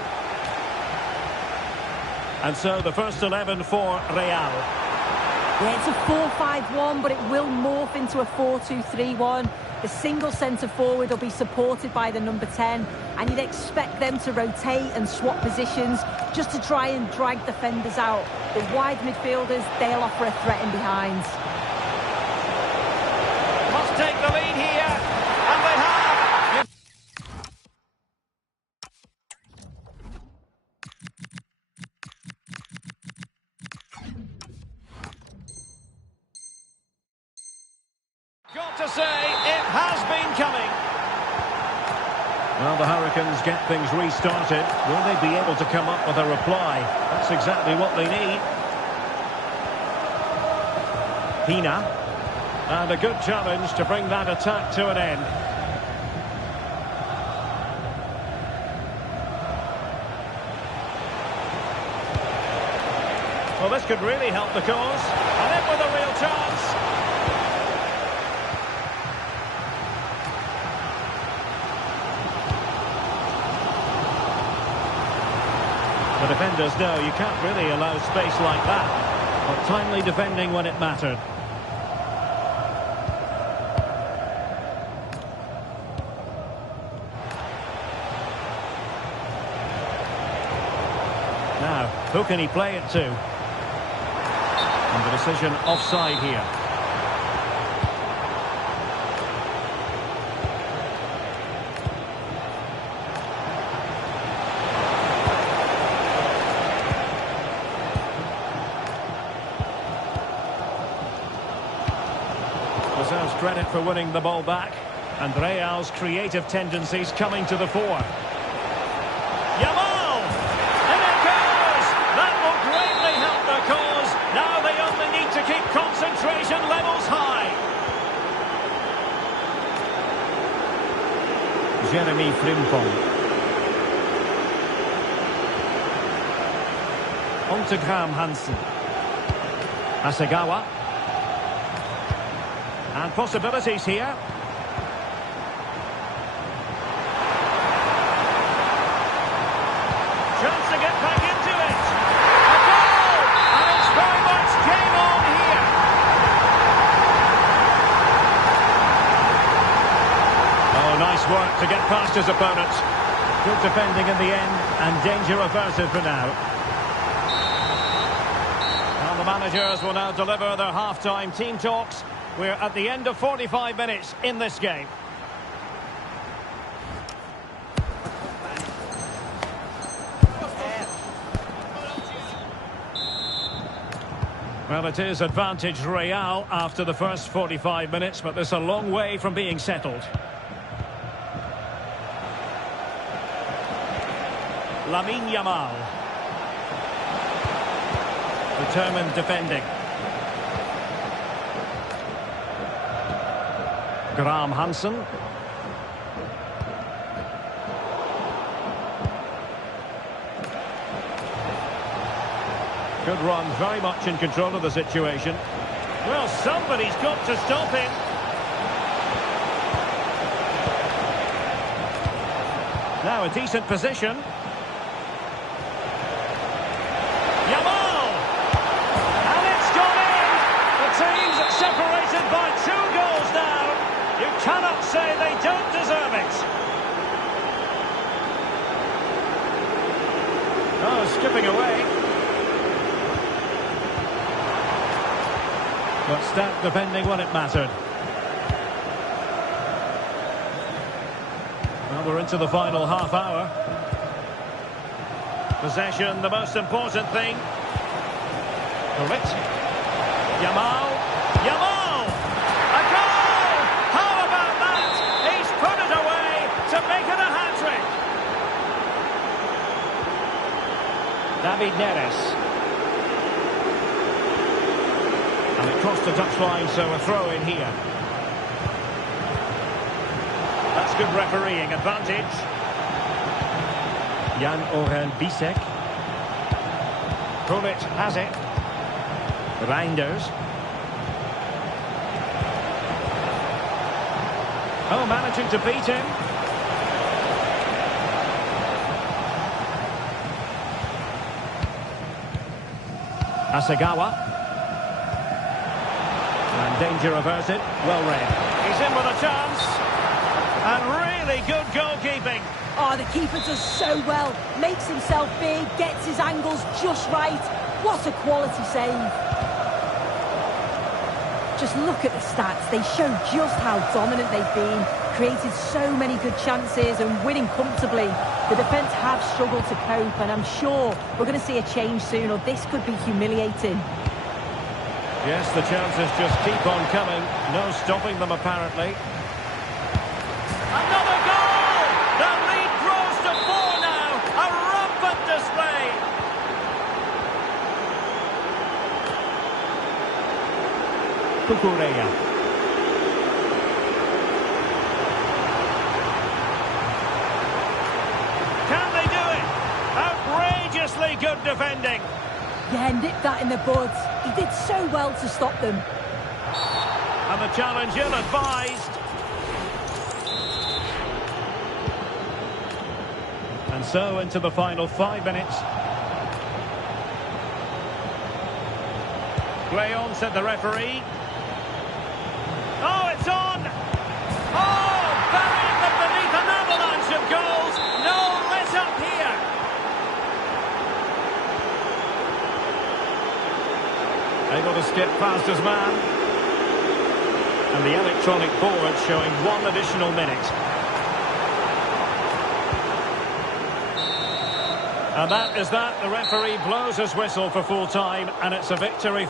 And so the first 11 for Real. Yeah, it's a 4-5-1, but it will morph into a 4-2-3-1. The single centre-forward will be supported by the number 10, and you'd expect them to rotate and swap positions just to try and drag defenders out. The wide midfielders, they'll offer a threat in behind. Must take the lead here, and they have. Got to say, it has been coming. Well, the Hurricanes get things restarted. Will they be able to come up with a reply? That's exactly what they need. Pina. And a good challenge to bring that attack to an end. Well, this could really help the cause. And in with a real chance. The defenders know you can't really allow space like that. But timely defending when it mattered. Now, who can he play it to? And the decision offside here. Deserves credit for winning the ball back. And Real's creative tendencies coming to the fore. Yamal! And it goes! That will greatly help the cause. Now they only need to keep concentration levels high. Jeremy Frimpong. On to Graham Hansen. Hasegawa. And possibilities here. Chance to get back into it. A goal! And it's very much game on here. Oh, nice work to get past his opponent. Good defending in the end, and danger averted for now. Well, the managers will now deliver their half-time team talks. We're at the end of 45 minutes in this game. Well, it is advantage Real after the first 45 minutes, but there's a long way from being settled. Lamine Yamal. Determined defending. Graham Hansen. Good run, very much in control of the situation. Well, somebody's got to stop him. Now a decent position. Yamal! And it's gone in! The team's separated by 2 goals now. You cannot say they don't deserve it. Oh, skipping away. But stat defending when it mattered. Well, we're into the final half hour. Possession, the most important thing. Gullit. Yamal. Yamal! A goal! How about that? He's put it away to make it a hat-trick. David Neres. And it crossed the touchline, so a throw in here. That's good refereeing advantage. Jan-Oren Bisek. Gullit has it. Reinders. Oh, managing to beat him. Asagawa. And danger averted. Well read. He's in with a chance. And really good goalkeeping. Oh, the keeper does so well. Makes himself big, gets his angles just right. What a quality save. Just look at the stats. They show just how dominant they've been. Created so many good chances and winning comfortably. The defence have struggled to cope, and I'm sure we're going to see a change soon, or this could be humiliating. Yes, the chances just keep on coming. No stopping them, apparently. Another goal! The lead grows to 4 now. A rampant display. Cucurella. Can they do it? Outrageously good defending. Yeah, nipped that in the bud. He did so well to stop them. And the challenge ill-advised. And so into the final 5 minutes. Play on, said the referee. Oh, it's on! Oh, burying them beneath an avalanche of goals. No let up here. Able to skip past his man. And the electronic board showing 1 additional minute. And that is that. The referee blows his whistle for full time, and it's a victory.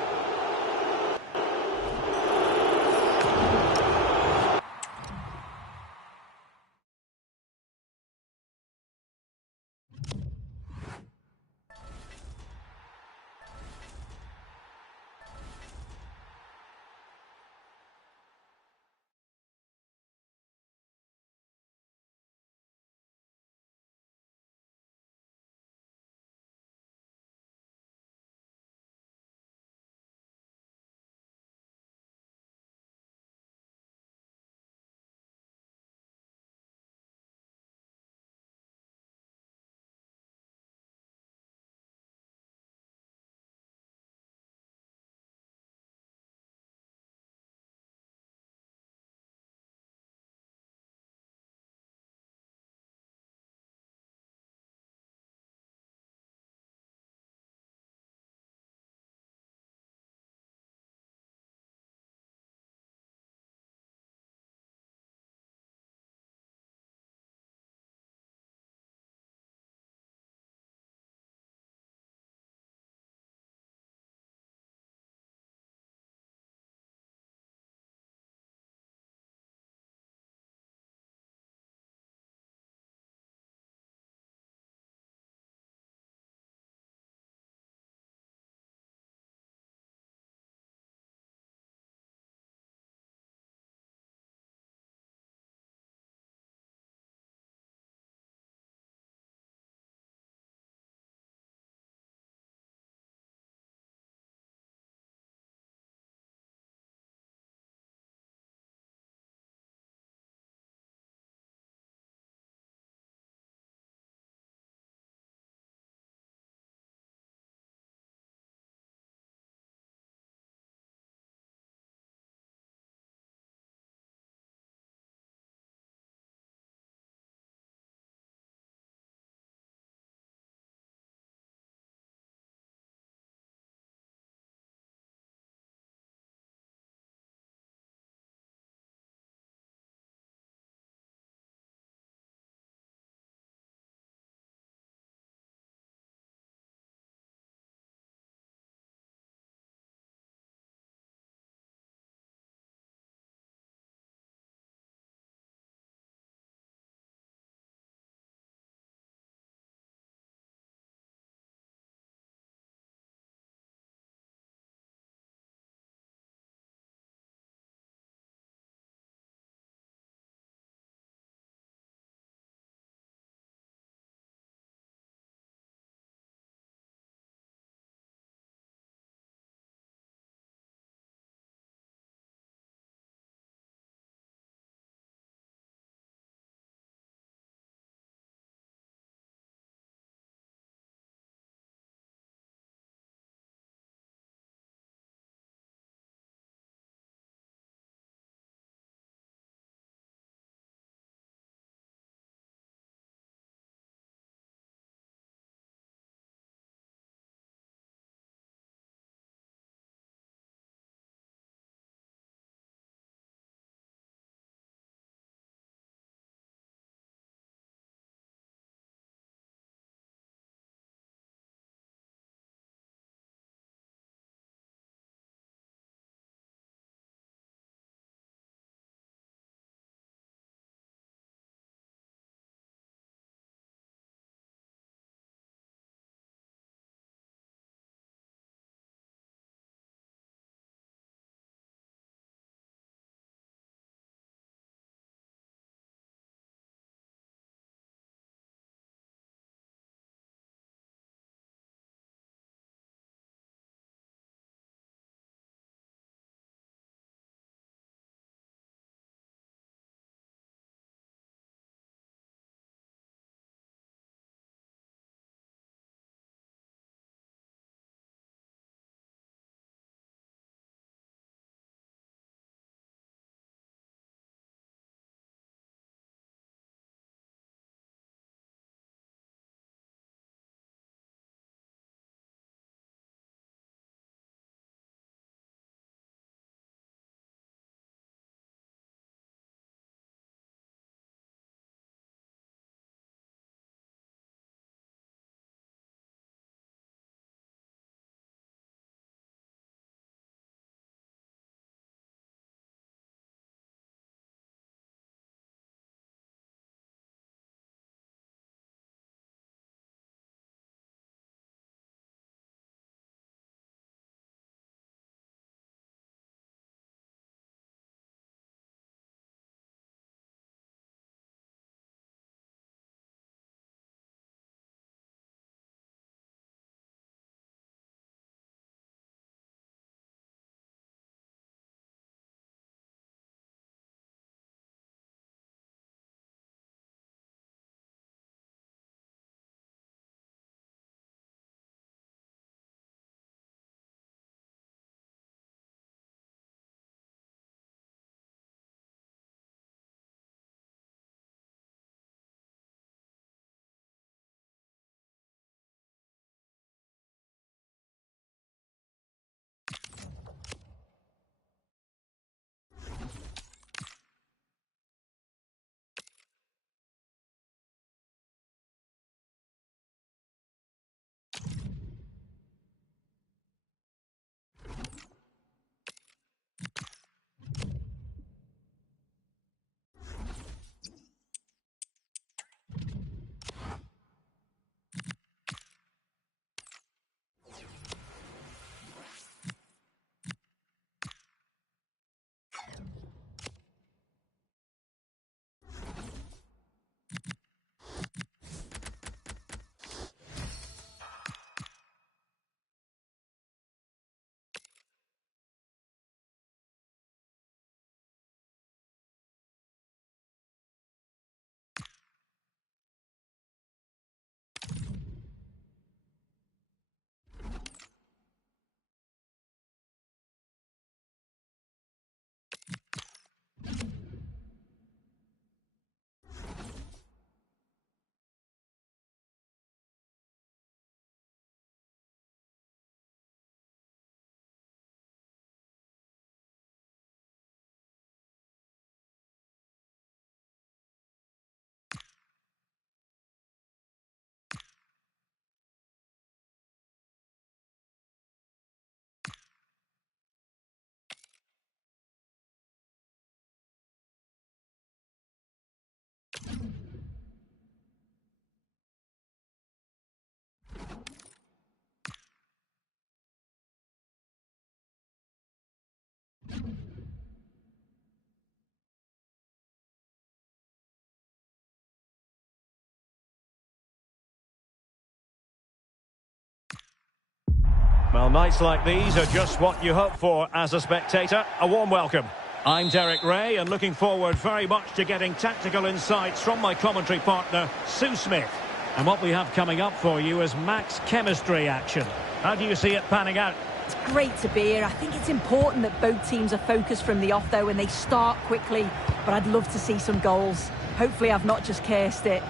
Well, nights like these are just what you hope for as a spectator. A warm welcome. I'm Derek Ray, and looking forward very much to getting tactical insights from my commentary partner, Sue Smith. And what we have coming up for you is max chemistry action. How do you see it panning out? It's great to be here. I think it's important that both teams are focused from the off, though, and they start quickly. But I'd love to see some goals. Hopefully I've not just cursed it.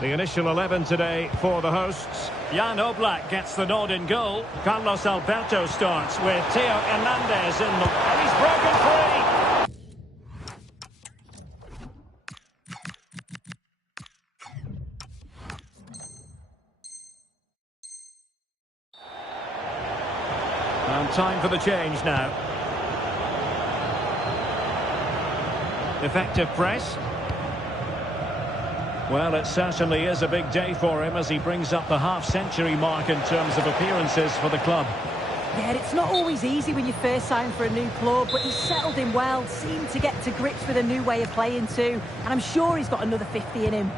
The initial 11 today for the hosts. Jan Oblak gets the nod in goal. Carlos Alberto starts with Theo Hernandez in the... And he's broken free! And time for the change now. Effective press. Well, it certainly is a big day for him as he brings up the half-century mark in terms of appearances for the club. Yeah, it's not always easy when you first sign for a new club, but he's settled in well, seemed to get to grips with a new way of playing too, and I'm sure he's got another 50 in him.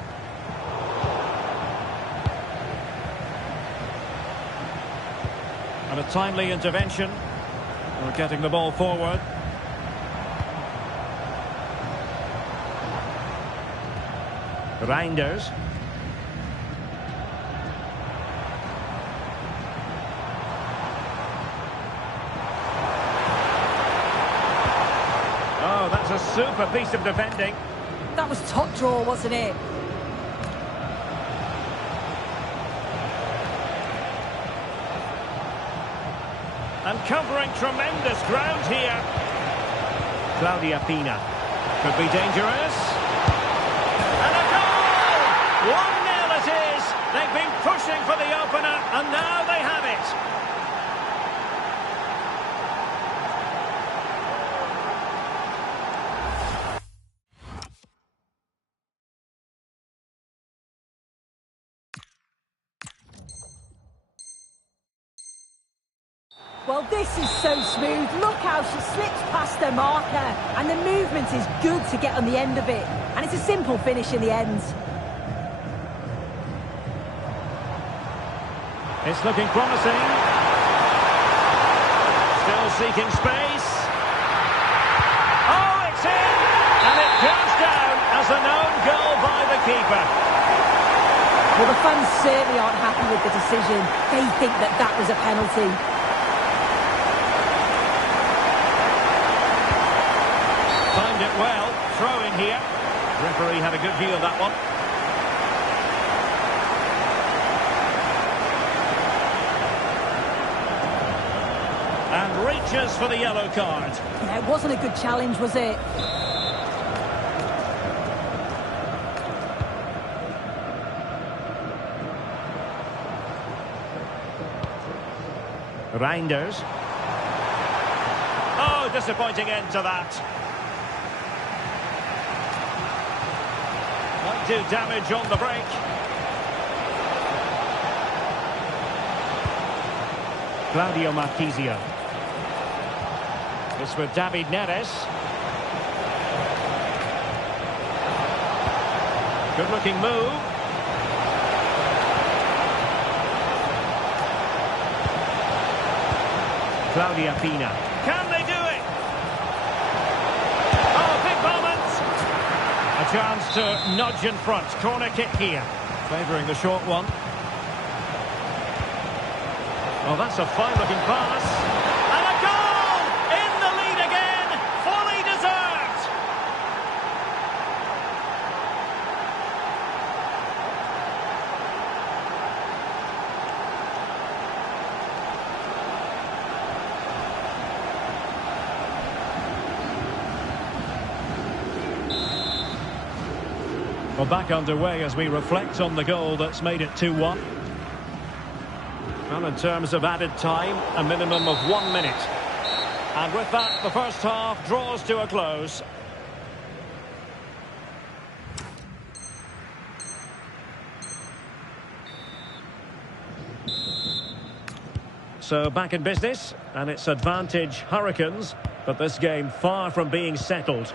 And a timely intervention. We're getting the ball forward. Reinders. Oh, that's a super piece of defending. That was top draw, wasn't it? And covering tremendous ground here. Claudia Pina. Could be dangerous. And a goal! 1-0 it is. They've been pushing for the opener, and now they have it. Well, this is so smooth. Look how she slips past her marker. And the movement is good to get on the end of it. And it's a simple finish in the end. It's looking promising. Still seeking space. Oh, it's in! And it goes down as an own goal by the keeper. Well, the fans certainly aren't happy with the decision. They think that that was a penalty. Timed it well. Throw in here. Referee had a good view of that one. And reaches for the yellow card. Yeah, it wasn't a good challenge, was it? Reinders. Oh, disappointing end to that. Might do damage on the break. Claudio Marchisio. It's with David Neres. Good looking move. Claudia Pina. Can they do it? Oh, big moment. A chance to nudge in front. Corner kick here. Favouring the short one. Oh, that's a fine-looking pass. And a goal! In the lead again! Fully deserved! Well, back underway as we reflect on the goal that's made it 2-1. Well, in terms of added time, a minimum of 1 minute. And with that, the first half draws to a close. So back in business, and it's advantage Hurricanes, but this game far from being settled.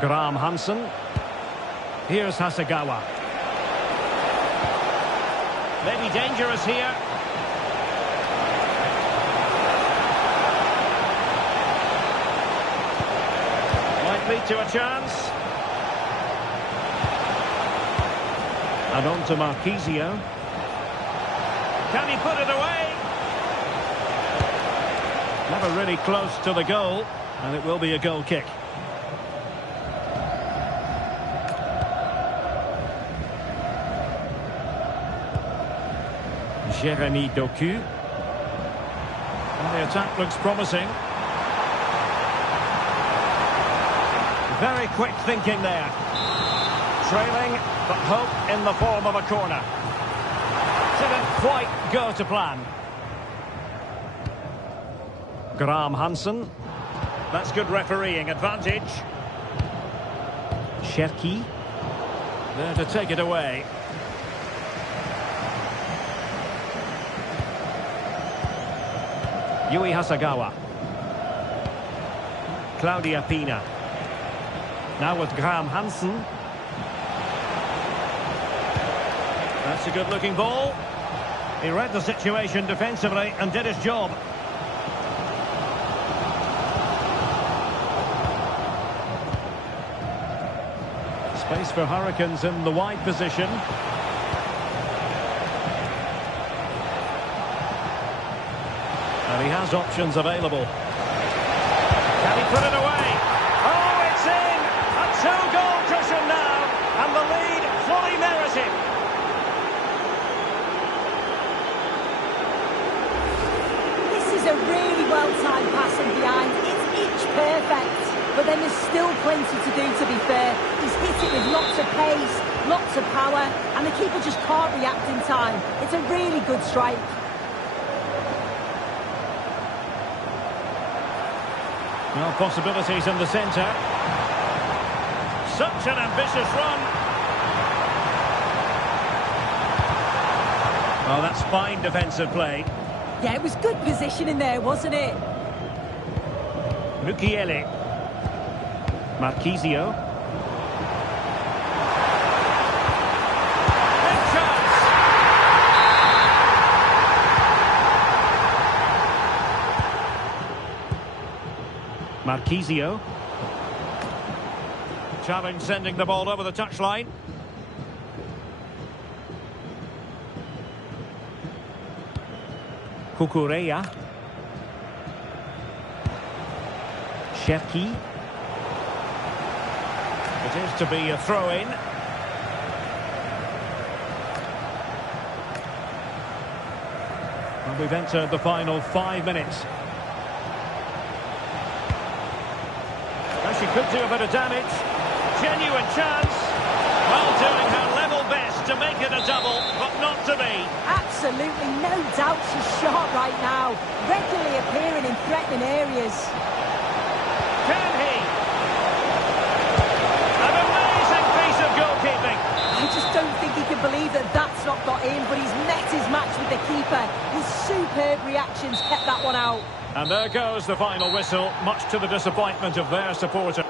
Graham Hansen. Here's Hasegawa. Maybe dangerous here. Might lead to a chance. And on to Marquisio. Can he put it away? Never really close to the goal, and it will be a goal kick. Jeremy Doku. And the attack looks promising. Very quick thinking there. Trailing, but hope in the form of a corner. Didn't quite go to plan. Graham Hansen. That's good refereeing advantage. Cherki. There to take it away. Yui Hasegawa. Claudia Pina. Now with Graham Hansen. That's a good-looking ball. He read the situation defensively and did his job. Space for Hurricanes in the wide position. And he has options available. Can he put it away? Oh, it's in! A two-goal cushion now, and the lead fully merited. This is a really well-timed pass in behind. It's inch perfect. But then there's still plenty to do, to be fair. He's hit it with lots of pace, lots of power, and the keeper just can't react in time. It's a really good strike. Well, possibilities in the centre. Such an ambitious run. Oh, that's fine defensive play. Yeah, it was good positioning there, wasn't it? Mukiele. Marquisio. Big chance. Marquisio. Challenge sending the ball over the touchline. Kukureya. Cherki. It is to be a throw-in. And we've entered the final 5 minutes. Well, she could do a bit of damage. Genuine chance. Well, doing her level best to make it a double, but not to be. Absolutely no doubt she's sharp right now. Regularly appearing in threatening areas. Can he? An amazing piece of goalkeeping. I just don't think he can believe that that's not got in, but he's met his match with the keeper. His superb reactions kept that one out. And there goes the final whistle, much to the disappointment of their supporter.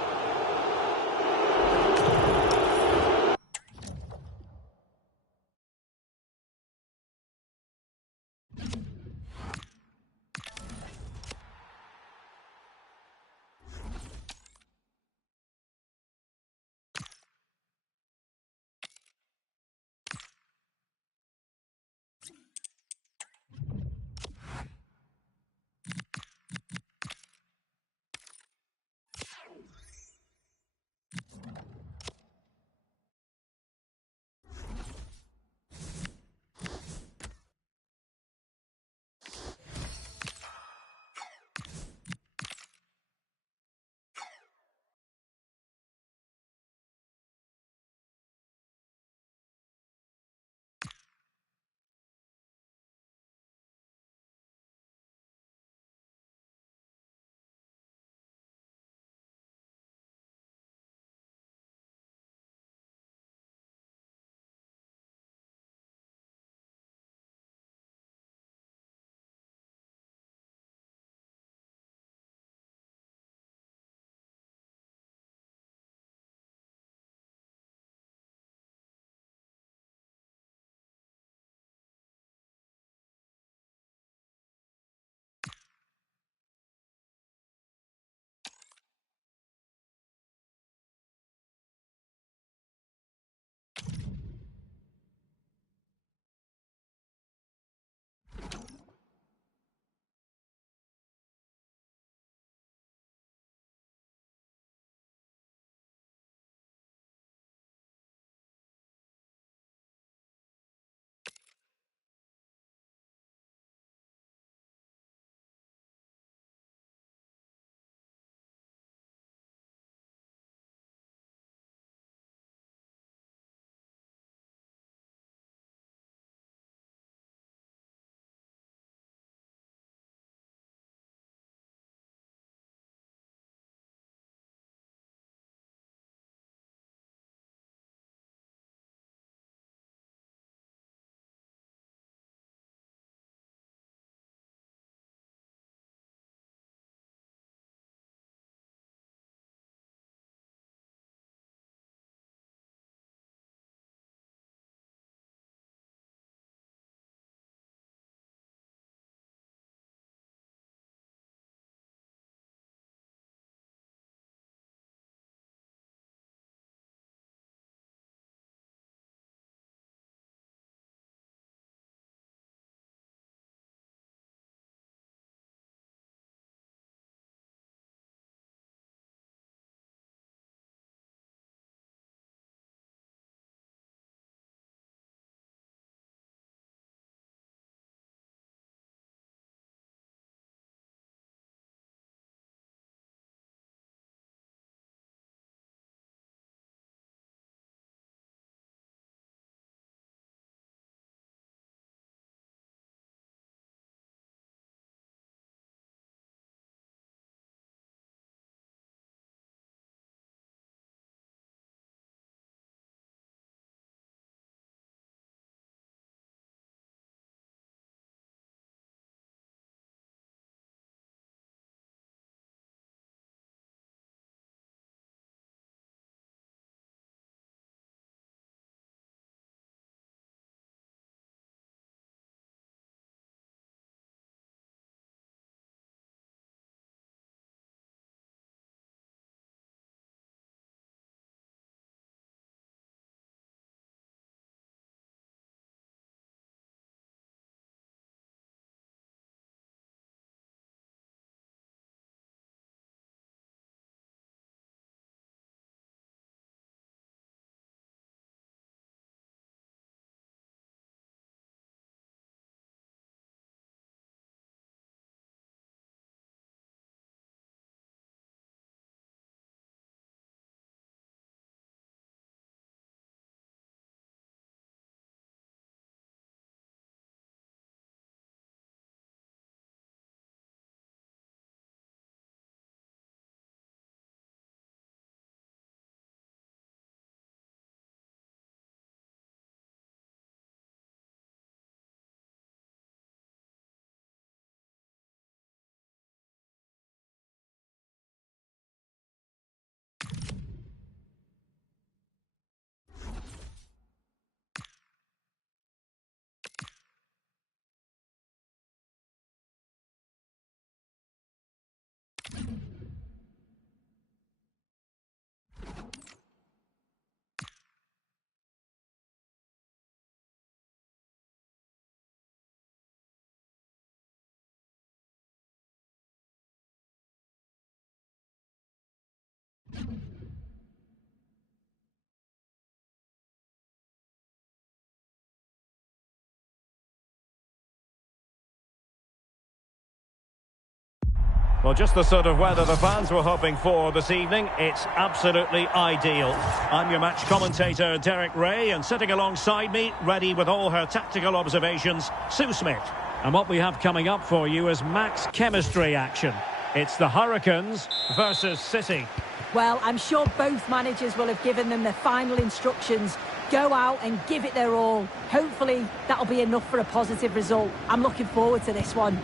Well, just the sort of weather the fans were hoping for this evening. It's absolutely ideal. I'm your match commentator, Derek Ray, and sitting alongside me, ready with all her tactical observations, Sue Smith. And what we have coming up for you is max chemistry action. It's the Hurricanes versus City. Well, I'm sure both managers will have given them their final instructions. Go out and give it their all. Hopefully, that'll be enough for a positive result. I'm looking forward to this one.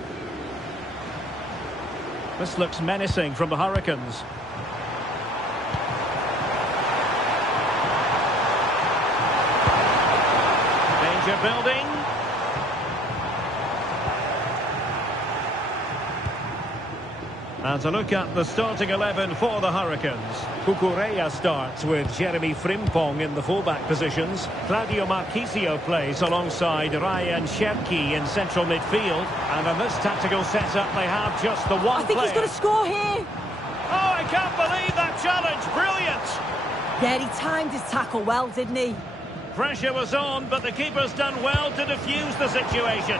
This looks menacing from the Hurricanes. Danger building. And to look at the starting 11 for the Hurricanes. Cucurella starts with Jeremy Frimpong in the fullback positions. Claudio Marchisio plays alongside Ryan Cherki in central midfield. And in this tactical setup, they have just the one I think player. he's going to score here. Oh, I can't believe that challenge. Brilliant. Yeah, he timed his tackle well, didn't he? Pressure was on, but the keeper's done well to defuse the situation.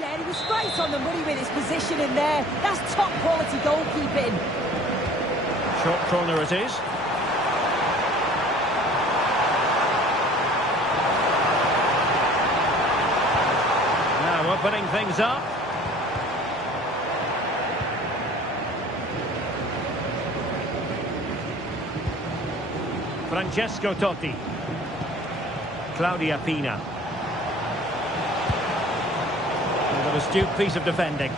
Yeah, he was right on the money with his position in there. That's top quality goalkeeping. Short corner it is. Now opening things up. Francesco Totti. Claudia Pina. An astute piece of defending.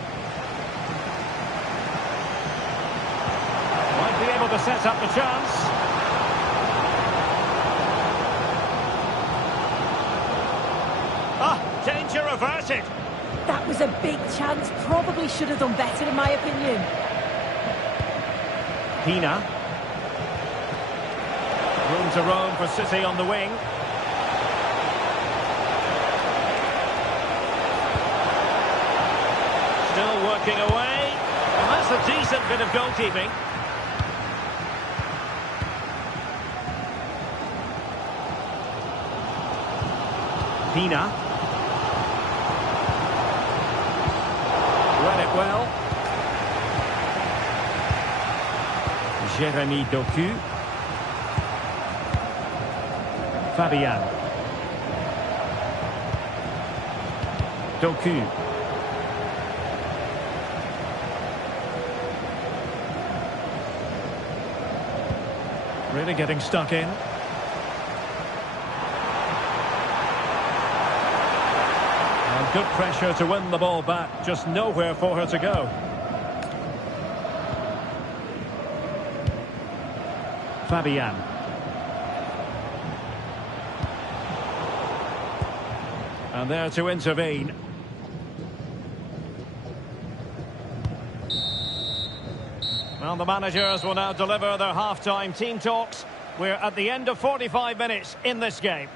Might be able to set up the chance. Ah, danger averted. That was a big chance. Probably should have done better, in my opinion. Pina. Room to roam for City on the wing. Still working away. And that's a decent bit of goalkeeping. Pina. Read it well. Jeremy Doku. Fabian. Doku. Really getting stuck in. And good pressure to win the ball back. Just nowhere for her to go. Fabian. And there to intervene. Well, the managers will now deliver their half-time team talks. We're at the end of 45 minutes in this game.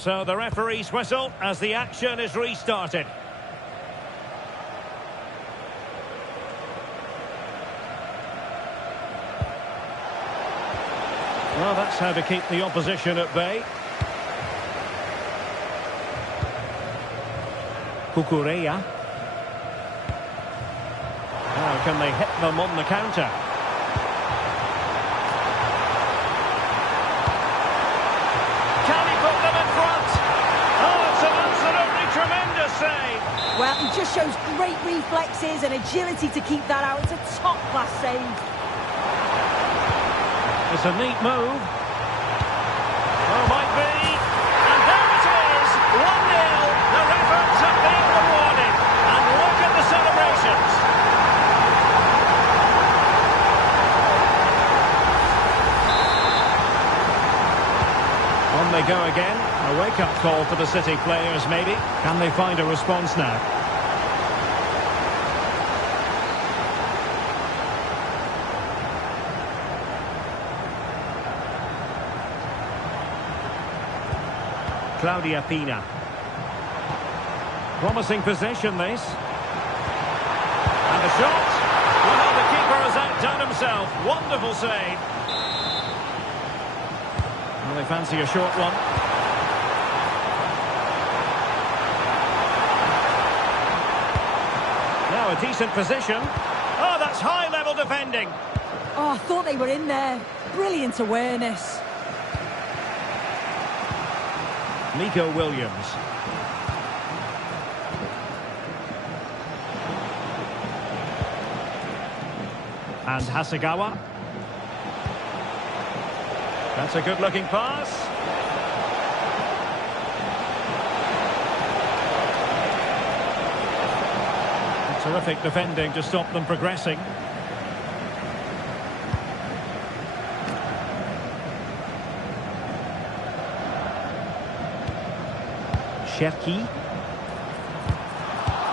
So the referee's whistle as the action is restarted. Well, that's how to keep the opposition at bay. Cucurella. Now can they hit them on the counter? Can he put them in front? Oh, it's an absolutely tremendous save. Well, he just shows great reflexes and agility to keep that out. It's a top-class save. It's a neat move. Oh, might be. And there it is. 1-0. The efforts have been rewarded. And look at the celebrations. On they go again. A wake-up call for the City players, maybe. Can they find a response now? Claudia Pina. Promising position, this. And the shot. Well, the keeper has outdone himself. Wonderful save. Well, they fancy a short one. Now a decent position. Oh, that's high-level defending. Oh, I thought they were in there. Brilliant awareness. Nico Williams. And Hasegawa. That's a good-looking pass. Terrific defending to stop them progressing. Cherki.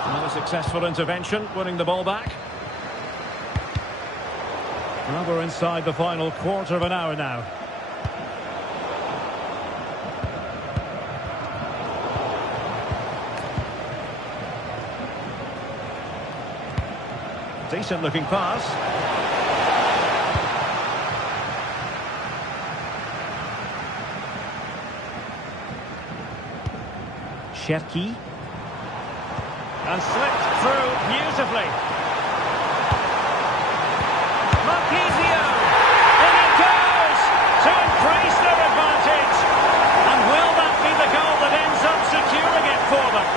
Another successful intervention, winning the ball back. Well, we're inside the final quarter of an hour now. Decent looking pass. Cherki. And slipped through beautifully. Marquisio. In it goes to increase their advantage. And will that be the goal that ends up securing it for them?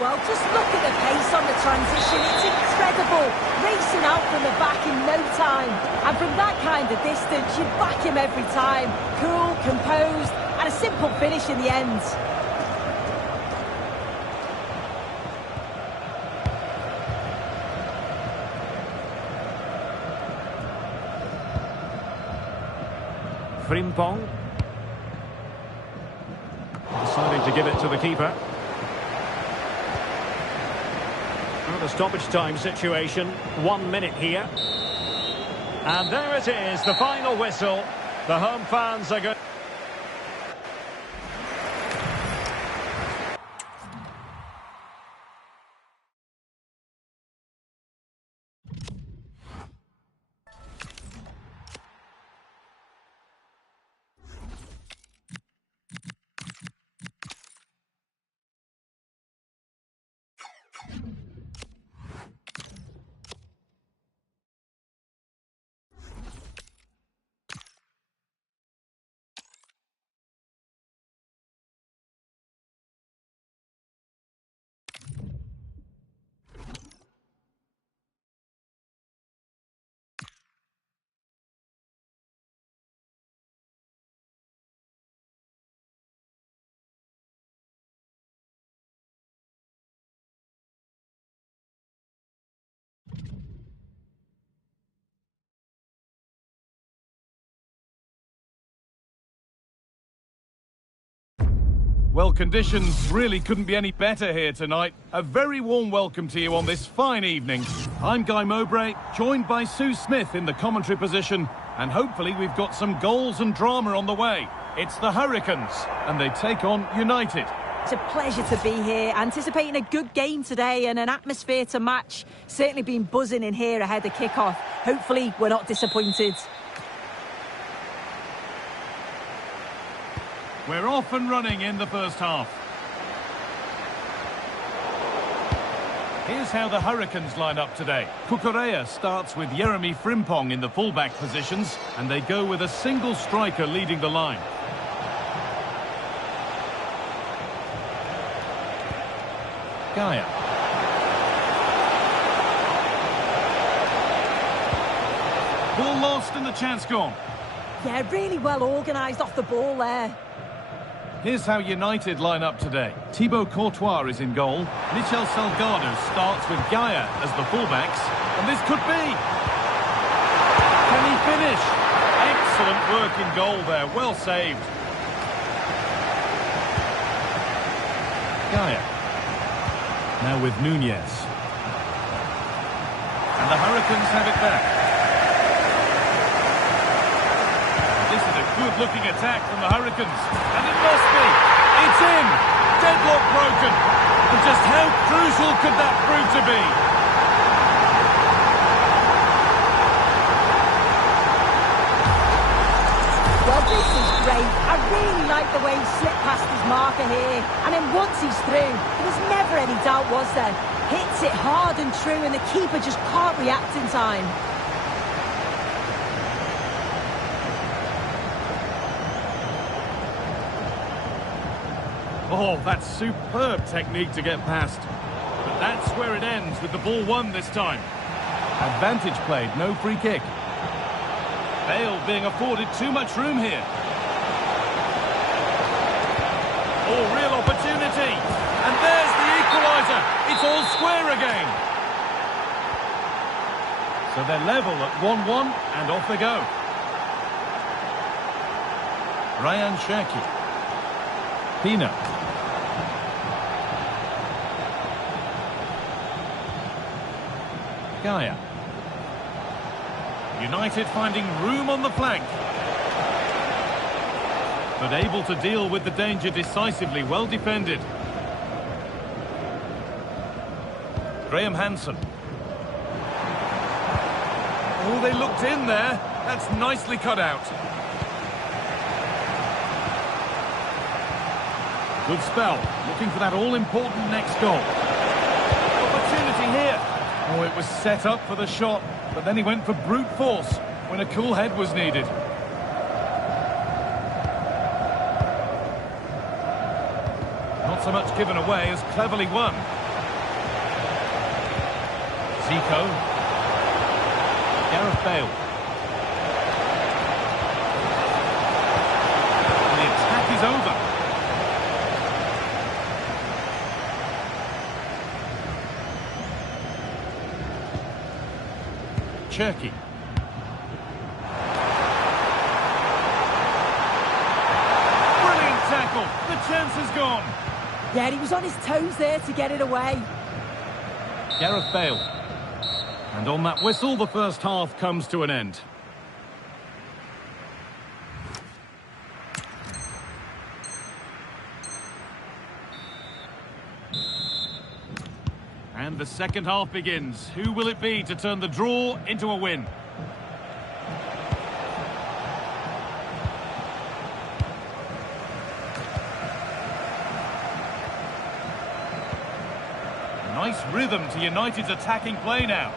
Well, just look at the pace on the transition. It's incredible. Racing out from the back in no time. And from that kind of distance, you back him every time. Cool, composed, and a simple finish in the end. Frimpong. Deciding to give it to the keeper. Well, the stoppage time situation, 1 minute here. And there it is, the final whistle. The home fans are going... Well, conditions really couldn't be any better here tonight. A very warm welcome to you on this fine evening. I'm Guy Mowbray, joined by Sue Smith in the commentary position, and hopefully we've got some goals and drama on the way. It's the Hurricanes, and they take on United. It's a pleasure to be here, anticipating a good game today and an atmosphere to match. Certainly been buzzing in here ahead of kick-off. Hopefully we're not disappointed. We're off and running in the first half. Here's how the Hurricanes line up today. Cucurella starts with Jeremy Frimpong in the fullback positions, and they go with a single striker leading the line. Gaia. Ball lost and the chance gone. Yeah, really well organised off the ball there. Here's how United line up today. Thibaut Courtois is in goal. Michel Salgado starts with Gaia as the fullbacks. And this could be. Can he finish? Excellent work in goal there. Well saved. Gaia. Now with Nunez. And the Hurricanes have it back. This is a good-looking attack from the Hurricanes. And it must be. It's in. Deadlock broken. And just how crucial could that prove to be? Well, this is great. I really like the way he slipped past his marker here. And then once he's through, there was never any doubt, was there? Hits it hard and true, and the keeper just can't react in time. Oh, that's superb technique to get past. But that's where it ends, with the ball won this time. Advantage played, no free kick. Bale being afforded too much room here. Oh, real opportunity. And there's the equaliser. It's all square again. So they're level at 1-1, and off they go. Ryan Cherki. Pina. Gaia. United finding room on the flank. But able to deal with the danger decisively, well defended. Graham Hansen. Oh, they looked in there. That's nicely cut out. Good spell. Looking for that all-important next goal. Opportunity here. Oh, it was set up for the shot, but then he went for brute force when a cool head was needed. Not so much given away as cleverly won. Zico. Gareth Bale. And the attack is over. Cherki. Brilliant tackle. The chance is gone. Yeah, he was on his toes there to get it away. Gareth Bale. And on that whistle, the first half comes to an end. And the second half begins. Who will it be to turn the draw into a win? Nice rhythm to United's attacking play now.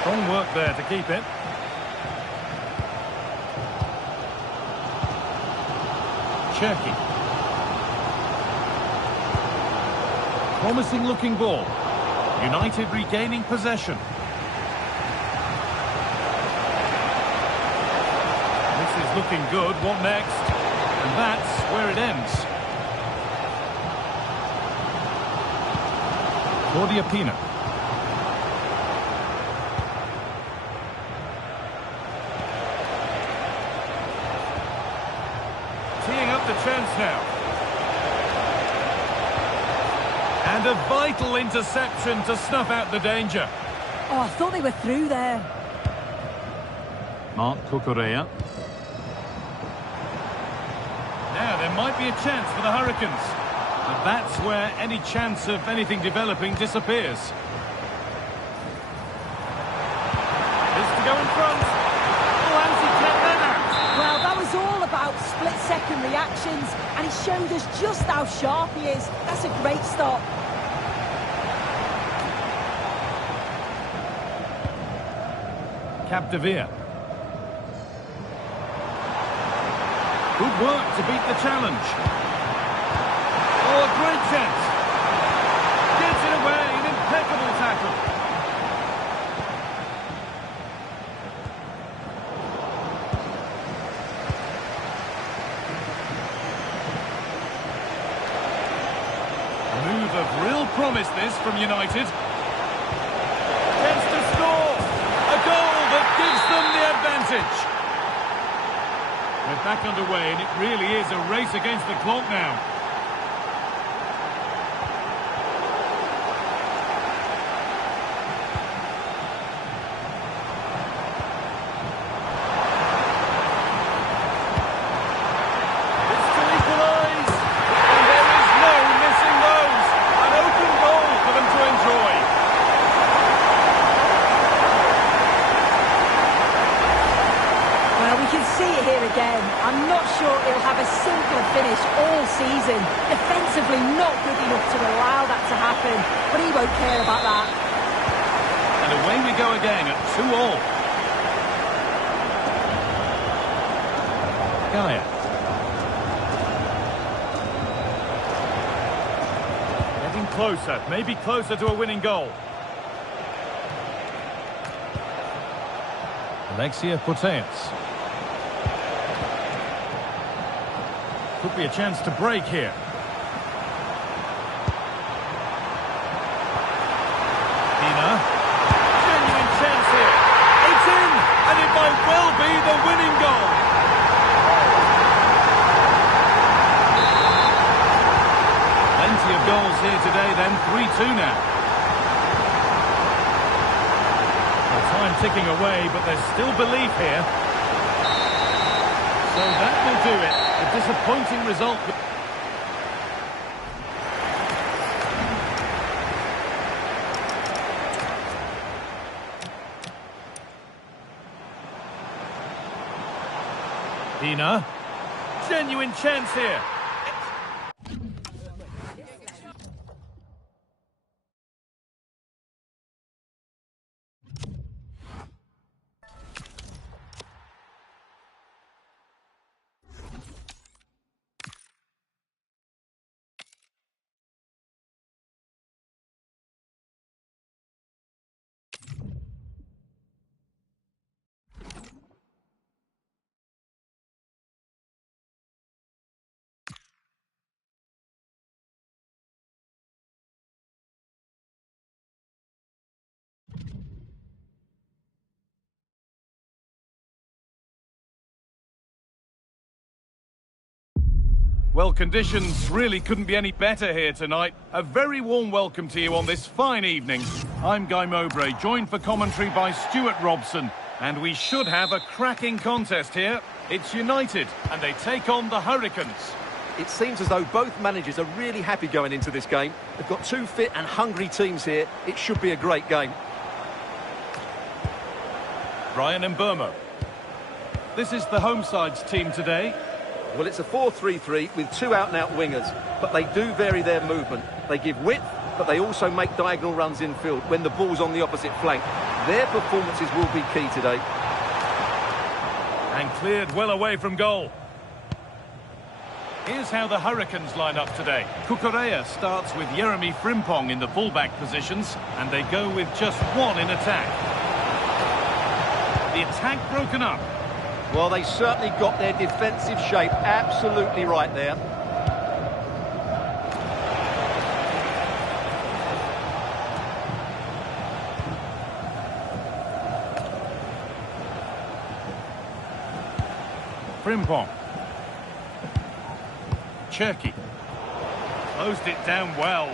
Strong work there to keep it. Cherki. Promising looking ball. United regaining possession. This is looking good. What next? And that's where it ends. Claudia Pina. a chance now. And a vital interception to snuff out the danger. Oh, I thought they were through there. Marc Cucurella. Now, there might be a chance for the Hurricanes. But that's where any chance of anything developing disappears. Is to go in front. Oh, and he kept that out. Well, that was all about split-second reactions, and he showed us just how sharp he is. That's a great stop. Capdevila. Good work to beat the challenge. Oh, a great chance. Gets it away, an impeccable tackle. A move of real promise this from United. Chance to score. A goal that gives them the advantage. We're back underway, and it really is a race against the clock now. It's to equalise, and there is no missing those. An open goal for them to enjoy. Well, we can see it here again. I'm not sure he'll have a simpler finish all season. Defensively not good enough to allow that to happen, but he won't care about that. And away we go again at 2-2. Gaia. Getting closer, maybe closer to a winning goal. Alexia Putellas. Could be a chance to break here. Pina. Genuine chance here. It's in, and it might well be the winning goal. Plenty of goals here today then, 3-2 now. Well, time ticking away, but there's still belief here. So that will do it. A disappointing result. Pina. Genuine chance here. Well, conditions really couldn't be any better here tonight. A very warm welcome to you on this fine evening. I'm Guy Mowbray, joined for commentary by Stuart Robson. And we should have a cracking contest here. It's United, and they take on the Hurricanes. It seems as though both managers are really happy going into this game. They've got two fit and hungry teams here. It should be a great game. Bryan Mbeumo. This is the home side's team today. Well, it's a 4-3-3 with two out-and-out wingers, but they do vary their movement. They give width, but they also make diagonal runs infield when the ball's on the opposite flank. Their performances will be key today. And cleared well away from goal. Here's how the Hurricanes line up today. Cucurella starts with Jeremy Frimpong in the fullback positions, and they go with just one in attack. The attack broken up. Well, they certainly got their defensive shape absolutely right there. Frimpong. Cherki. Closed it down well.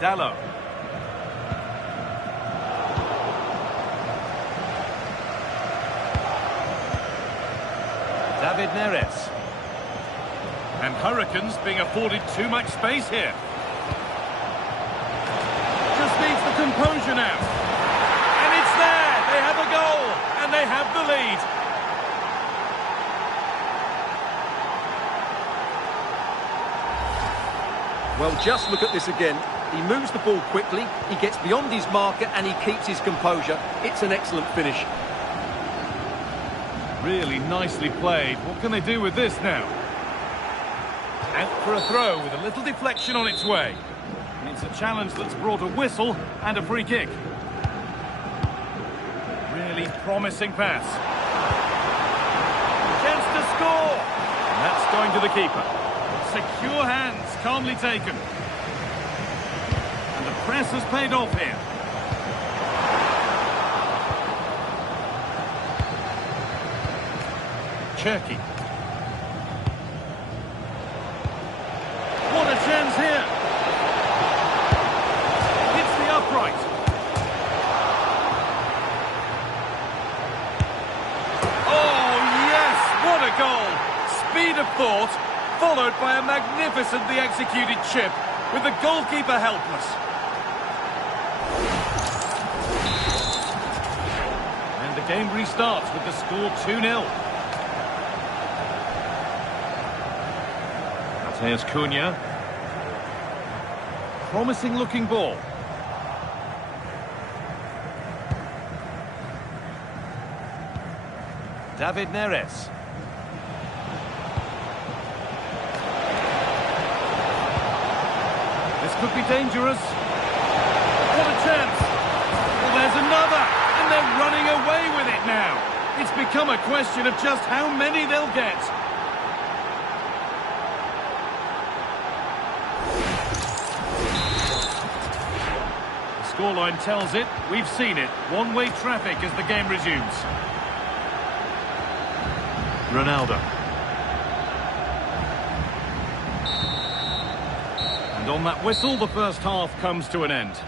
Dallo. David Neres. And Hurricanes being afforded too much space here. Just needs the composure now. And it's there! They have a goal! And they have the lead. Well, just look at this again. He moves the ball quickly, he gets beyond his marker and he keeps his composure. It's an excellent finish. Really nicely played. What can they do with this now? Out for a throw with a little deflection on its way. It's a challenge that's brought a whistle and a free kick. Really promising pass. Chance to score! And that's going to the keeper. Secure hands, calmly taken. And the press has paid off here. Cherki. What a chance here. Hits the upright. Oh, yes! What a goal! Speed of thought, followed by a magnificently executed chip, with the goalkeeper helpless. And the game restarts with the score 2-0. Here's Cunha. Promising looking ball. David Neres. This could be dangerous. What a chance. Well, there's another. And they're running away with it now. It's become a question of just how many they'll get. Scoreline tells it, we've seen it. One-way traffic as the game resumes. Ronaldo. And on that whistle, the first half comes to an end.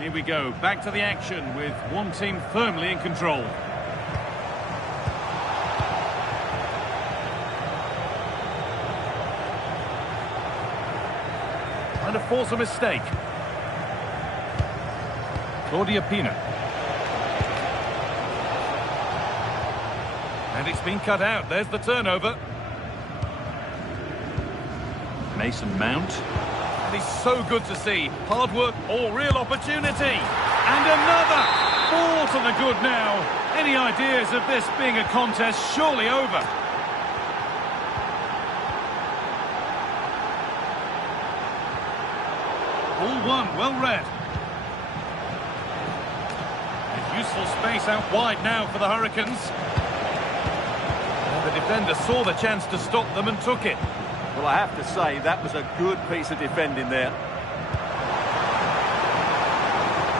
Here we go, back to the action with one team firmly in control. Trying to force a mistake. Claudia Pina. And it's been cut out, there's the turnover. Mason Mount. And he's so good to see. Hard work or real opportunity. And another! 4 to the good now. Any ideas of this being a contest surely over? All one, well read. There's useful space out wide now for the Hurricanes. And the defender saw the chance to stop them and took it. Well, I have to say, that was a good piece of defending there.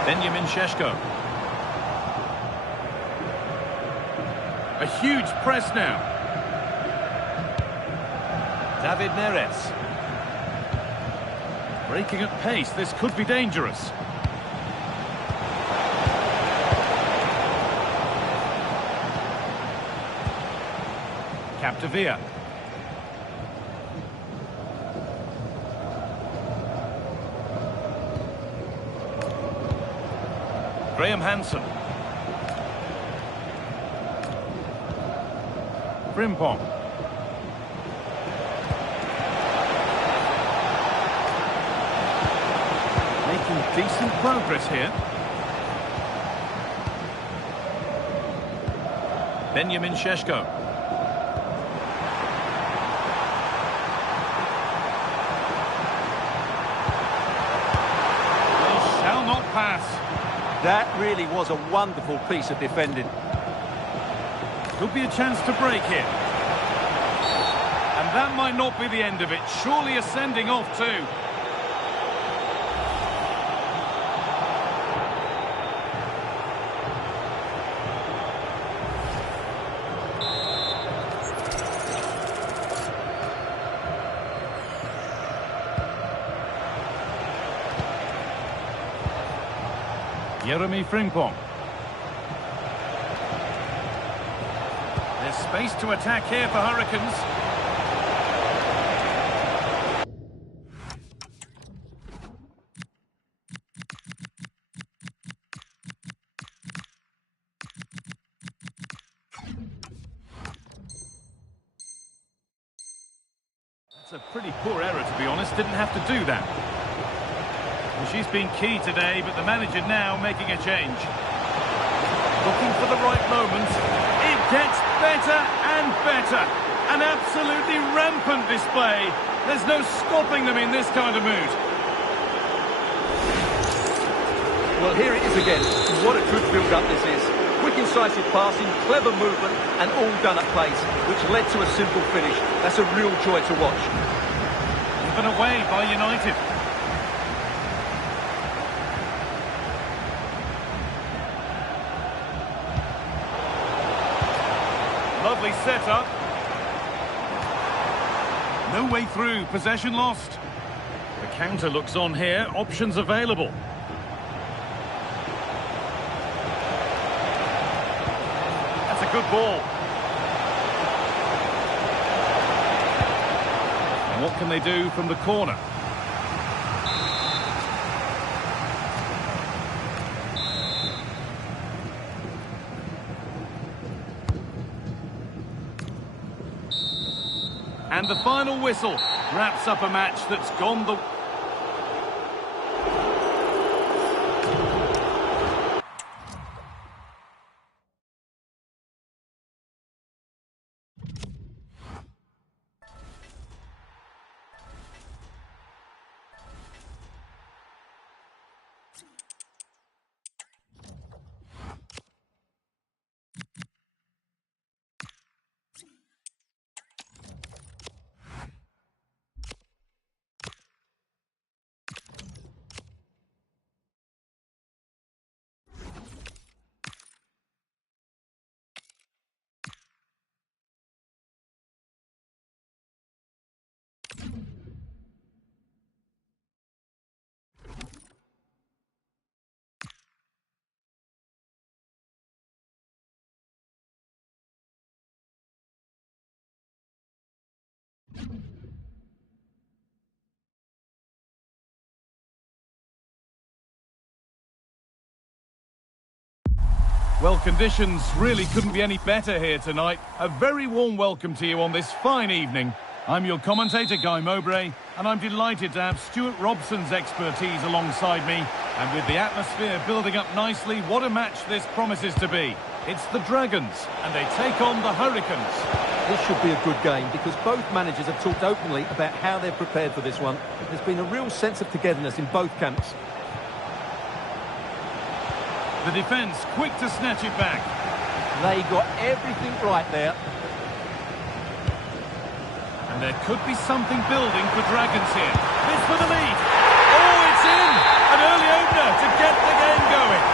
Benjamin Šeško. A huge press now. David Neres. Breaking at pace, this could be dangerous. Capdevila. Graham Hansen. Frimpong. Decent progress here. Benjamin Šeško. He shall not pass. That really was a wonderful piece of defending. Could be a chance to break here. And that might not be the end of it. Surely a sending off too. Jeremy Frimpong. There's space to attack here for Hurricanes. That's a pretty poor error, to be honest. Didn't have to do that. Well, she's been key today, but the manager now making a change. Looking for the right moment. It gets better and better. An absolutely rampant display. There's no stopping them in this kind of mood. Well, here it is again. What a good build-up this is. Quick, incisive passing, clever movement, and all done at pace, which led to a simple finish. That's a real joy to watch. Given away by United. Lovely setup. No way through, possession lost. The counter looks on here, options available. That's a good ball. And what can they do from the corner? And the final whistle wraps up a match that's gone the... Well, conditions really couldn't be any better here tonight. A very warm welcome to you on this fine evening. I'm your commentator, Guy Mowbray, and I'm delighted to have Stuart Robson's expertise alongside me. And with the atmosphere building up nicely, what a match this promises to be. It's the Dragons, and they take on the Hurricanes. This should be a good game because both managers have talked openly about how they're prepared for this one. There's been a real sense of togetherness in both camps. The defence quick to snatch it back. They got everything right there. And there could be something building for Dragons here. This for the lead. Oh, it's in! An early opener to get the game going.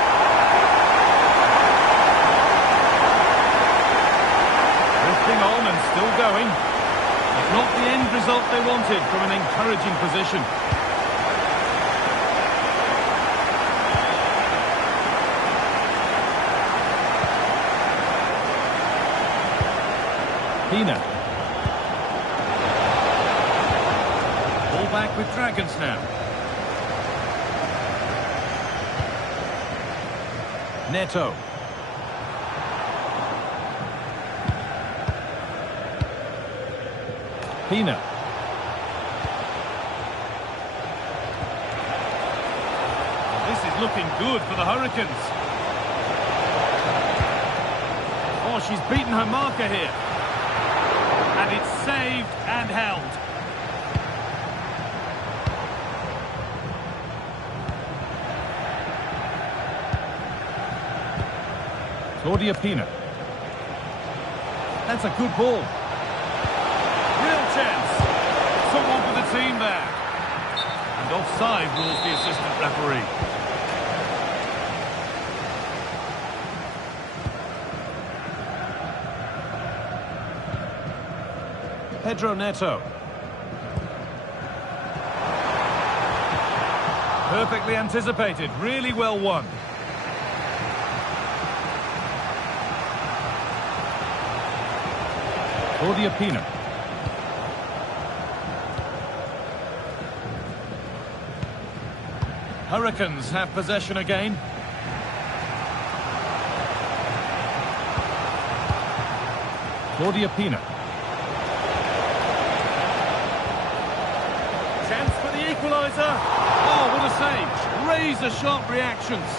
Drifting on and still going. But not the end result they wanted from an encouraging position. Pina. Ball back with Dragons now. Neto. Pina. looking good for the Hurricanes. Oh, she's beaten her marker here. And it's saved and held. Claudia Pina. That's a good ball. Real chance. Someone for the team there. And offside rules the assistant referee. Pedro Neto. Perfectly anticipated. Really well won. Claudia Pina. Hurricanes have possession again. Claudia Pina. Chance for the equaliser. Oh, what a save. Razor-sharp reactions.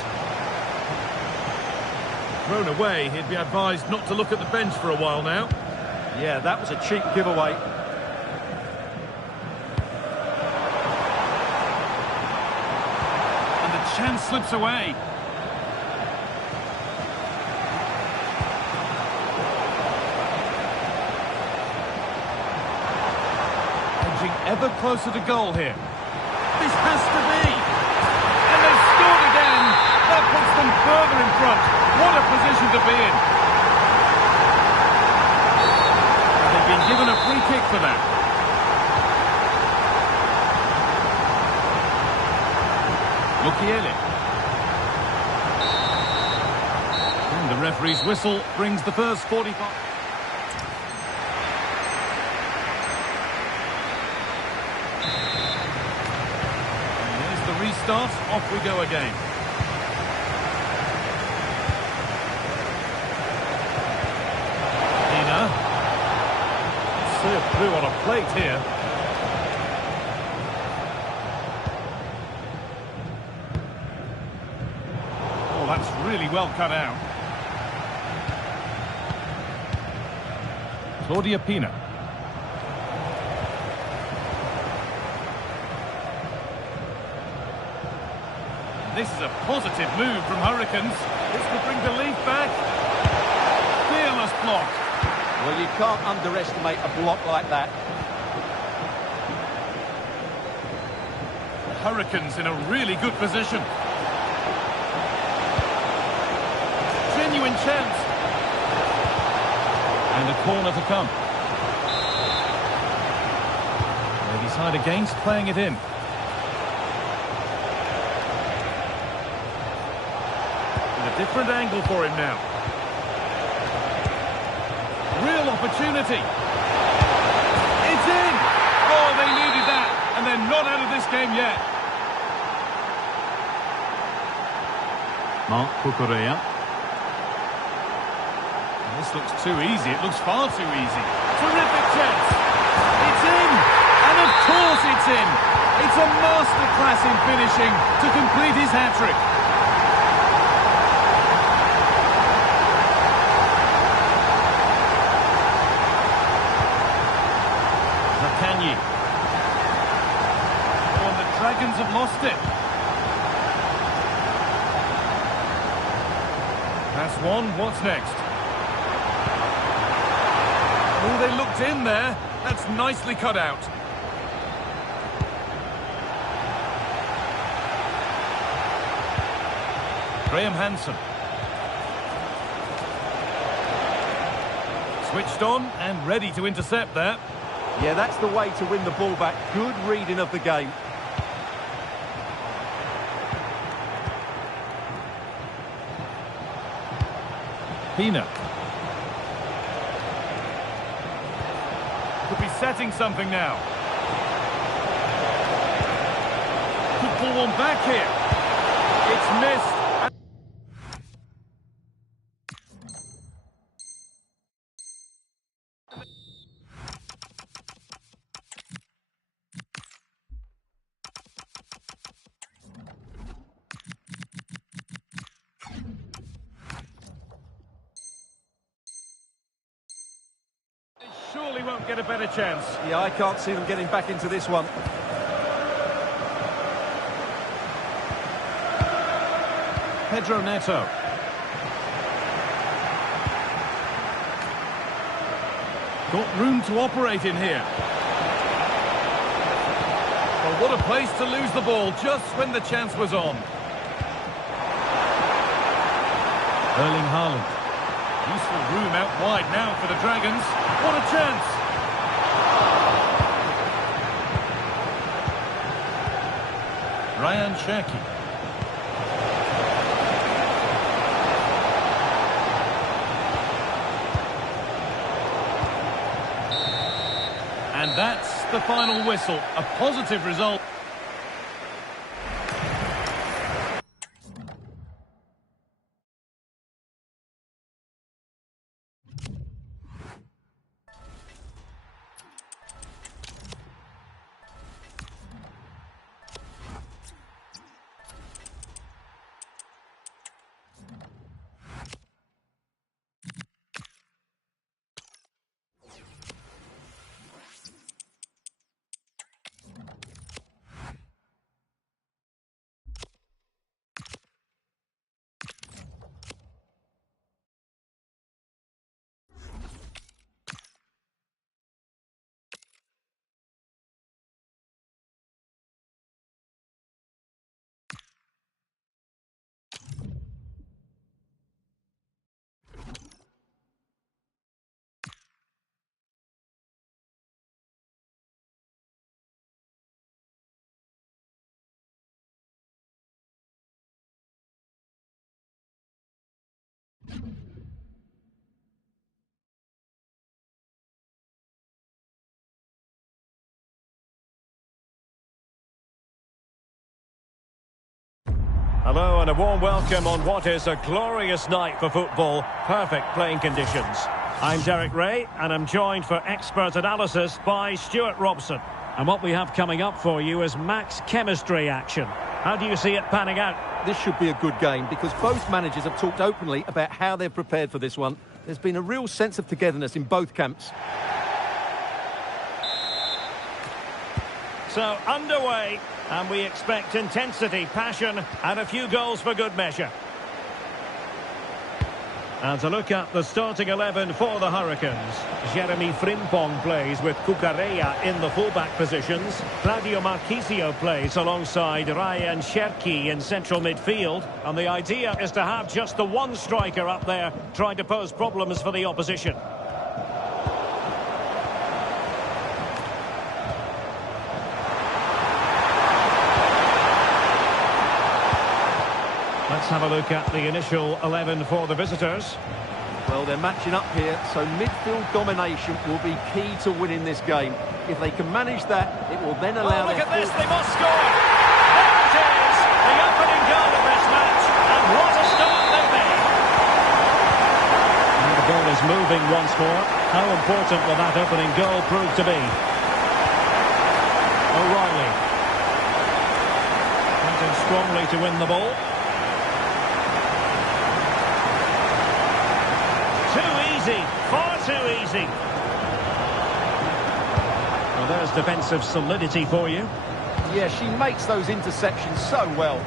Thrown away, he'd be advised not to look at the bench for a while now. Yeah, that was a cheap giveaway. And the chance slips away. Edging ever closer to goal here. This has to be. And they've scored again. That puts them further in front. What a position to be in. Been given a free kick for that. Mukiele. And the referee's whistle brings the first 45. And there's the restart. Off we go again. Served through on a plate here. Oh, that's really well cut out. Claudia Pina. This is a positive move from Hurricanes. This could bring belief back. Fearless block. Well, you can't underestimate a block like that. The Hurricanes in a really good position. Genuine chance. And a corner to come. They decide against playing it in. And a different angle for him now. Real opportunity. It's in! Oh, they needed that, and they're not out of this game yet. Mark Cucurella. This looks too easy. It looks far too easy. Terrific chance. It's in! And of course it's in! It's a masterclass in finishing to complete his hat-trick. Zakanyi. Oh, and the Dragons have lost it. That's one. What's next? Oh, they looked in there. That's nicely cut out. Graham Hansen. Switched on and ready to intercept there. Yeah, that's the way to win the ball back. Good reading of the game. Pina. Could be setting something now. Could pull one back here. It's missed. surely won't get a better chance. Yeah, I can't see them getting back into this one. Pedro Neto. Got room to operate in here. Well, what a place to lose the ball just when the chance was on. Erling Haaland. Useful room out wide now for the Dragons. What a chance! Ryan Cherki. And that's the final whistle. A positive result. Hello and a warm welcome on what is a glorious night for football. Perfect playing conditions. I'm Derek Ray and I'm joined for expert analysis by Stuart Robson. And what we have coming up for you is max chemistry action. How do you see it panning out? This should be a good game because both managers have talked openly about how they've prepared for this one. There's been a real sense of togetherness in both camps. So underway, and we expect intensity, passion and a few goals for good measure. And to look at the starting 11 for the Hurricanes. Jeremy Frimpong plays with Cucurella in the fullback positions. Claudio Marchisio plays alongside Ryan Cherki in central midfield. And the idea is to have just the one striker up there trying to pose problems for the opposition. Let's have a look at the initial 11 for the visitors. Well, they're matching up here, so midfield domination will be key to winning this game. If they can manage that, it will then allow... Oh, look at this, they must score! There it is, the opening goal of this match, and what a start they've made! And the ball is moving once more. How important will that opening goal prove to be? O'Reilly. Fighting strongly to win the ball. Far too easy. Well, there's defensive solidity for you. Yeah, she makes those interceptions so well.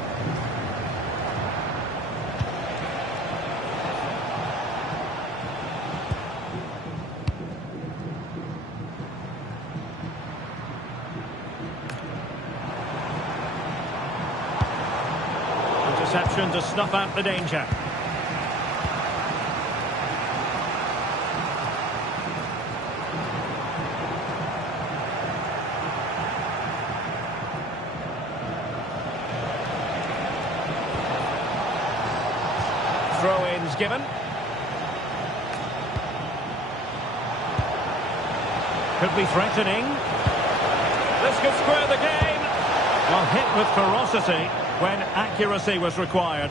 Interception to snuff out the danger. Throw-ins given. Could be threatening. This could square the game. Well, hit with ferocity when accuracy was required.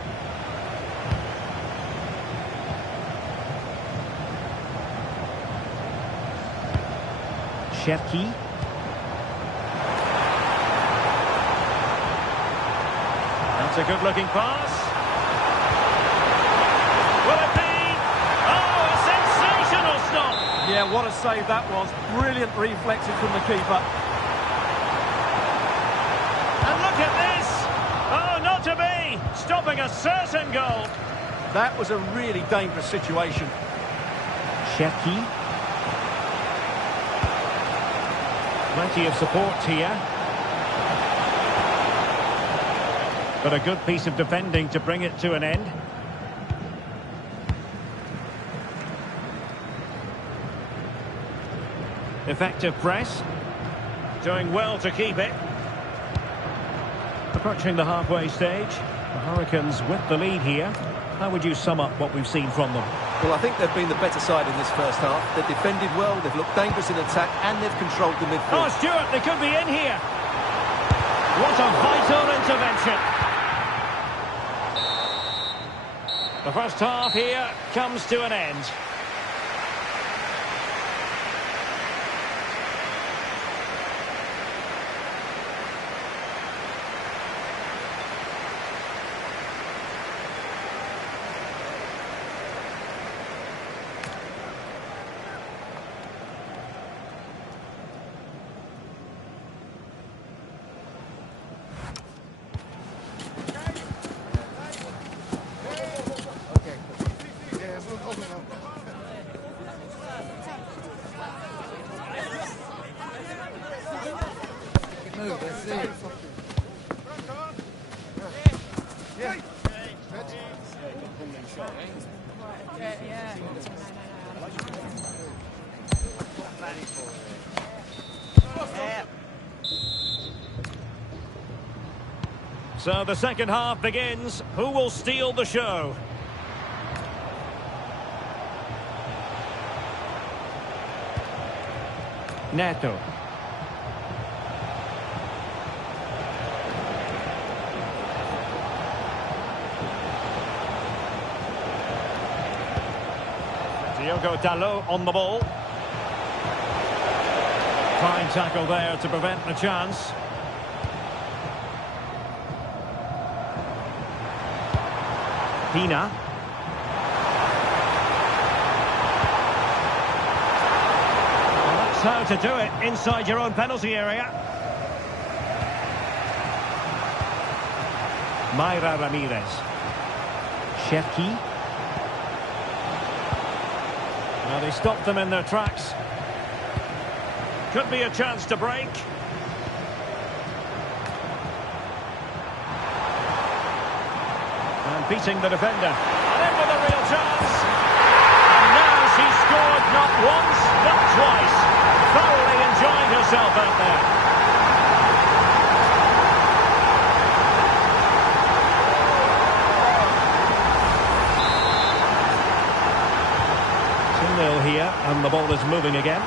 Cherki. That's a good-looking pass. Will it be? Oh, a sensational stop! Yeah, what a save that was. Brilliant reflexes from the keeper. And look at this! Oh, not to be! Stopping a certain goal. That was a really dangerous situation. Cherki. Plenty of support here. But a good piece of defending to bring it to an end. Effective press. Doing well to keep it. Approaching the halfway stage. The Hurricanes with the lead here. How would you sum up what we've seen from them? Well, I think they've been the better side in this first half. They've defended well, they've looked dangerous in attack, and they've controlled the midfield. Oh, Stuart, they could be in here. What a vital intervention. The first half here comes to an end. So the second half begins. Who will steal the show? Neto. Diogo Dalot on the ball. Fine tackle there to prevent the chance. Pina. Well, that's how to do it inside your own penalty area. Mayra Ramirez. Cherki. Now they stopped them in their tracks. Could be a chance to break. And beating the defender. And in with a real chance. And now she's scored not once, not twice. Thoroughly enjoying herself out there. Here, and the ball is moving again.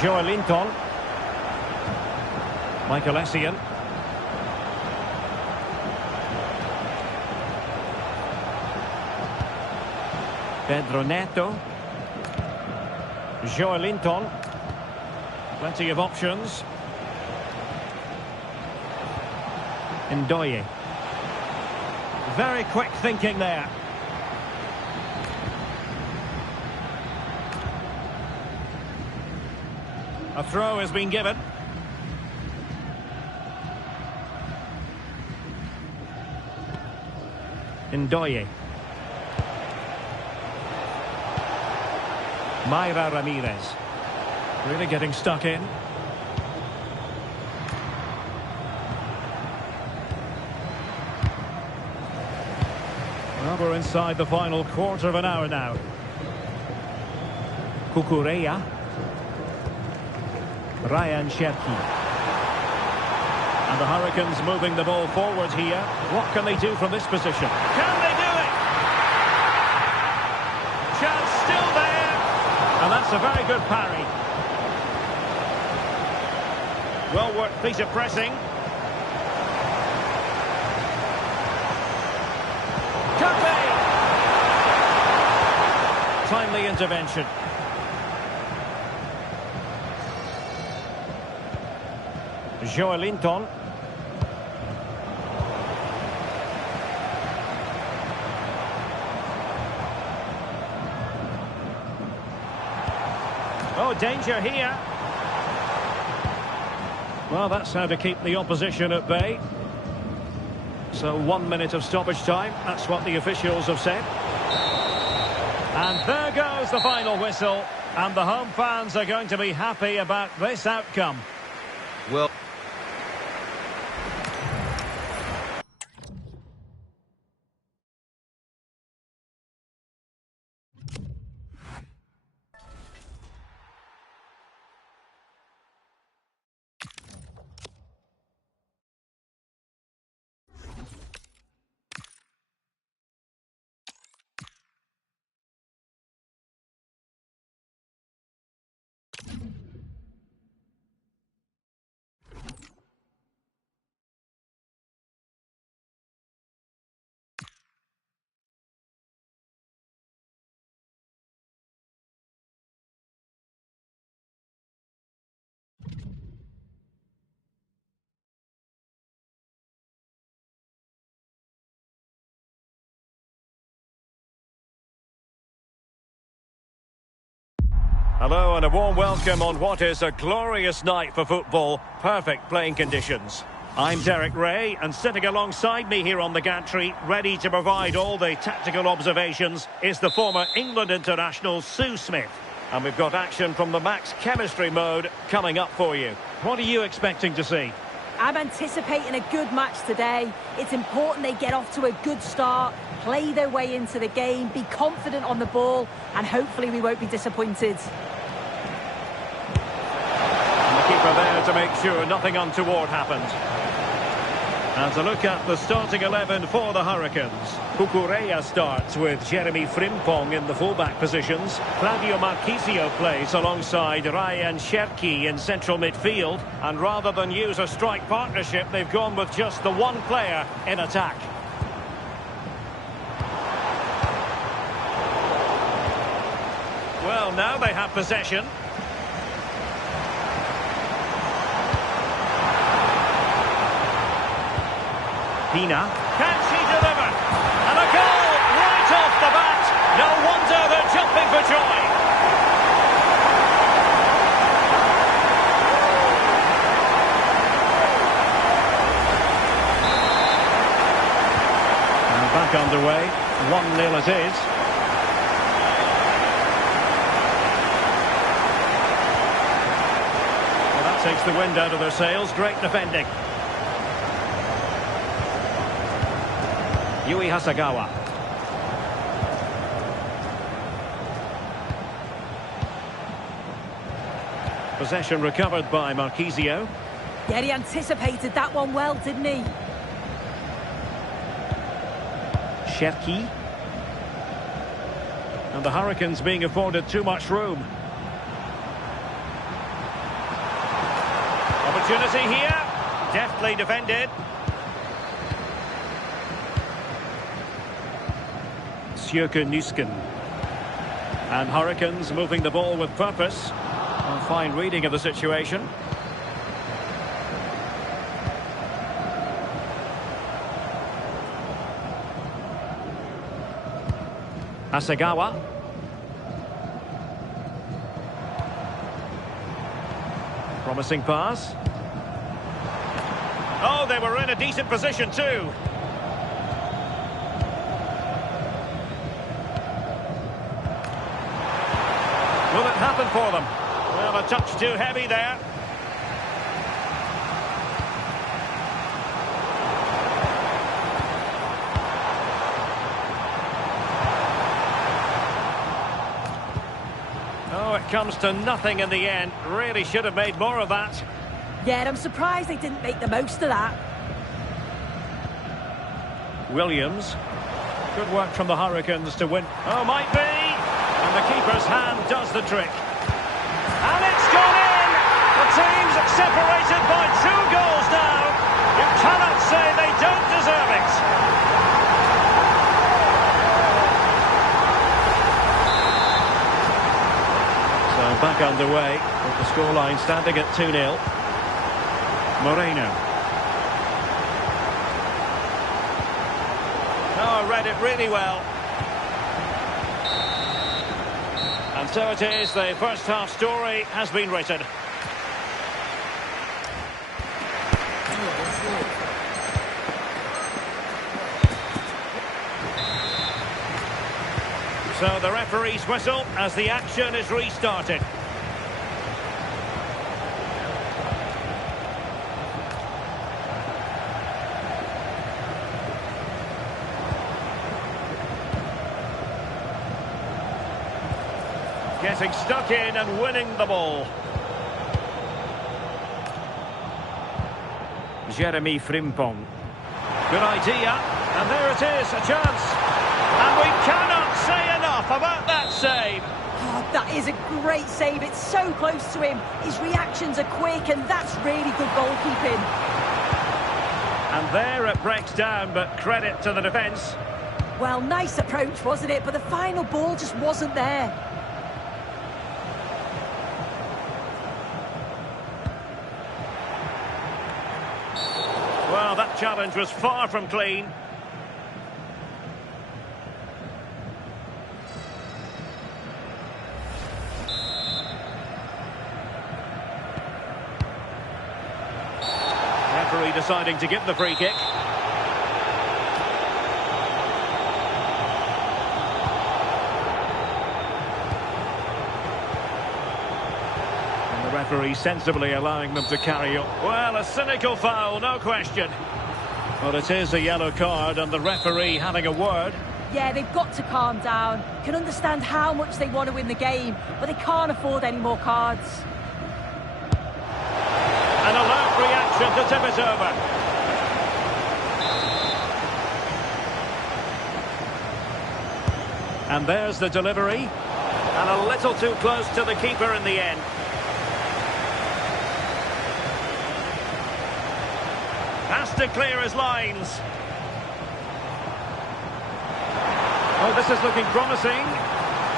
Joelinton. Michael Essien. Pedro Neto. Joelinton. Plenty of options. Ndoye. Very quick thinking there. A throw has been given. Ndoye. Mayra Ramirez. Really getting stuck in. Well, we're inside the final quarter of an hour now. Cucurella. Ryan Cherki. And the Hurricanes moving the ball forward here. What can they do from this position? Can they do it? Chance still there. And that's a very good parry. Well worked piece of pressing. Timely intervention. Joelinton. Oh, danger here. Well, that's how to keep the opposition at bay. So 1 minute of stoppage time. That's what the officials have said. And there goes the final whistle. And the home fans are going to be happy about this outcome. Well... Hello and a warm welcome on what is a glorious night for football. Perfect playing conditions. I'm Derek Ray, and sitting alongside me here on the gantry, ready to provide all the tactical observations, is the former England international Sue Smith. And we've got action from the max chemistry mode coming up for you. What are you expecting to see? I'm anticipating a good match today. It's important they get off to a good start, play their way into the game, be confident on the ball, and hopefully we won't be disappointed. And the keeper there to make sure nothing untoward happened. And to look at the starting 11 for the Hurricanes. Cucurella starts with Jeremy Frimpong in the fullback positions. Claudio Marchisio plays alongside Ryan Cherki in central midfield. And rather than use a strike partnership, they've gone with just the one player in attack. Well, now they have possession. Pina. Can she deliver? And a goal right off the bat. No wonder they're jumping for joy. And back underway. 1-0 it is. Well, that takes the wind out of their sails. Great defending. Yui Hasegawa. Possession recovered by Marchisio. Yeah, he anticipated that one well, didn't he? Cherki. And the Hurricanes being afforded too much room. Opportunity here. Deftly defended. Sjöke Nysken. And Hurricanes moving the ball with purpose. A fine reading of the situation. Hasegawa. Promising pass. Oh, they were in a decent position too. Will it happen for them? Well, a touch too heavy there. Oh, it comes to nothing in the end. Really should have made more of that. Yeah, I'm surprised they didn't make the most of that. Williams. Good work from the Hurricanes to win. Oh, might be. And the keeper's hand does the trick. And it's gone in! The team's separated by 2 goals now. You cannot say they don't deserve it. So back underway with the scoreline standing at 2-0. Moreno. Oh, read it really well. And so it is, the first half story has been written. So the referee's whistle as the action is restarted. Getting stuck in and winning the ball. Jeremy Frimpong. Good idea. And there it is, a chance. And we cannot say enough about that save. Oh, that is a great save. It's so close to him. His reactions are quick, and that's really good goalkeeping. And there it breaks down, but credit to the defence. Well, nice approach, wasn't it? But the final ball just wasn't there. Well, that challenge was far from clean. Referee deciding to give the free kick. And the referee sensibly allowing them to carry on. Well, a cynical foul, no question. But it is a yellow card and the referee having a word. Yeah, they've got to calm down. Can understand how much they want to win the game, but they can't afford any more cards. An alert reaction to tip it over. And there's the delivery. And a little too close to the keeper in the end. Has to clear his lines. Oh, this is looking promising.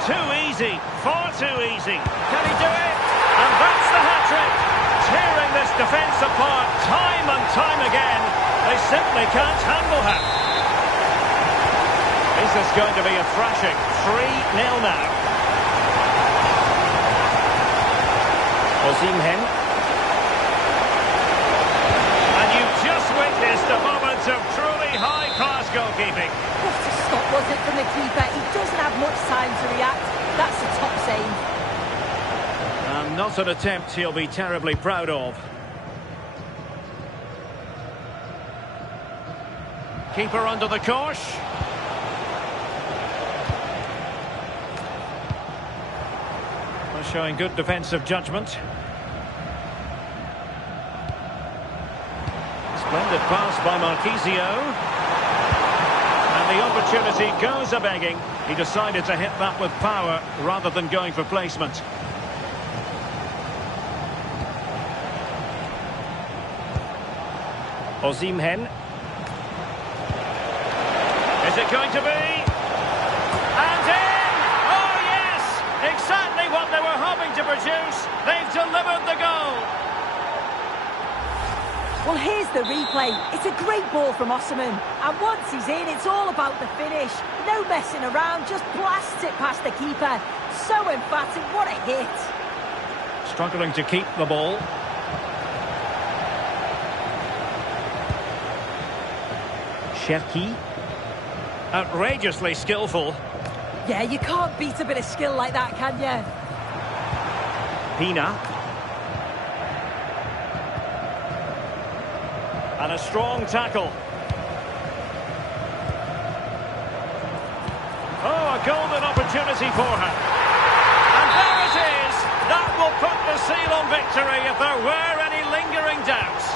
Too easy, far too easy. Can he do it? And that's the hat-trick. Tearing this defence apart time and time again. They simply can't handle her. This is going to be a thrashing. 3-0 now. Osimhen. And you've just witnessed a moment of truly high-class goalkeeping. What a stop was it from the keeper? He doesn't have much time to react. That's a top save. And not an attempt he'll be terribly proud of. Keeper under the cosh. Well, showing good defensive judgment. Splendid pass by Marquisio. And the opportunity goes a-begging. He decided to hit that with power rather than going for placement. Osimhen. Is it going to be? And in! Oh yes! Exactly what they were hoping to produce. They've delivered the goal. Well, here's the replay. It's a great ball from Osimhen. And once he's in, it's all about the finish. No messing around, just blasts it past the keeper. So emphatic, what a hit. Struggling to keep the ball. Cherki. Outrageously skillful. Yeah, you can't beat a bit of skill like that, can you? Pina. And a strong tackle. Oh, a golden opportunity for her. And there it is. That will put the seal on victory if there were any lingering doubts.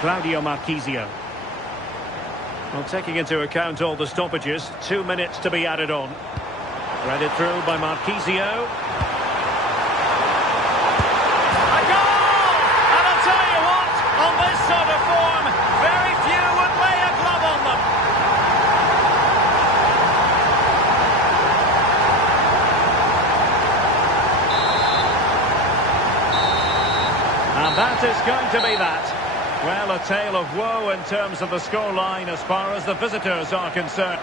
Claudio Marquisio. Well, taking into account all the stoppages, 2 minutes to be added on. Read it through by Marquisio. A goal! And I'll tell you what, on this sort of form, very few would lay a glove on them. And that is going to be that. Well, a tale of woe in terms of the scoreline as far as the visitors are concerned.